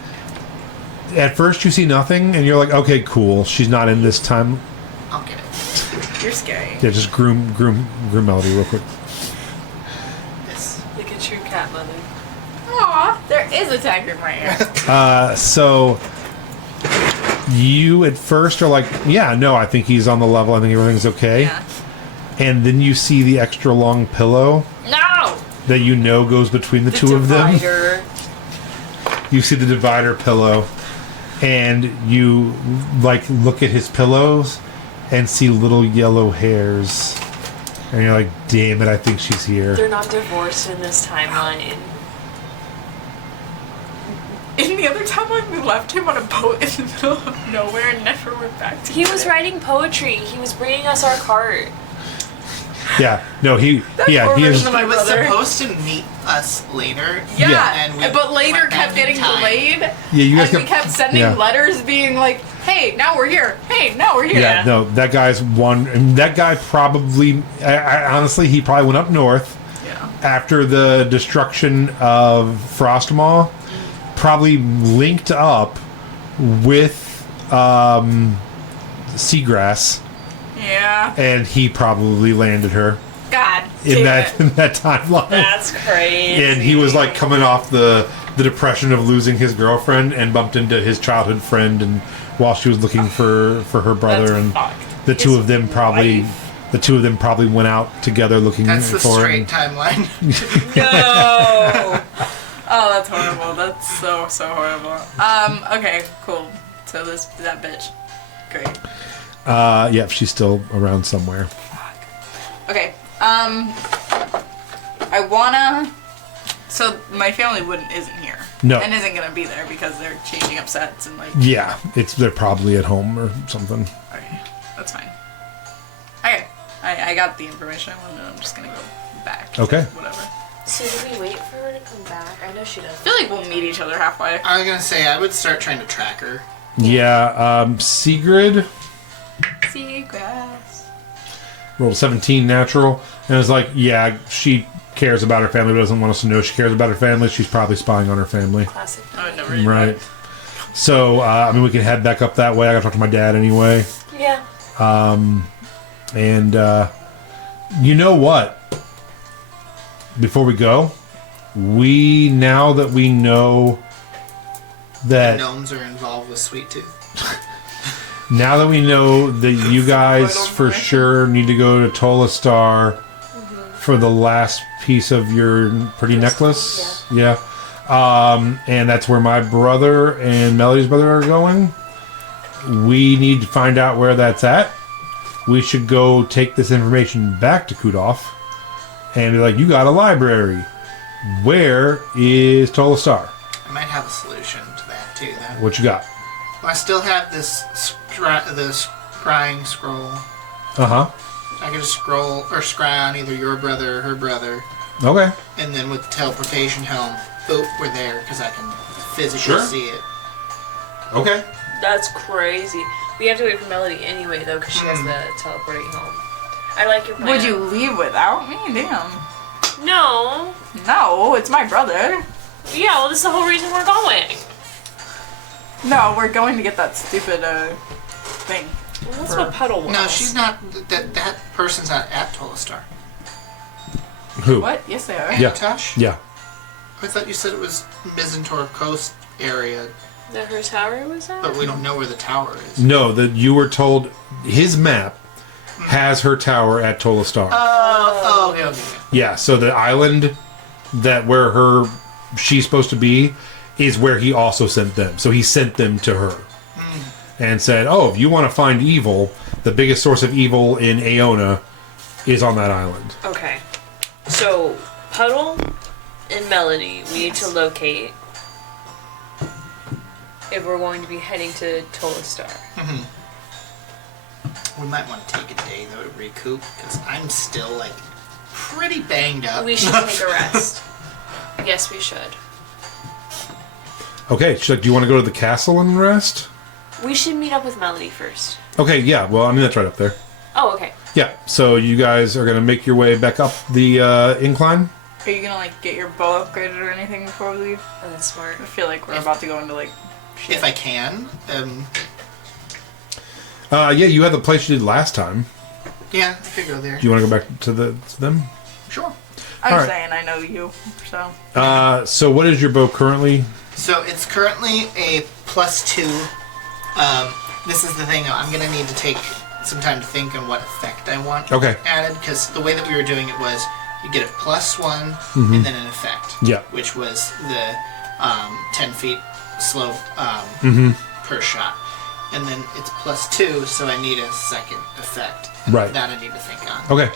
At first, you see nothing, and you're like, okay, cool. She's not in this time. I'll get it. You're scary. Yeah, just groom Melody real quick. This. Like a true cat mother. Aw, there is a tag room right here. So, you at first are like, yeah, no, I think he's on the level. I think everything's okay. Yeah. And then you see the extra long pillow No! that you know goes between the two of them. Divider. You see the divider pillow, and you like look at his pillows and see little yellow hairs, and you're like, damn it, I think she's here. They're not divorced in this timeline. In the other timeline, we left him on a boat in the middle of nowhere and never went back to He was writing poetry. He was bringing us our cart. Yeah, no, he poor is. version of my He was brother. supposed to meet us later. Yeah, And we but later went back kept in getting time. delayed. Yeah, you guys and we kept sending yeah. letters being like, hey, now we're here. Hey, now we're here. Yeah, no, that guy's one. And that guy probably, I honestly, he probably went up north Yeah. after the destruction of Frostmaw. Probably linked up with Seagrass, Yeah. and he probably landed her God in damn that timeline. That's crazy. And he was like coming off the depression of losing his girlfriend and bumped into his childhood friend, and while she was looking for her brother, That's and fucked. the two of them probably wife? went out together looking That's the for straight him. timeline. No. Oh, that's horrible. That's so horrible. Okay, cool. So that bitch. Great. Yeah, she's still around somewhere. Okay. I wanna. So my family isn't here. No. And isn't gonna be there because they're changing up sets and like. Yeah, they're probably at home or something. Okay, that's fine. Okay, I got the information I wanted. I'm just gonna go back. Okay. Whatever. So do we wait for her to come back? I know she does. I feel like we'll meet each other halfway. I was gonna say I would start trying to track her. Yeah, Sigrid Seagrass. rolled 17 natural, and it's like, yeah, she cares about her family, but doesn't want us to know she cares about her family. She's probably spying on her family. Classic. I would never. Right. So, I mean, we can head back up that way. I gotta talk to my dad anyway. Yeah. And, you know what? Before we go, now that we know that... Gnomes are involved with Sweet Tooth. Now that we know that you guys for sure need to go to Tola Star for the last piece of your pretty necklace. Yeah. And that's where my brother and Melody's brother are going. We need to find out where that's at. We should go take this information back to Kudov and be like, you got a library. Where is Tola Star? I might have a solution to that too. Then. What you got? Well, I still have this scrying scroll. Uh-huh. I can just scroll or scry on either your brother or her brother, Okay. and then with the teleportation helm, boop, we're there because I can physically Sure. see it. Okay. That's crazy. We have to wait for Melody anyway, though, because she has the teleporting home. I like your plan. Would you leave without me? Damn. No. No, it's my brother. Yeah, well, this is the whole reason we're going. No, we're going to get that stupid thing. Well, that's what Puddle wants. No, she's not. That person's not at Tolastar. Who? What? Yes, they are. Yeah. Tosh? Yeah. I thought you said it was Mizantor Coast area, That her tower was at? but we don't know where the tower is. No, that you were told his map has her tower at Tola Star. Oh, okay. Yeah, so the island that where she's supposed to be is where he also sent them. So he sent them to her and said, "Oh, if you want to find evil, the biggest source of evil in Aona is on that island." Okay. So, Puddle and Melody, we need to locate. if we're going to be heading to Tolastar. We might want to take a day though to recoup because I'm still like pretty banged up. We should take a rest. Yes, we should. Okay, she's like, do you want to go to the castle and rest? We should meet up with Melody first. Okay, yeah. Well, I mean, that's right up there. Oh, okay. Yeah, so you guys are going to make your way back up the incline? Are you gonna like get your bow upgraded or anything before we leave? Oh, that's smart. I feel like we're about to go into like shit. If I can. Yeah, you had the place you did last time. Yeah, I could go there. Do you want to go back to them? Sure. I'm Alright. saying I know you, so. So what is your bow currently? So it's currently a +2. This is the thing though. I'm gonna need to take some time to think on what effect I want added because the way that we were doing it was you get a +1 and then an effect. Yeah. Which was the 10 feet slope per shot. And then it's +2, so I need a second effect. Right. That I need to think on. Okay.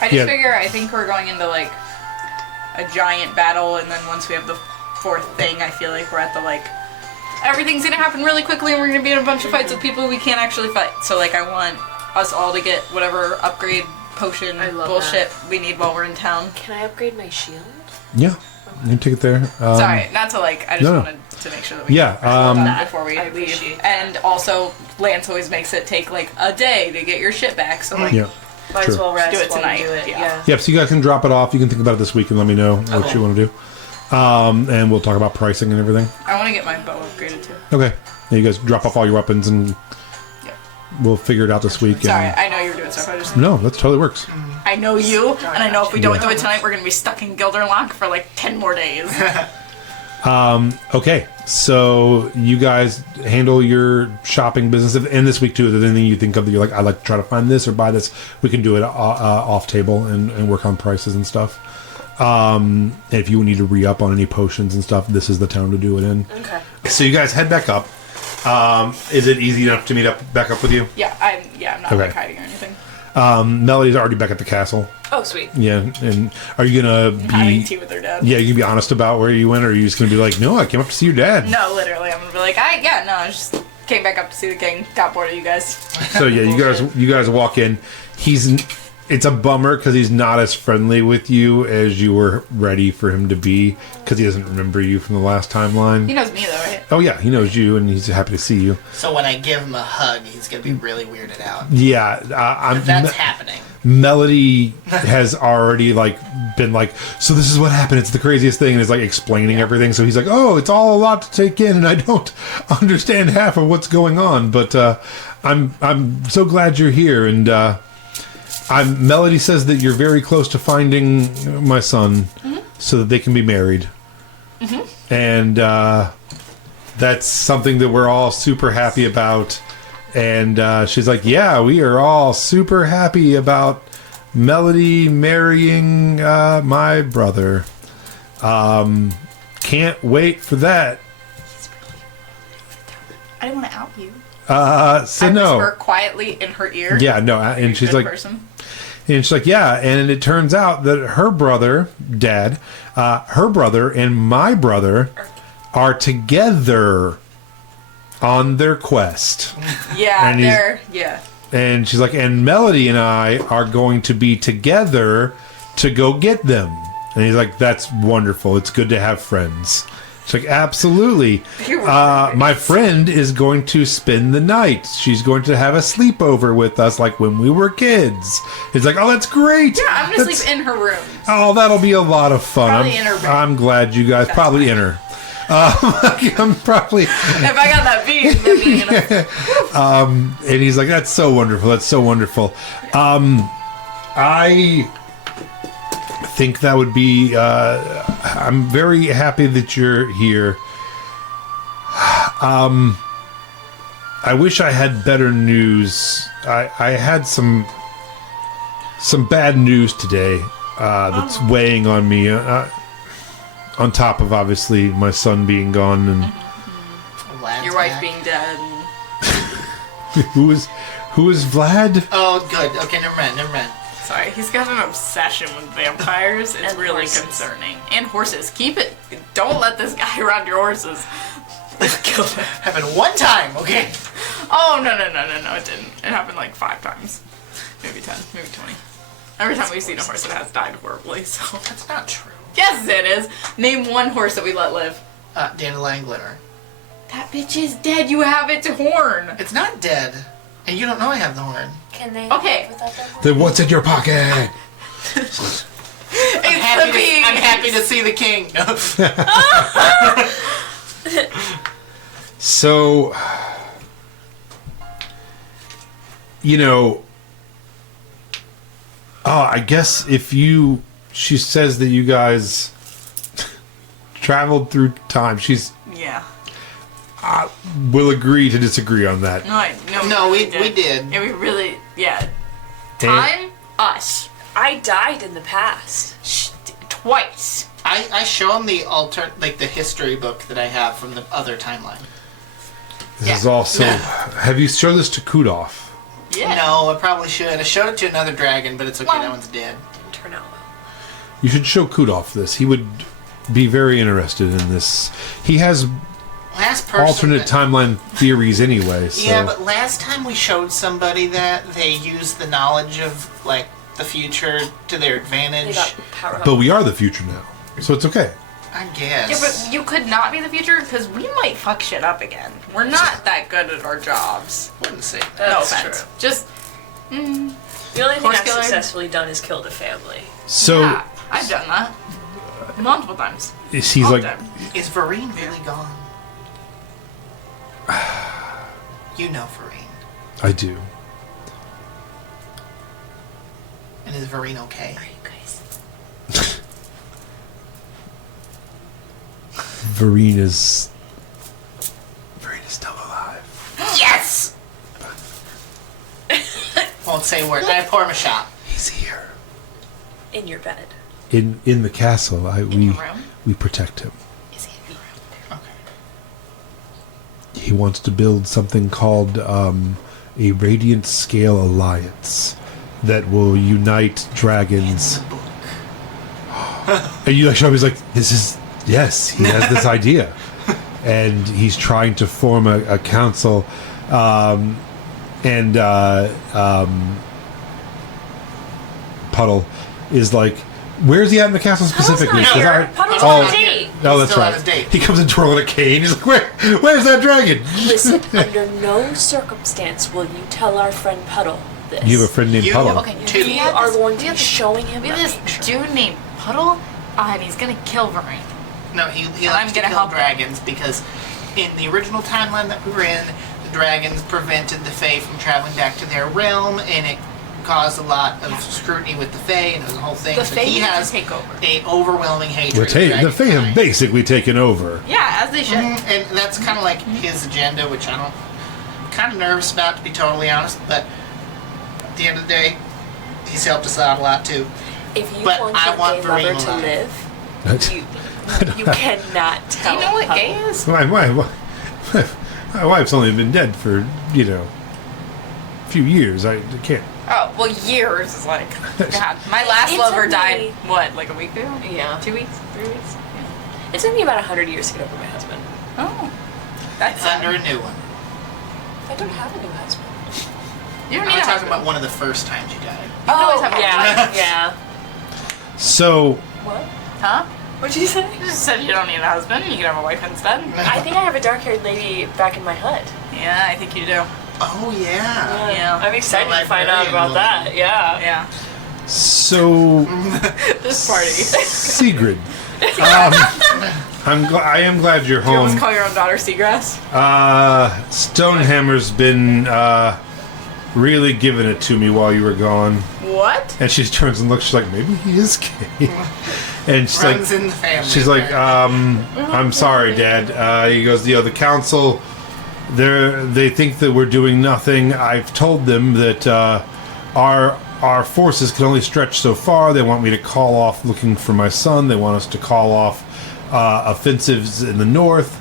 I just figure I think we're going into like a giant battle, and then once we have the fourth thing, I feel like we're at the like everything's gonna happen really quickly, and we're gonna be in a bunch of fights with people we can't actually fight. So like I want us all to get whatever upgrade potion bullshit we need while we're in town. Can I upgrade my shield? Yeah. You can take it there. Sorry, not to like. I just wanted to make sure that we done before we leave. appreciate that. And also, Lance always makes it take like a day to get your shit back. So like, Yeah. Might as well rest Do it while tonight, we do it. yeah. Yep, so you guys can drop it off. You can think about it this week and let me know what you want to do. And we'll talk about pricing and everything. I want to get my bow upgraded too. Okay. Yeah, you guys drop off all your weapons and we'll figure it out this week. Sorry, And... I know you're doing stuff. I just No, that totally works. I know you, and I know if we don't do it tonight, we're gonna be stuck in Gildar Lanc for like 10 more days. Okay, so you guys handle your shopping business, and this week too. If there's anything you think of that you're like, I'd like to try to find this or buy this, we can do it off table and work on prices and stuff. And if you need to re-up on any potions and stuff, this is the town to do it in. Okay. So you guys head back up. Is it easy enough to meet back up with you? Yeah, I'm not like hiding or anything. Melody's already back at the castle. Oh, sweet. Yeah, and are you gonna Having be? tea with her dad. Yeah, you can be honest about where you went, or are you just gonna be like, no, I came up to see your dad. No, literally, I'm gonna be like, I just came back up to see the king. Got bored of you guys. So yeah, you guys walk in. It's a bummer because he's not as friendly with you as you were ready for him to be because he doesn't remember you from the last timeline. He knows me though, right? Oh yeah, he knows you and he's happy to see you. So when I give him a hug, he's gonna be really weirded out. Yeah, That's happening. Melody has already been like, so this is what happened. It's the craziest thing, and is like explaining everything. So he's like, oh, it's all a lot to take in, and I don't understand half of what's going on. But I'm so glad you're here, and Melody says that you're very close to finding my son, so that they can be married, and that's something that we're all super happy about. And she's like, yeah, we are all super happy about Melody marrying my brother. Can't wait for that. I didn't want to out you. So I no. whisper quietly in her ear. Yeah, no. And she's like, person. and she's like, yeah. And it turns out that her brother, Dad, her brother and my brother are together on their quest. Yeah, And yeah. And she's like, and Melody and I are going to be together to go get them. And he's like, that's wonderful. It's good to have friends. She's like, absolutely. My friend is going to spend the night. She's going to have a sleepover with us like when we were kids. He's like, oh, that's great. Yeah, I'm going to sleep in her room. Oh, that'll be a lot of fun. Probably in her bed. I'm glad you guys probably in her. I'm probably. If I got that beat, then you know. And he's like, that's so wonderful. That's so wonderful. I think that would be. I'm very happy that you're here. I wish I had better news. I had some bad news today that's weighing on me. On top of obviously my son being gone and Your wife being dead. who is Vlad? Oh, good. Okay, never mind. Sorry, he's got an obsession with vampires. It's And really horses. concerning. And horses. Keep it. Don't let this guy around your horses. Gildar. Happened one time, okay? Oh, no, it didn't. It happened like 5 times. Maybe 10, maybe 20. Every time we've seen a horse, it has died horribly, so. That's not true. Yes, it is. Name one horse that we let live. Dandelion Glimmer. That bitch is dead. You have its horn. It's not dead. And you don't know I have the horn. Can they Okay. live without that? Then what's in your pocket? It's I'm the bees. happy to see the king. So, I guess she says that you guys traveled through time. Yeah. Will agree to disagree on that. No, we did. Yeah, we really, yeah. Time, us. I died in the past. Twice. I show him the the history book that I have from the other timeline. This is also. Have you shown this to Kudoff? Yeah. No, I probably should. I showed it to another dragon, but it's okay. Well- That one's dead. Didn't turn out well. You should show Kudoff this. He would be very interested in this. He has Last person. alternate timeline theories anyway. So. Yeah, but last time we showed somebody that they used the knowledge of the future to their They advantage. got power. But we are the future now, so it's okay. I guess. Yeah, but you could not be the future because we might fuck shit up again. We're not that good at our jobs. Wouldn't say that. No That's offense. true. Just, The only thing Horse I've killer? successfully done is killed a family. So yeah, I've done that multiple times. he's All like, the time. Is Vareen really gone? You know Vareen. I do. And is Vareen okay? Are you guys? Vareen is still alive. Yes! Won't say a word. I pour him a shot. He's here In your bed. in the castle. In your room? We protect him. Is he in your room? Okay. He wants to build something called a Radiant Scale Alliance that will unite dragons. The book. And you show him, he's like, yes, he has this idea. And he's trying to form a council. Puddle is like, where's he at in the castle specifically? not 'Cause here. Puddle's oh, on a date. Oh, that's Still on right. his date. He comes in twirling a cane. He's like, where's that dragon? Listen, under no circumstance will you tell our friend Puddle this. You have a friend named You- Puddle. Okay, Two. We we have are this- going we to be have this- showing him We have a this picture. dude named Puddle, and he's gonna kill Vareen. No, he I'm likes to gonna kill help him. dragons because in the original timeline that we were in, the dragons prevented the Fae from traveling back to their realm, and it caused a lot of scrutiny with the Fae, and it was a whole thing. The so Fae he need to has take over. a overwhelming hatred. The of Fae have dragonkind. basically taken over. Yeah, as they should. And that's kind of like his agenda, which I'm kind of nervous about, to be totally honest. But at the end of the day, he's helped us out a lot too. If you But want I your want gay lover Vareen to alive. live, you cannot Do tell. you know what Puddle. gay is? My wife's only been dead for, a few years. I can't. Oh, well, years is like, God. My last It lover took died, me- what, like a week ago? Yeah. 2 weeks? 3 weeks? Yeah. It took me about 100 years to get over my husband. Oh. That's Under a new one. I don't have a new husband. You don't need I'm a talking husband. about one of the first times you died. You can always have a yeah, wife. yeah. So, What? Huh? What'd you say? You just said you don't need a husband. You can have a wife instead. I think I have a dark-haired lady back in my hut. Yeah, I think you do. Oh yeah. Yeah. I'm excited The to find out librarian about woman. that. Yeah. Yeah. so This party. Sigrid. I am glad you're You almost home. call your own daughter Seagrass? Stonehammer's been really giving it to me while you were gone. What? And she turns and looks. She's like, maybe he is gay. And she's Runs like, in the family. she's like, apparently. I'm sorry, Dad. He goes, the council, they think that we're doing nothing. I've told them that our forces can only stretch so far. They want me to call off looking for my son. They want us to call off offensives in the north.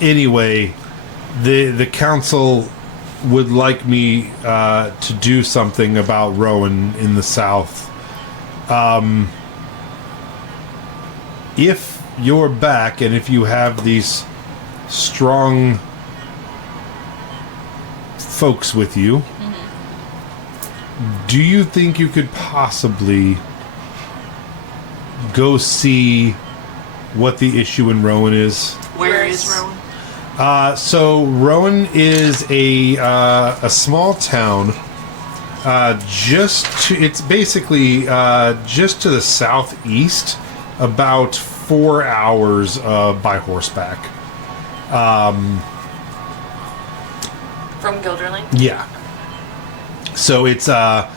Anyway, the council would like me to do something about Rowan in the south. If your back, and if you have these strong folks with you, do you think you could possibly go see what the issue in Rowan is? Where is Rowan? So Rowan is a small town. It's basically just to the southeast, about 4 hours by horseback. From Gildar Lanc? Yeah. So it's a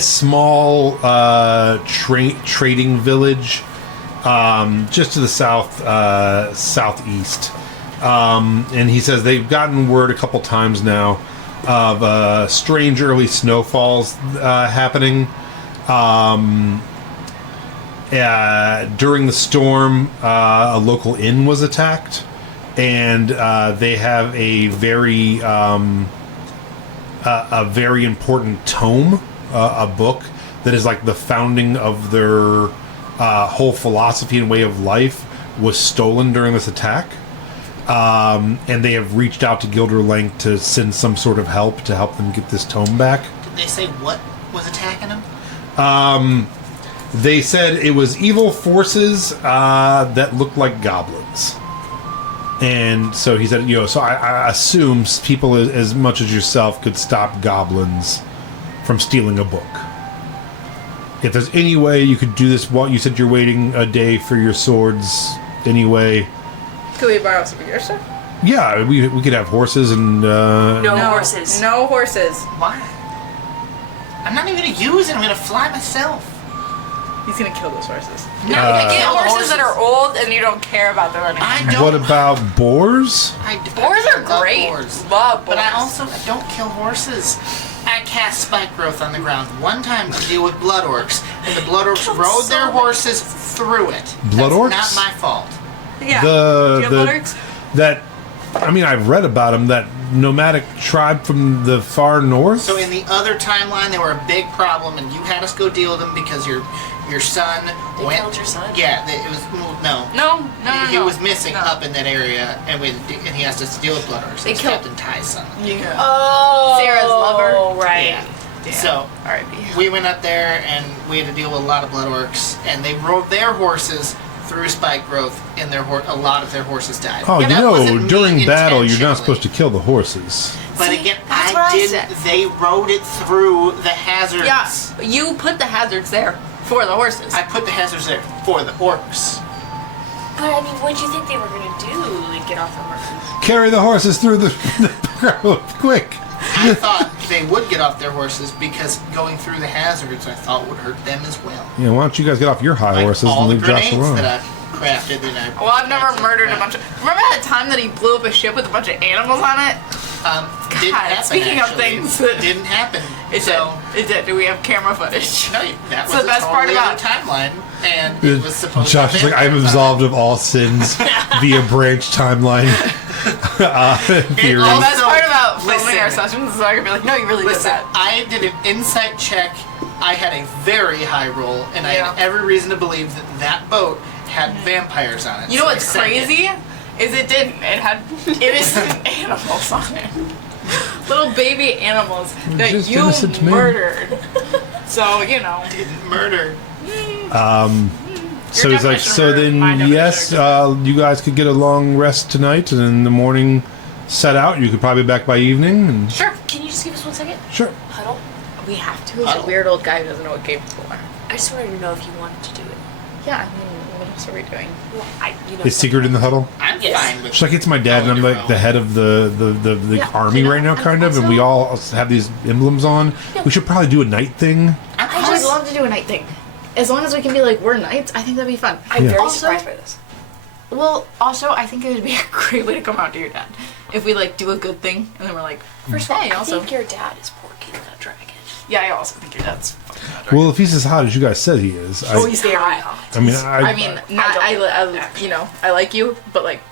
small trading village, just to the southeast. And he says they've gotten word a couple times now of strange early snowfalls happening. During the storm, a local inn was attacked, and they have a very important tome, a book that is like the founding of their whole philosophy and way of life was stolen during this attack. And they have reached out to Gildar Lanc to send some sort of help to help them get this tome back. Did they say what was attacking him? They said it was evil forces that looked like goblins. And so he said, so I assume people as much as yourself could stop goblins from stealing a book. If there's any way you could do this, you said you're waiting a day for your swords anyway. Could we borrow some of your stuff? Yeah, we could have horses and... No horses. No horses. Why? I'm not even gonna use it. I'm gonna fly myself. He's gonna kill those horses. No, I kill get the horses that are old and you don't care about them anymore. I don't. What about boars? Boars are love great. boars. Love boars. But I don't kill horses. I cast spike growth on the ground one time to deal with blood orcs, and the blood orcs rode their horses through it. Blood orcs? Not my fault. Yeah. Do you have blood orcs? I've read about them, that nomadic tribe from the far north. So in the other timeline, they were a big problem, and you had us go deal with them because your son They killed your son? Yeah, it was no. No. He was missing up in that area, and he asked us to deal with blood orcs. They It's killed- Captain Ty's son. Yeah. Oh. Sarah's lover. Right. Yeah. Damn. So R.I.P. we went up there, and we had to deal with a lot of blood orcs, and they rode their horses through spike growth, and a lot of their horses died. Oh, That wasn't me during battle, you're not intentionally. supposed to kill the horses. But See, again, that's what I said. They rode it through the hazards. Yeah. You put the hazards there for the horses. I put the hazards there for the orcs. But I mean, what do you think they were gonna do? Like, get off the horses? Carry the horses through the crowd, quick. I thought they would get off their horses because going through the hazards, I thought would hurt them as well. Yeah, why don't you guys get off your high Like horses all and the leave Josh grenades alone? that I crafted and I. Well, I've never murdered a bunch of... Remember that time that he blew up a ship with a bunch of animals on it? Didn't happen, speaking of actually. things that- didn't happen. It did. Do we have camera footage? No, that So was the best a part totally about- other timeline, and it was supposed Josh to is like, I'm absolved of all sins via branch timeline theory. The best Also, part about filming listen. our sessions is I can be like, no, you really Listen, did that. I did an insight check. I had a very high roll, and I had every reason to believe that that boat had vampires on it. You know so I what's sent it. crazy? Is it didn't. It had innocent animals on it. Little baby animals that Just you innocent men. murdered. So, Didn't murder. So he's like, so definition or my then, yes, definition? you guys could get a long rest tonight, and in the morning set out. You could probably be back by evening. And sure. Can you just give us 1 second? sure. Huddle. We have to. He's a weird old guy who doesn't know what games are. I just wanted to know if you wanted to do it. Yeah, I mean, what else are we doing? Well, Is Secret in the huddle? I'm Yes. fine with She's like, it's my dad, and I'm like the head of the Yeah, army you know, right now, and kind of, and we also- all have these emblems on. Yeah. We should probably do a night thing. I would love to do a night thing. As long as we can be like, we're knights, I think that'd be fun. I'm very Also- surprised by this. Well, also, I think it would be a great way to come out to your dad. If we, like, do a good thing, and then we're like, First of all, hey, I also... think your dad is Porky, not Dragon. Yeah, I also think your dad's fucking hot. Well, if he's as hot as you guys said he is, Oh, he's very hot. I mean, I mean, not, I I like you, but, like...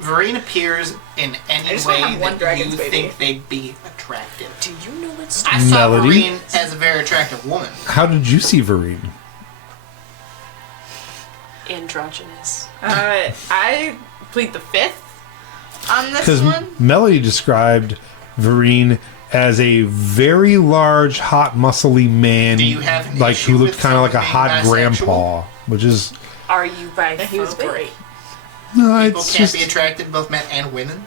Vereen appears in any just wanna way have one that dragon's you baby. think they'd be attractive. Do you know what's I saw Melody? Vereen as a very attractive woman. how did you see Vareen? androgynous. I plead the fifth on this Because one. Melody described Vereen as a very large, hot, muscly man. Do you have an like issue who looked with kind of like a someone hot being grandpa, which is Are you biphobic? He was great. no, People it's can't just be attracted to both men and women.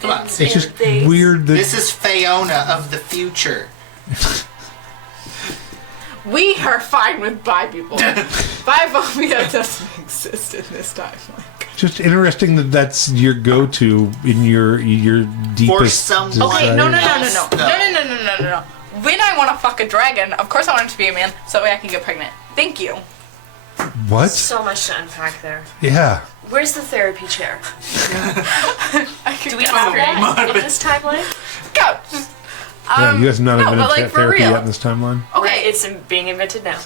Come on. it's just They- weird that This is Aona of the future. We are fine with bi people. Biphobia doesn't exist in this timeline. just interesting that that's your go-to in your deepest. some- Okay, desires. no. No. When I want to fuck a dragon, of course I want it to be a man, so that way I can get pregnant. Thank you. What? So much to unpack there. Yeah. Where's the therapy chair? I can Do we get have straight. that in this timeline? Go. Just, Yeah, you guys have not no, invented but, like, for therapy real. yet in this timeline. okay, It's being invented now.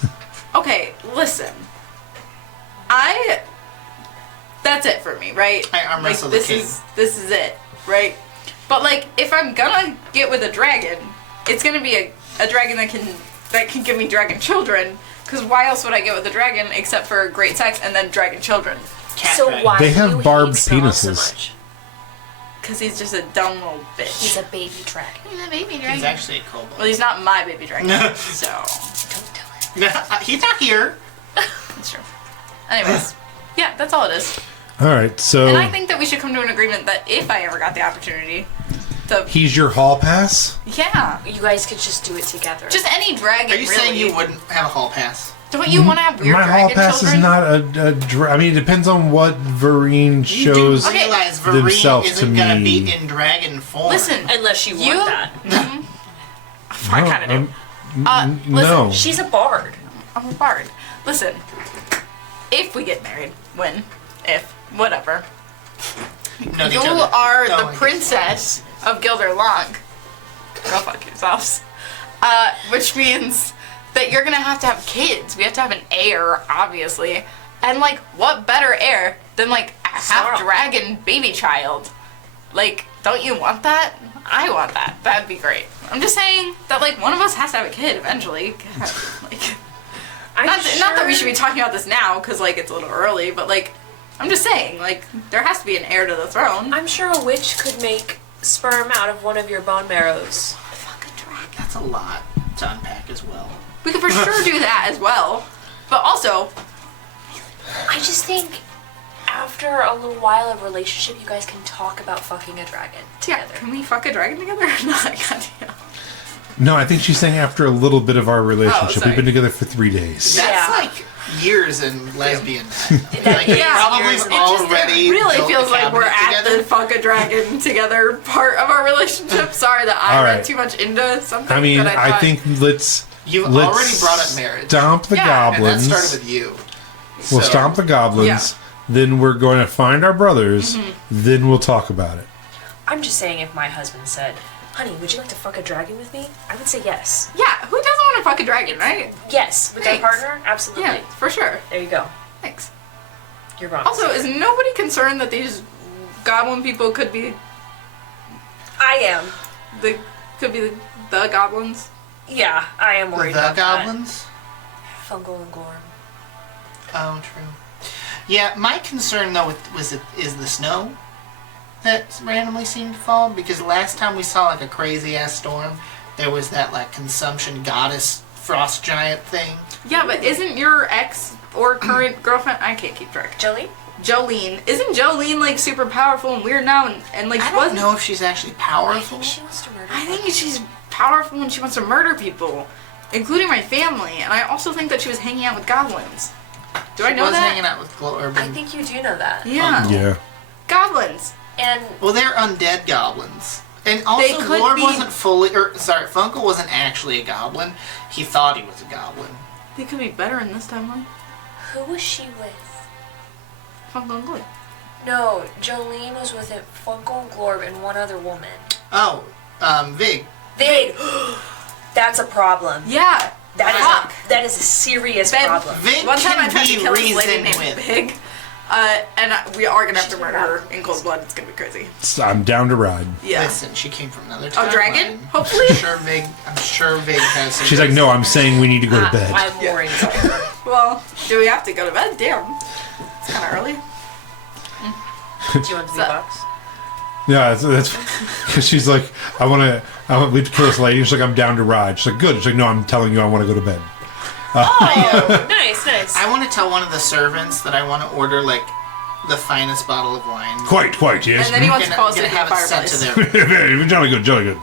okay, listen. That's it for me, right? I arm Like, wrestle the king. this is it, right? But like, if I'm gonna get with a dragon, it's gonna be a dragon that can give me dragon children. Because why else would I get with a dragon except for great sex and then dragon children? Cat So dragon. why They do have you barbed hate Snow so penises. much? Because he's just a dumb little bitch. He's a baby dragon. He's a baby dragon. He's actually a kobold. Well, he's not my baby dragon, so Don't do it. He's not here. that's true. Anyways, yeah, that's all it is. All right, so And I think that we should come to an agreement that if I ever got the opportunity to, he's your hall pass. yeah, You guys could just do it together. just any dragon. Are you really. saying you wouldn't have a hall pass? Don't you want to have weird My dragon hall pass children? is not a I mean, it depends on what Vereen You shows. do Okay. realize Vereen themselves isn't to gonna me. be in dragon form. Listen, Unless you You- want that. I kind of do. Listen, No. She's a bard. I'm a bard. Listen, if we get married, whatever, Know each you other. are No, the I guess. princess of Gildar Lanc. Go fuck yourselves. Which means that you're gonna have to have kids. We have to have an heir, obviously. And like, what better heir than like a half dragon baby child? Like, don't you want that? I want that. That'd be great. I'm just saying that like one of us has to have a kid eventually. God, like, not that we should be talking about this now because like it's a little early, but like I'm just saying like there has to be an heir to the throne. I'm sure a witch could make sperm out of one of your bone marrows. Fuck a dragon. That's a lot to unpack as well. We could for sure do that as well. But also, I just think after a little while of relationship, you guys can talk about fucking a dragon yeah, together. can we fuck a dragon together or not? Goddamn. No, I think she's saying after a little bit of our relationship. sorry. We've been together for 3 days. That's Yeah. like years in lesbian time. That Like, is they probably years. It just already really built feels the like we're cabinet at together. the fuck a dragon together part of our relationship. Sorry that I All read right. too much into something. I mean, that I I thought, think let's You've let's already brought up marriage. Stomp the Yeah, and And that goblins. started with you. We'll So- stomp the goblins. Yeah. Then we're going to find our brothers. Mm-hmm. Then we'll talk about it. I'm just saying, if my husband said, "Honey, would you like to fuck a dragon with me?" I would say yes. yeah, who doesn't want to fuck a dragon, right? Yes, with their Thanks. partner, absolutely. Yeah, for sure. There you go. Thanks. You're wrong. Also, is nobody concerned that these goblin people could be I am. the goblins? Yeah, I am worried The about goblins? that. Fungal and Gorm. Oh, true. Yeah, my concern though is the snow that randomly seemed to fall, because last time we saw like a crazy ass storm, there was that like consumption goddess frost giant thing. Yeah, but isn't your ex or current girlfriend? I can't keep track. Jolie? Jolene. Isn't Jolene like super powerful and weird now? And like I don't wasn't? know if she's actually I powerful. think she wants to murder I think me. she's powerful when she wants to murder people, including my family. And I also think that she was hanging out with goblins. Do I She know was that? hanging out with Glorb. I think you do know that. Yeah. Yeah. Goblins. And Well, they're undead goblins. And They also, could Glorb be- wasn't fully, Funkel wasn't actually a goblin. He thought he was a goblin. They could be better in this timeline. who was she with? Fungal and Glory. No, Jolene was with it, Fungal and Glorb and one other woman. Oh, Vig. Big! That's a problem. Yeah. Fuck. That is a serious Ben- problem. Vig One time I can tried to be kill this lady reasoned named with. Pig. We are gonna have to murder her in cold blood. It's gonna be crazy. So I'm down to ride. Yeah. Listen, she came from another timeline. A dragon? Hopefully. I'm sure Vig has some She's like, no, I'm saying we need to go to bed. I'm worried about her. Well, Do we have to go to bed? Damn. It's kind of early. Do you want to be So- box? Yeah, that's because she's like, I want we have to kill this lady. She's like, I'm down to ride. She's like, good. She's like, no, I'm telling you, I want to go to bed. Oh, nice. I want to tell one of the servants that I want to order like the finest bottle of wine. Quite, yes. And then he wants to Gonna- fall asleep gonna in the have it sent to fireplace. their. Jolly good.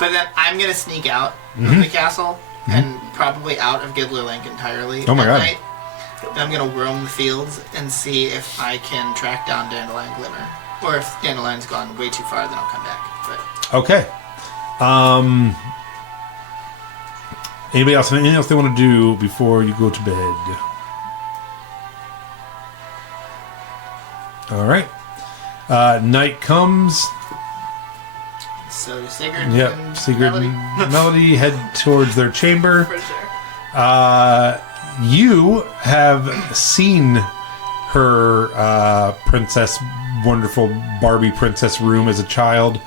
But then I'm gonna sneak out of the castle and probably out of Gildar Lanc entirely. Oh my at God. night. And I'm gonna roam the fields and see if I can track down Dandelion Glimmer, or if Dandelion's gone way too far, then I'll come back. But Okay. Anybody else? Anything else they want to do before you go to bed? All right. Night comes. so do Sigurd. Yep. and Sigurd Melody. and Melody head towards their chamber. For sure. You have seen her wonderful Barbie princess room as a child.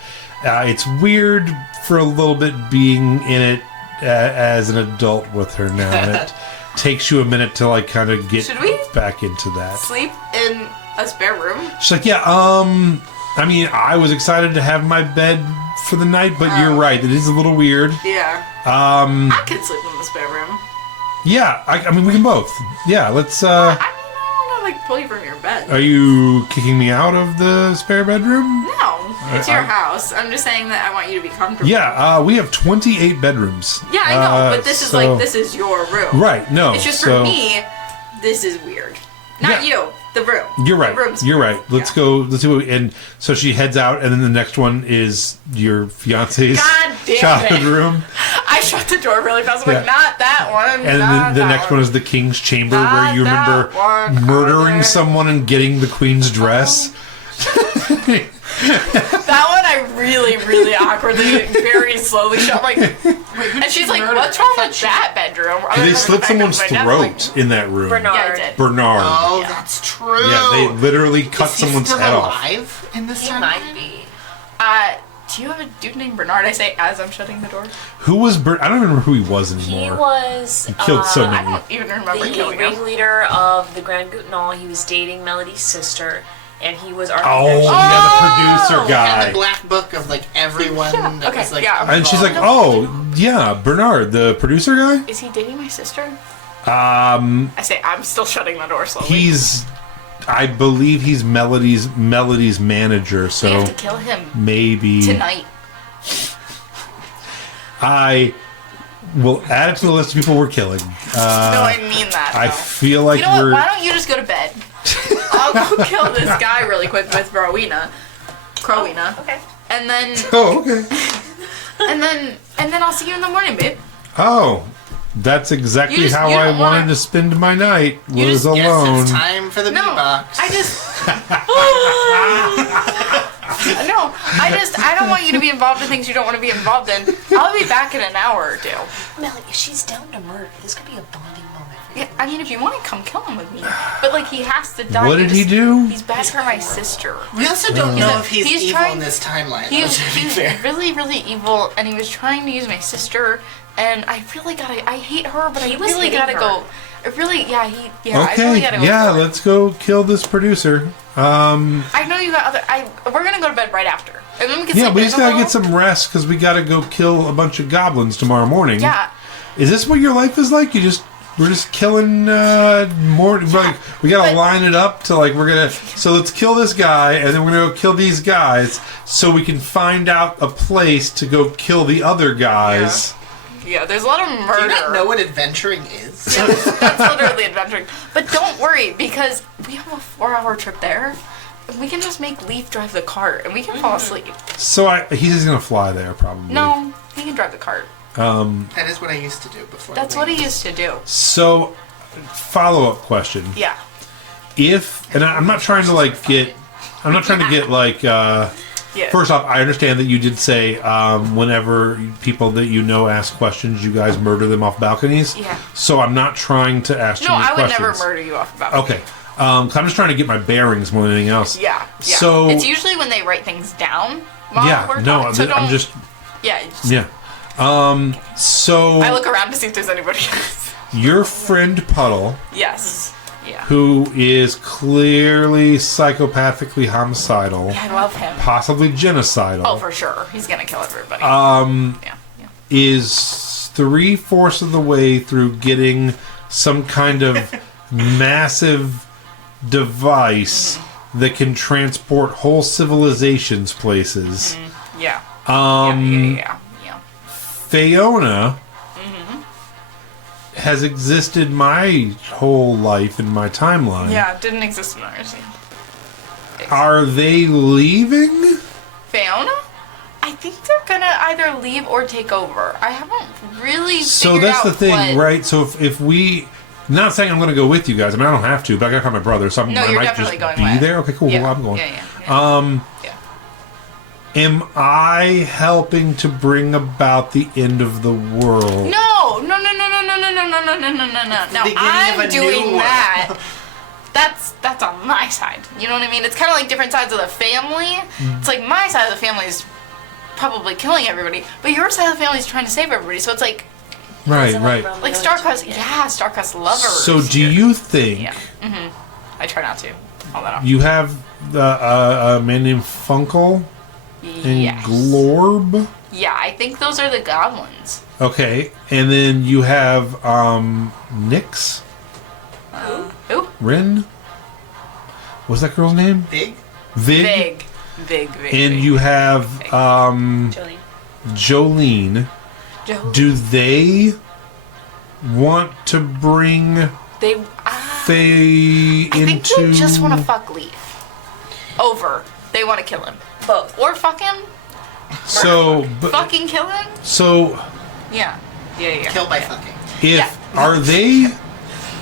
It's weird for a little bit being in it as an adult with her now. And it takes you a minute to like kind of get Should we back into that. sleep in a spare room? She's like, yeah, I mean, I was excited to have my bed for the night, but you're right. It is a little weird. Yeah. I could sleep in the spare room. Yeah, I mean, we can both. Yeah, let's, I mean, I don't want to, like, pull you from your bed. are you kicking me out of the spare bedroom? No, it's your house. I'm just saying that I want you to be comfortable. Yeah, we have 28 bedrooms. Yeah, I know, but this is so- like, this is your room. Right, no. It's just so, for me, this is weird. Not Yeah. you, the room. You're right. The room's You're weird. right. Let's Yeah. go. Let's do it. And so she heads out, and then the next one is your fiance's God damn childhood it. room. I shut the door really fast. I'm Yeah. like, not that one. And not the that next one is the king's chamber, Not where you that remember one murdering either. someone and getting the queen's dress. That one I really, really awkwardly, very slowly shut. Like, and she's like, "What's wrong with that bedroom?" Other They than the slit fact that someone's my dad's like, throat in that room. Bernard. Yeah, I did. Bernard. Oh, Yeah. that's true. Yeah, they literally cut Is he someone's still head off. alive in this He time? might be. Do you have a dude named Bernard? I say as I'm shutting the door. Who was I don't remember who he was He anymore. was killed so I many. don't even remember the killing him. ringleader of the Grand Gutenal. He was dating Melody's sister, and he was our Oh, connection. yeah, the producer And guy. the black book of like everyone that okay, was like. yeah. And she's like, involved. "Oh, yeah, Bernard, the producer guy. Is he dating my sister? I say I'm still shutting the door slowly. I believe he's Melody's manager. We So have to kill him maybe tonight. I will add it to the list of people we're killing. No, I mean that. I though. feel like You know what? we're. Why don't you just go to bed? I'll go kill this guy really quick with Crowena, Okay. and then Oh, okay. and then I'll see you in the morning, babe. Oh, that's exactly You just- how you I don't wanted wanna- to spend my night. You Was just- Yes, alone. it's time for the No, meat box. I just no, I don't want you to be involved in things you don't want to be involved in. I'll be back in an hour or two. Melody, if she's down to murder, this could be a bonding moment for you. Yeah, I mean, if you want to come kill him with me, but like he has to die. What You did he just- do? He's bad for my sister. We also don't know if he's evil trying- in this timeline. He's, to be he's fair. really, really evil, and he was trying to use my sister, and I really gotta. I hate her, but He I was really hitting gotta her. go. I really, yeah, I Okay, really gotta go. yeah, kill him. let's go kill this producer. I know you got other. We're gonna go to bed right after, and then we can. Yeah, sleep we in just a gotta little. get some rest because we gotta go kill a bunch of goblins tomorrow morning. Yeah, Is this what your life is like? We're just killing more. Like we gotta But- line it up to like we're gonna. So let's kill this guy, and then we're gonna go kill these guys, so we can find out a place to go kill the other guys. yeah. There's a lot of murder. Do you not know what adventuring is? Yeah, that's literally adventuring. But don't worry, because we have a 4-hour trip there. And we can just make Leaf drive the cart, and we can fall asleep. So he's just gonna fly there probably. No, he can drive the cart. That is what I used to do before. That's I what he leave. used to do. So, follow-up question. Yeah. I'm not trying to like get. I'm not trying to get like. Yeah. First off, I understand that you did say whenever people that you know ask questions, you guys murder them off balconies. Yeah. So I'm not trying to ask you No, any I would questions. never murder you off about. Okay. 'Cause I'm just trying to get my bearings more than anything else. Yeah. Yeah. So- it's usually when they write things down. While Yeah. We're No, talking, so I'm don't- just. Yeah. Yeah. So. I look around to see if there's anybody else. your friend Puddle, Yes. Yeah. who is clearly psychopathically homicidal, I love him. possibly genocidal, Oh, for sure. He's gonna kill everybody. Yeah. is 3/4 of the way through getting some kind of massive device that can transport whole civilizations places. Yeah. Yeah. Aona has existed my whole life in my timeline. Yeah, it didn't exist in ours. Are they leaving? Aona? I think they're gonna either leave or take over. I haven't really So figured that's out the thing, what... right? So if we... Not saying I'm going to go with you guys. I mean, I don't have to, but I got to find my brother, so No, I you're might definitely just going be with. there. Okay, cool. Yeah. Well, I'm going. Yeah. Am I helping to bring about the end of the world? No. Now beginning of I'm a new doing world. that. That's on my side. You know what I mean? It's kind of like different sides of the family. It's like my side of the family is probably killing everybody, but your side of the family is trying to save everybody. So it's like Right. like Starcrest. Yeah, Starcrest lovers. So do you think Yeah. I try not to. All that off. you have a man named Funkel and Yes. Glorb? Yeah, I think those are the goblins. Okay, and then you have Nyx? Who? Rin? What's that girl's name? Big? Vig? Big. And you have Jolene. Jolene. Do they want to bring They. Faye I think into... they just want to fuck Leaf. Over. They want to kill him. Both. Or fuck him. So, but, Fucking kill him. so Yeah. Kill by fucking. if Yeah. are they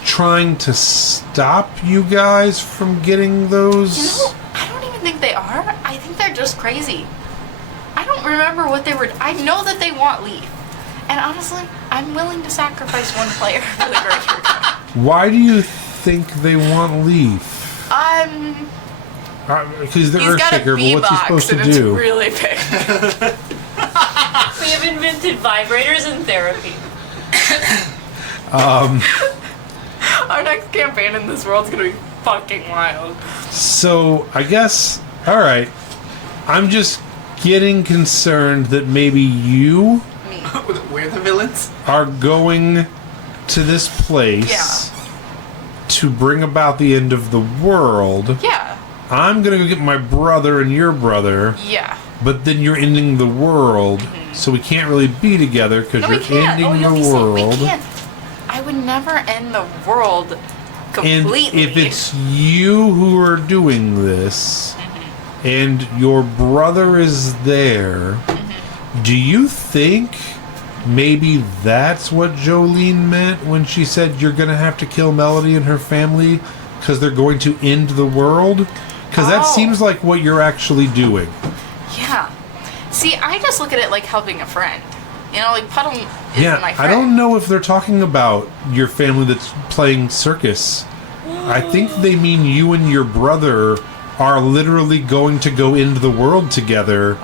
trying to stop you guys from getting those? You know, I don't even think they are. I think they're just crazy. I don't remember what they were. I know that they want Leaf. And honestly, I'm willing to sacrifice one player for the greater good. Why do you think they want Leaf? Because they're He's got a Earthshaker, V but what's he supposed box to and it's do? really big. We have invented vibrators and therapy. Our next campaign in this world's gonna be fucking wild. So I guess, all right. I'm just getting concerned that maybe you We're the villains? are going to this place to bring about the end of the world. Yeah. I'm gonna go get my brother and your brother, Yeah. but then you're ending the world, so we can't really be together because No, we you're can't. ending you'll the be safe. world. We can't. I would never end the world And completely. if it's you who are doing this, and your brother is there, do you think maybe that's what Jolene meant when she said you're going to have to kill Melody and her family because they're going to end the world? Because that Oh. seems like what you're actually doing. Yeah. See, I just look at it like helping a friend. You know, like Puddle is Yeah, my I friend. don't know if they're talking about your family that's playing circus. I think they mean you and your brother are literally going to go into the world together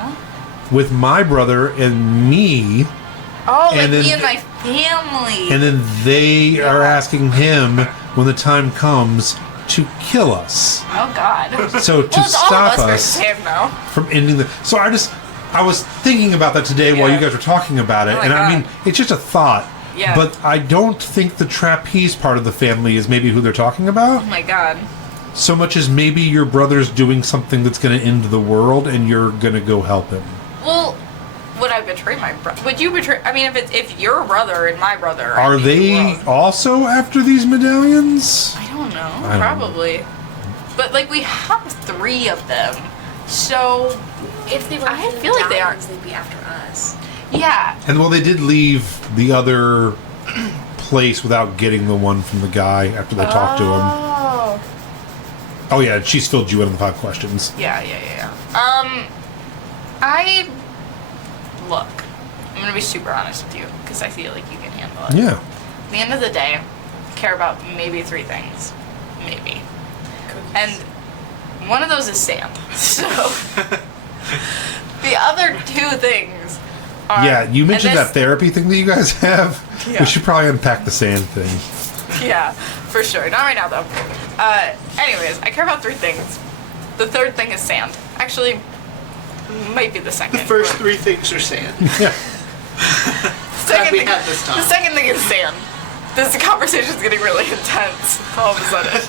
with my brother and me, Oh, like and then- me and my family. and then they are asking him when the time comes to kill us. Oh God. So to Well, it's all stop of us versus us him, though. from ending the... So I was thinking about that today while Yeah. you guys were talking about it, Oh my and I God. mean, it's just a thought. Yeah. But I don't think the trapeze part of the family is maybe who they're talking about, Oh my God. so much as maybe your brother's doing something that's going to end the world and you're going to go help him. Well, would I betray my brother? Would you betray? I mean, if your brother and my brother Are in the they world- also after these medallions? I don't know. I don't Probably. But like we have 3 of them, so If they were I after the feel like they are. medallions, they'd be after us. yeah. And well, they did leave the other place without getting the one from the guy after they talked to him. Oh. Oh yeah, she's filled you in on the 5 questions. Yeah. I look. I'm gonna be super honest with you because I feel like you can handle it. Yeah. At the end of the day, I care about maybe 3 things, maybe, and one of those is sand. So the other 2 things Yeah, you mentioned this- that therapy thing that you guys have. Yeah. We should probably unpack the sand thing. Yeah, for sure. Not right now, though. Anyways, I care about 3 things. The third thing is sand. Actually, might be the second. The first 3 things are sand. Yeah. Glad we had this The talk. second thing is sand. This conversation is getting really intense all of a sudden.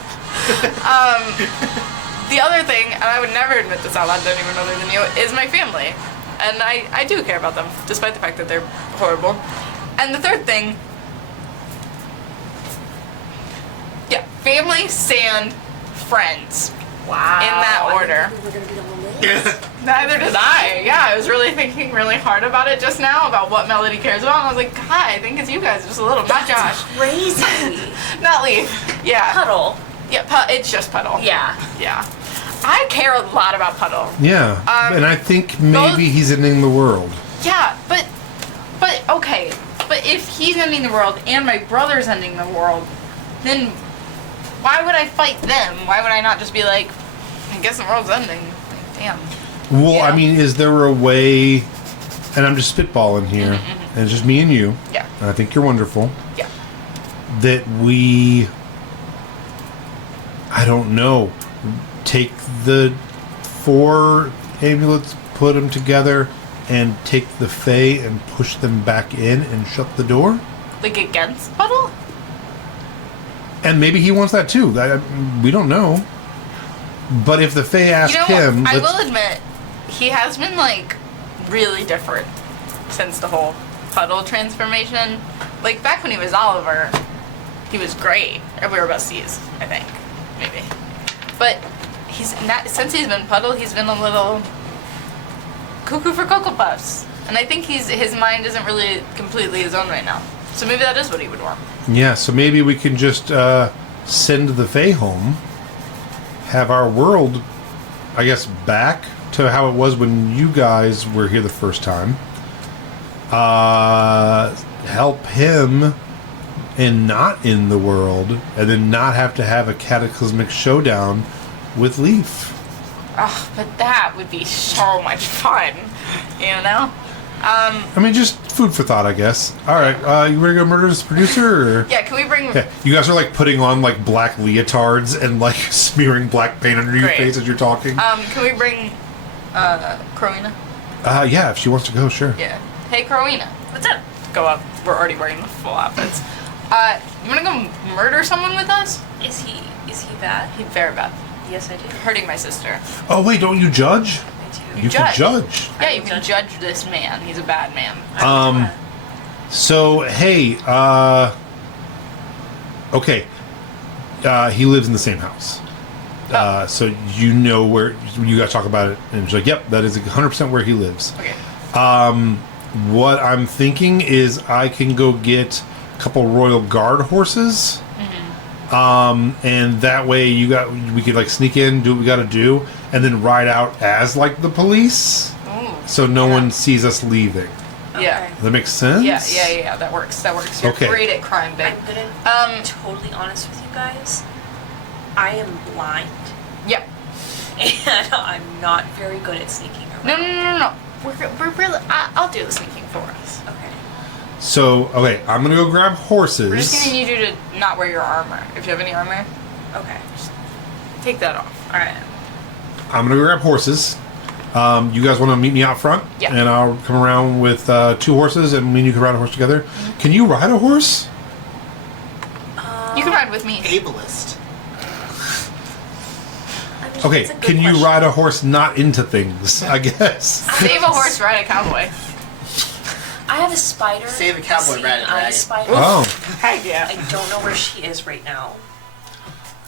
The other thing, and I would never admit this out loud to anyone other than you, is my family. And I do care about them, despite the fact that they're horrible. And the third thing, yeah, family, sand, friends. Wow. In that I order. didn't think we were gonna be on the list. Neither did I. Yeah, I was really thinking really hard about it just now, about what Melody cares about. And I was like, God, I think it's you guys just a little, not Josh. Crazy. Not Leaf. Yeah. Puddle. Yeah, it's just Puddle. Yeah. Yeah. I care a lot about Puddle. Yeah. And I think maybe both- he's ending the world. Yeah, but okay. But if he's ending the world and my brother's ending the world, then why would I fight them? Why would I not just be like, I guess the world's ending? Like, damn. Well, Yeah. I mean, is there a way, and I'm just spitballing here, and it's just me and you, Yeah. and I think you're wonderful, Yeah. that we, I don't know, take the 4 amulets, put them together, and take the Fae and push them back in and shut the door? Like against Puddle? And maybe he wants that too. We don't know. But if the Fae ask You know him... what? I let's- will admit, he has been like really different since the whole Puddle transformation. Like back when he was Oliver, he was great. Or we were besties, I think, maybe. But he's not since he's been Puddle. He's been a little cuckoo for Cocoa Puffs, and I think his mind isn't really completely his own right now. So maybe that is what he would want. Yeah, so maybe we can just send the Fae home, have our world, I guess, back to how it was when you guys were here the first time. Help him and not in the world, and then not have to have a cataclysmic showdown with Leaf. Oh, but that would be so much fun, you know? I mean, just food for thought, I guess. All right, you ready to go murder this producer? Or? Yeah, can we bring... Okay, you guys are like putting on like black leotards and like smearing black paint under your Great. face as you're talking. Can we bring, Crowena? Yeah, if she wants to go, sure. Yeah. Hey, Crowena. What's up? Go up. We're already wearing the full outfits. You wanna go murder someone with us? Is he bad? He's very bad. Yes, I do. Hurting my sister. Oh wait, don't you judge? I do. You can judge. Yeah, you can judge this man. He's a bad man. So hey, okay. He lives in the same house. So you know where you guys talk about it, and it's like, yep, that is 100% where he lives. Okay. What I'm thinking is I can go get a couple Royal Guard horses. And that way we could like sneak in, do what we got to do, and then ride out as like the police, Ooh. so no one sees us leaving. Yeah. Does that make sense? Yeah. That works. You're Okay. great at crime, babe. I'm gonna totally honest with you guys. I am blind, Yeah. and I'm not very good at sneaking around. No. We're really... I'll do the sneaking for us. Okay. So okay, I'm gonna go grab horses. We're just gonna need you to not wear your armor. If you have any armor, Okay. take that off. All right. I'm gonna go grab horses. You guys want to meet me out front? Yeah. And I'll come around with 2 horses, and me and you can ride a horse together. Can you ride a horse? You can ride with me. Ableist. I mean, Okay, that's a good can you question. ride a horse not into things? I guess. Save a horse, ride a cowboy. I have a spider. Save a cowboy, See, ride a I have a dragon. spider. Oh. Heck yeah. I don't know where she is right now.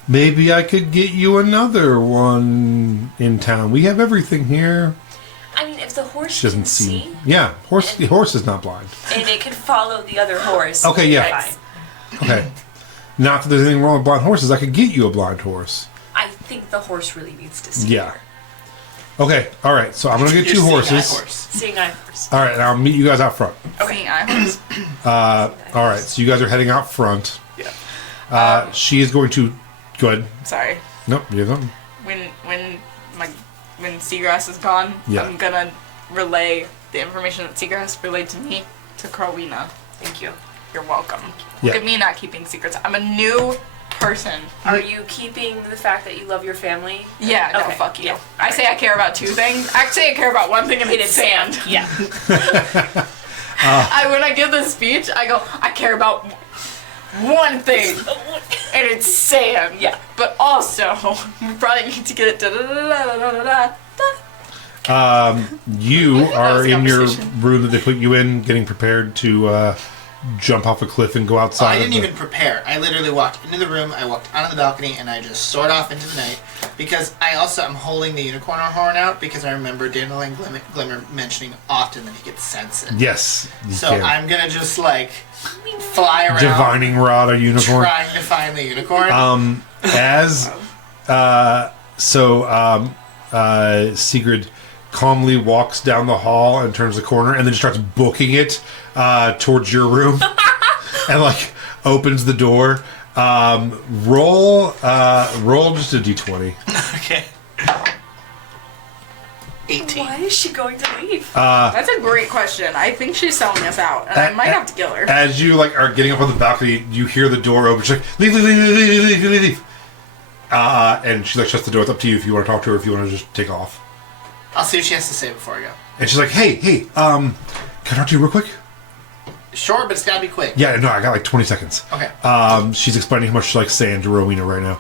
Maybe I could get you another one in town. We have everything here. I mean, if the horse She doesn't can see, Yeah, the horse is not blind. and it can follow the other horse. Okay, yeah. fine. Okay. Not that there's anything wrong with blind horses. I could get you a blind horse. I think the horse really needs to see. Yeah. her. Okay. All right. So I'm gonna get You're 2 seeing that horses. horse. Seeing eye horse. All right, and I'll meet you guys out front. Seeing eye horse. All right. So you guys are heading out front. Yeah. She is going to. Go ahead. Sorry. Nope. You have something. When Seagrass is gone, Yeah. I'm gonna relay the information that Seeker has relayed to me to Carlina. Thank you. You're welcome. Yeah. Look at me not keeping secrets. I'm a new person. Are you keeping the fact that you love your family? Yeah, no, Okay, fuck you. yeah. I say I care about 2 things. I say I care about 1 thing and it's sand. Yeah. When I give this speech, I go, I care about 1 thing, and it's sand. Yeah. But also, we probably need to get it da-da-da-da-da-da-da-da. You are was a in your conversation. room that they put you in, getting prepared to jump off a cliff and go outside. I didn't of the- even prepare. I literally walked into the room, I walked onto the balcony, and I just soared off into the night. Because I'm holding the unicorn horn out because I remember Dandelion Glimmer mentioning often that he gets sense it. Yes. You So can. I'm gonna just like fly around Divining rod, a unicorn. trying to find the unicorn. Sigrid calmly walks down the hall and turns the corner and then just starts booking it towards your room and like opens the door. Roll just a d20. Okay. 18. Why is she going to leave? That's a great question. I think she's selling us out, and I might have to kill her. As you like are getting up on the balcony, you hear the door open. She's like, leave, leave, leave, leave, leave, leave, leave. And she like shuts the door. It's up to you if you want to talk to her, if you want to just take off. I'll see what she has to say before I go. And she's like, hey, can I talk to you real quick? Sure, but it's gotta be quick. Yeah, no, I got like 20 seconds. Okay. She's explaining how much she likes sand to Rowena right now.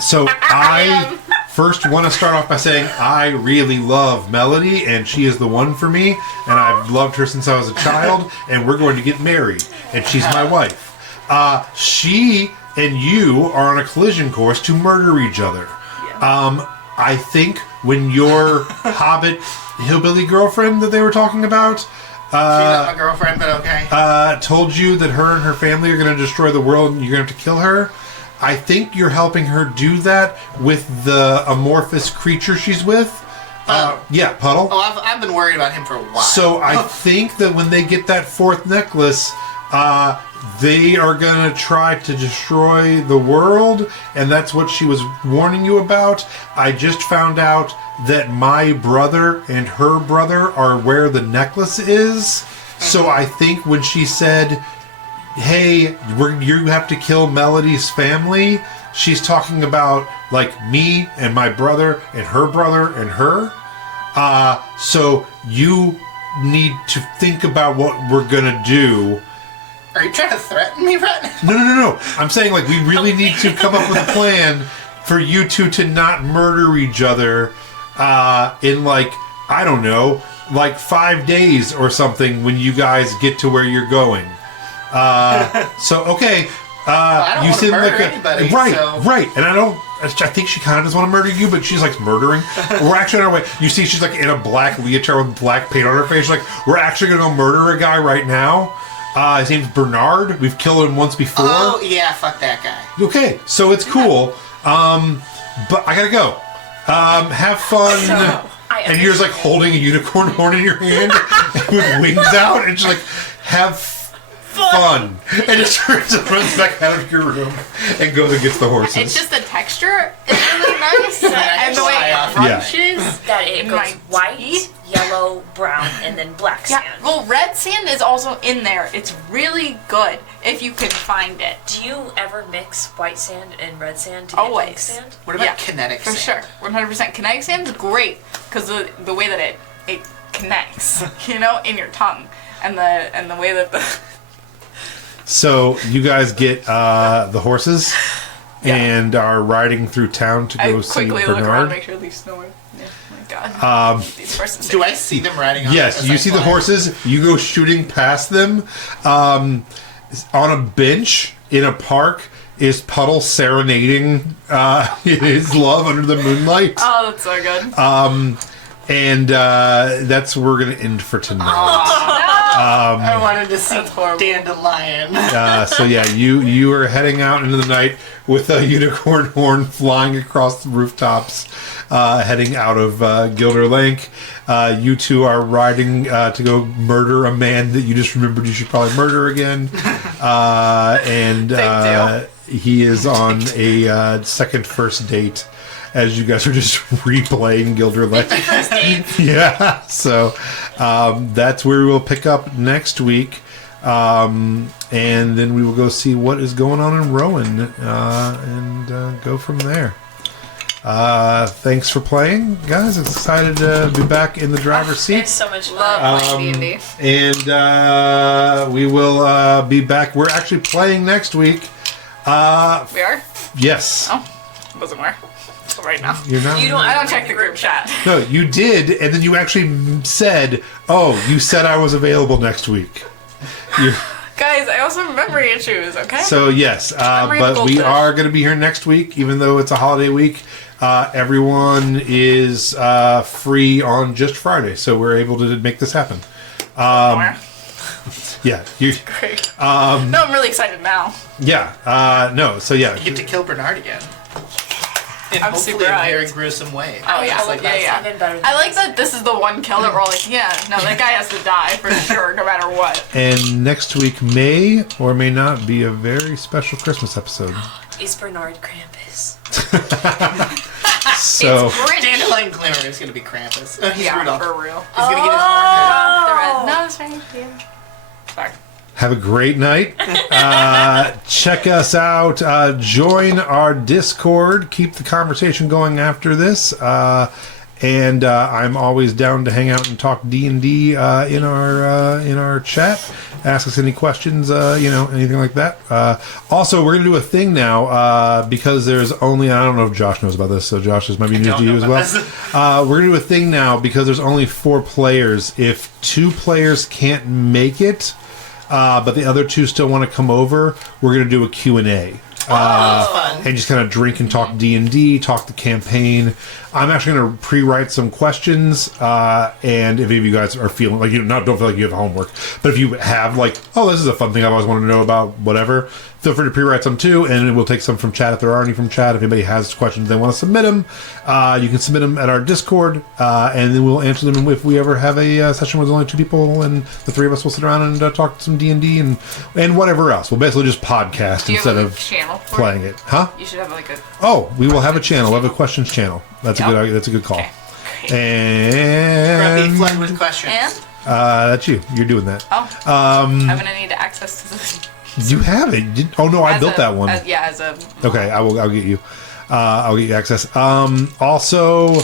So I first want to start off by saying I really love Melody, and she is the one for me, and I've loved her since I was a child, and we're going to get married, and she's my wife. She and you are on a collision course to murder each other. I think when your Hobbit hillbilly girlfriend that they were talking about She's not my girlfriend, but okay. told you that her and her family are going to destroy the world and you're going to have to kill her, I think you're helping her do that with the amorphous creature she's with. Yeah, Puddle. Oh, I've been worried about him for a while. So I think that when they get that 4th necklace, they are going to try to destroy the world, and that's what she was warning you about. I just found out that my brother and her brother are where the necklace is. So I think when she said, hey, you have to kill Melody's family, she's talking about like me and my brother and her her. So you need to think about what we're gonna do. Are you trying to threaten me, Brett? No. I'm saying like we really need to come up with a plan for you two to not murder each other in like, I don't know, like 5 days or something when you guys get to where you're going. So okay, I don't you want to seem murder like anybody, right, so- right, and I think she kind of does want to murder you, but she's like murdering. We're actually on our way. You see, she's like in a black leotard with black paint on her face. She's like, we're actually gonna go murder a guy right now. His name's Bernard. We've killed him once before. Oh, yeah, fuck that guy. Okay, so it's cool. But I gotta go. Have fun. And you're just like holding a unicorn horn in your hand with wings out, and just like have fun. And just turns and runs back out of your room and goes and gets the horses. It's just the texture is really nice, and the way fly it off. crunches. That it in goes my white, teeth. yellow, brown, and then black Yeah, sand. well, red sand is also in there. It's really good if you can find it. Do you ever mix white sand and red sand to get pink Always. sand? What about Yeah, kinetic For sand? sure, 100%. Kinetic sand is great because the way that it connects, you know, in your tongue, and the way that the So you guys get the horses Yeah. and are riding through town to I go see quickly look around, Bernard. make sure they're snoring. Yeah, my God. These horses. Do I see them riding on Yes, as you I see the fly? horses. You go shooting past them. On a bench in a park is Puddle serenading his love under the moonlight. Oh, that's so good. And that's where we're going to end for tonight. I wanted to see That's horrible. Dandelion. So yeah, you are heading out into the night with a unicorn horn flying across the rooftops, heading out of Gildar Lanc. You two are riding to go murder a man that you just remembered you should probably murder again. And Big deal. he is on a second first date. as you guys are just replaying Gildar Lanc. Yeah, so that's where we will pick up next week. And then we will go see what is going on in Rowan and go from there. Thanks for playing, guys. Excited to be back in the driver's seat. It's so much fun. Love playing D&D. And we will be back. We're actually playing next week. We are? Yes. Oh, wasn't aware. So right now. You're not. I don't check the group chat. No, you did, and then you actually said, "Oh, you said I was available next week." Guys, I also have memory issues, okay? So yes, but we are going to be here next week, even though it's a holiday week. Everyone is free on just Friday, so we're able to make this happen. Yeah, you. Great. No, I'm really excited now. Yeah, no. So yeah, You get to kill Bernard again. In I'm hopefully super a very hyped. gruesome way. Oh yeah, Like, yeah, that's yeah. even better than I like that this is the one kill that we're all like, yeah, no, that guy has to die for sure, no matter what. and next week may or may not be a very special Christmas episode. Is Bernard Krampus? So It's Grinch. Dandelion Glimmer is going to be Krampus. Oh, he's Yeah, Rudolph. for real. He's going to get his horn. No, it's fine. Yeah. Sorry. have a great night. Check us out. Join our Discord. Keep the conversation going after this. And I'm always down to hang out and talk D&D in our chat. Ask us any questions, anything like that. Also, we're gonna do a thing now because there's only, I don't know if Josh knows about this, so Josh, this might be news to you as well. We're gonna do a thing now because there's only 4 players. If 2 players can't make it, but the other 2 still want to come over, we're gonna do a Q&A. That's fun. And just kind of drink and talk D&D, talk the campaign. I'm actually going to pre-write some questions, and if any of you guys are feeling like don't feel like you have homework, but if you have like, oh, this is a fun thing I've always wanted to know about, whatever, feel free to pre-write some too, and we'll take some from chat if there are any from chat. If anybody has questions they want to submit them, you can submit them at our Discord, and then we'll answer them if we ever have a session where there's only 2 people, and the 3 of us will sit around and talk some D&D and whatever else. We'll basically just podcast Do you instead have a of channel for playing it, huh? You should have like a. Oh, we will have a channel. We'll have a questions channel. That's Yep. that's a good call. Okay. Grumpy And flood with questions. And that's you. You're doing that. I'm gonna need access to this. You have it. Oh no, I As built a- that one. as a. Okay, I'll get you. I'll get you access. Also,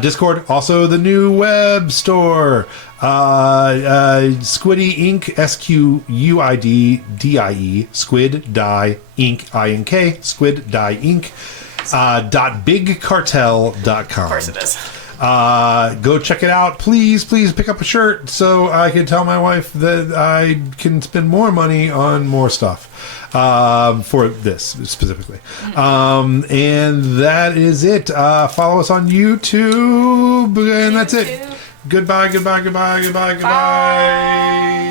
Discord. Also, the new web store. Squiddy Inc. SQUIDDIE. Squid Die Inc. INK. Squid Die Inc. .bigcartel.com. Of course it is. Go check it out. Please pick up a shirt so I can tell my wife that I can spend more money on more stuff for this specifically. And that is it. Follow us on YouTube, and that's it. Goodbye. Bye.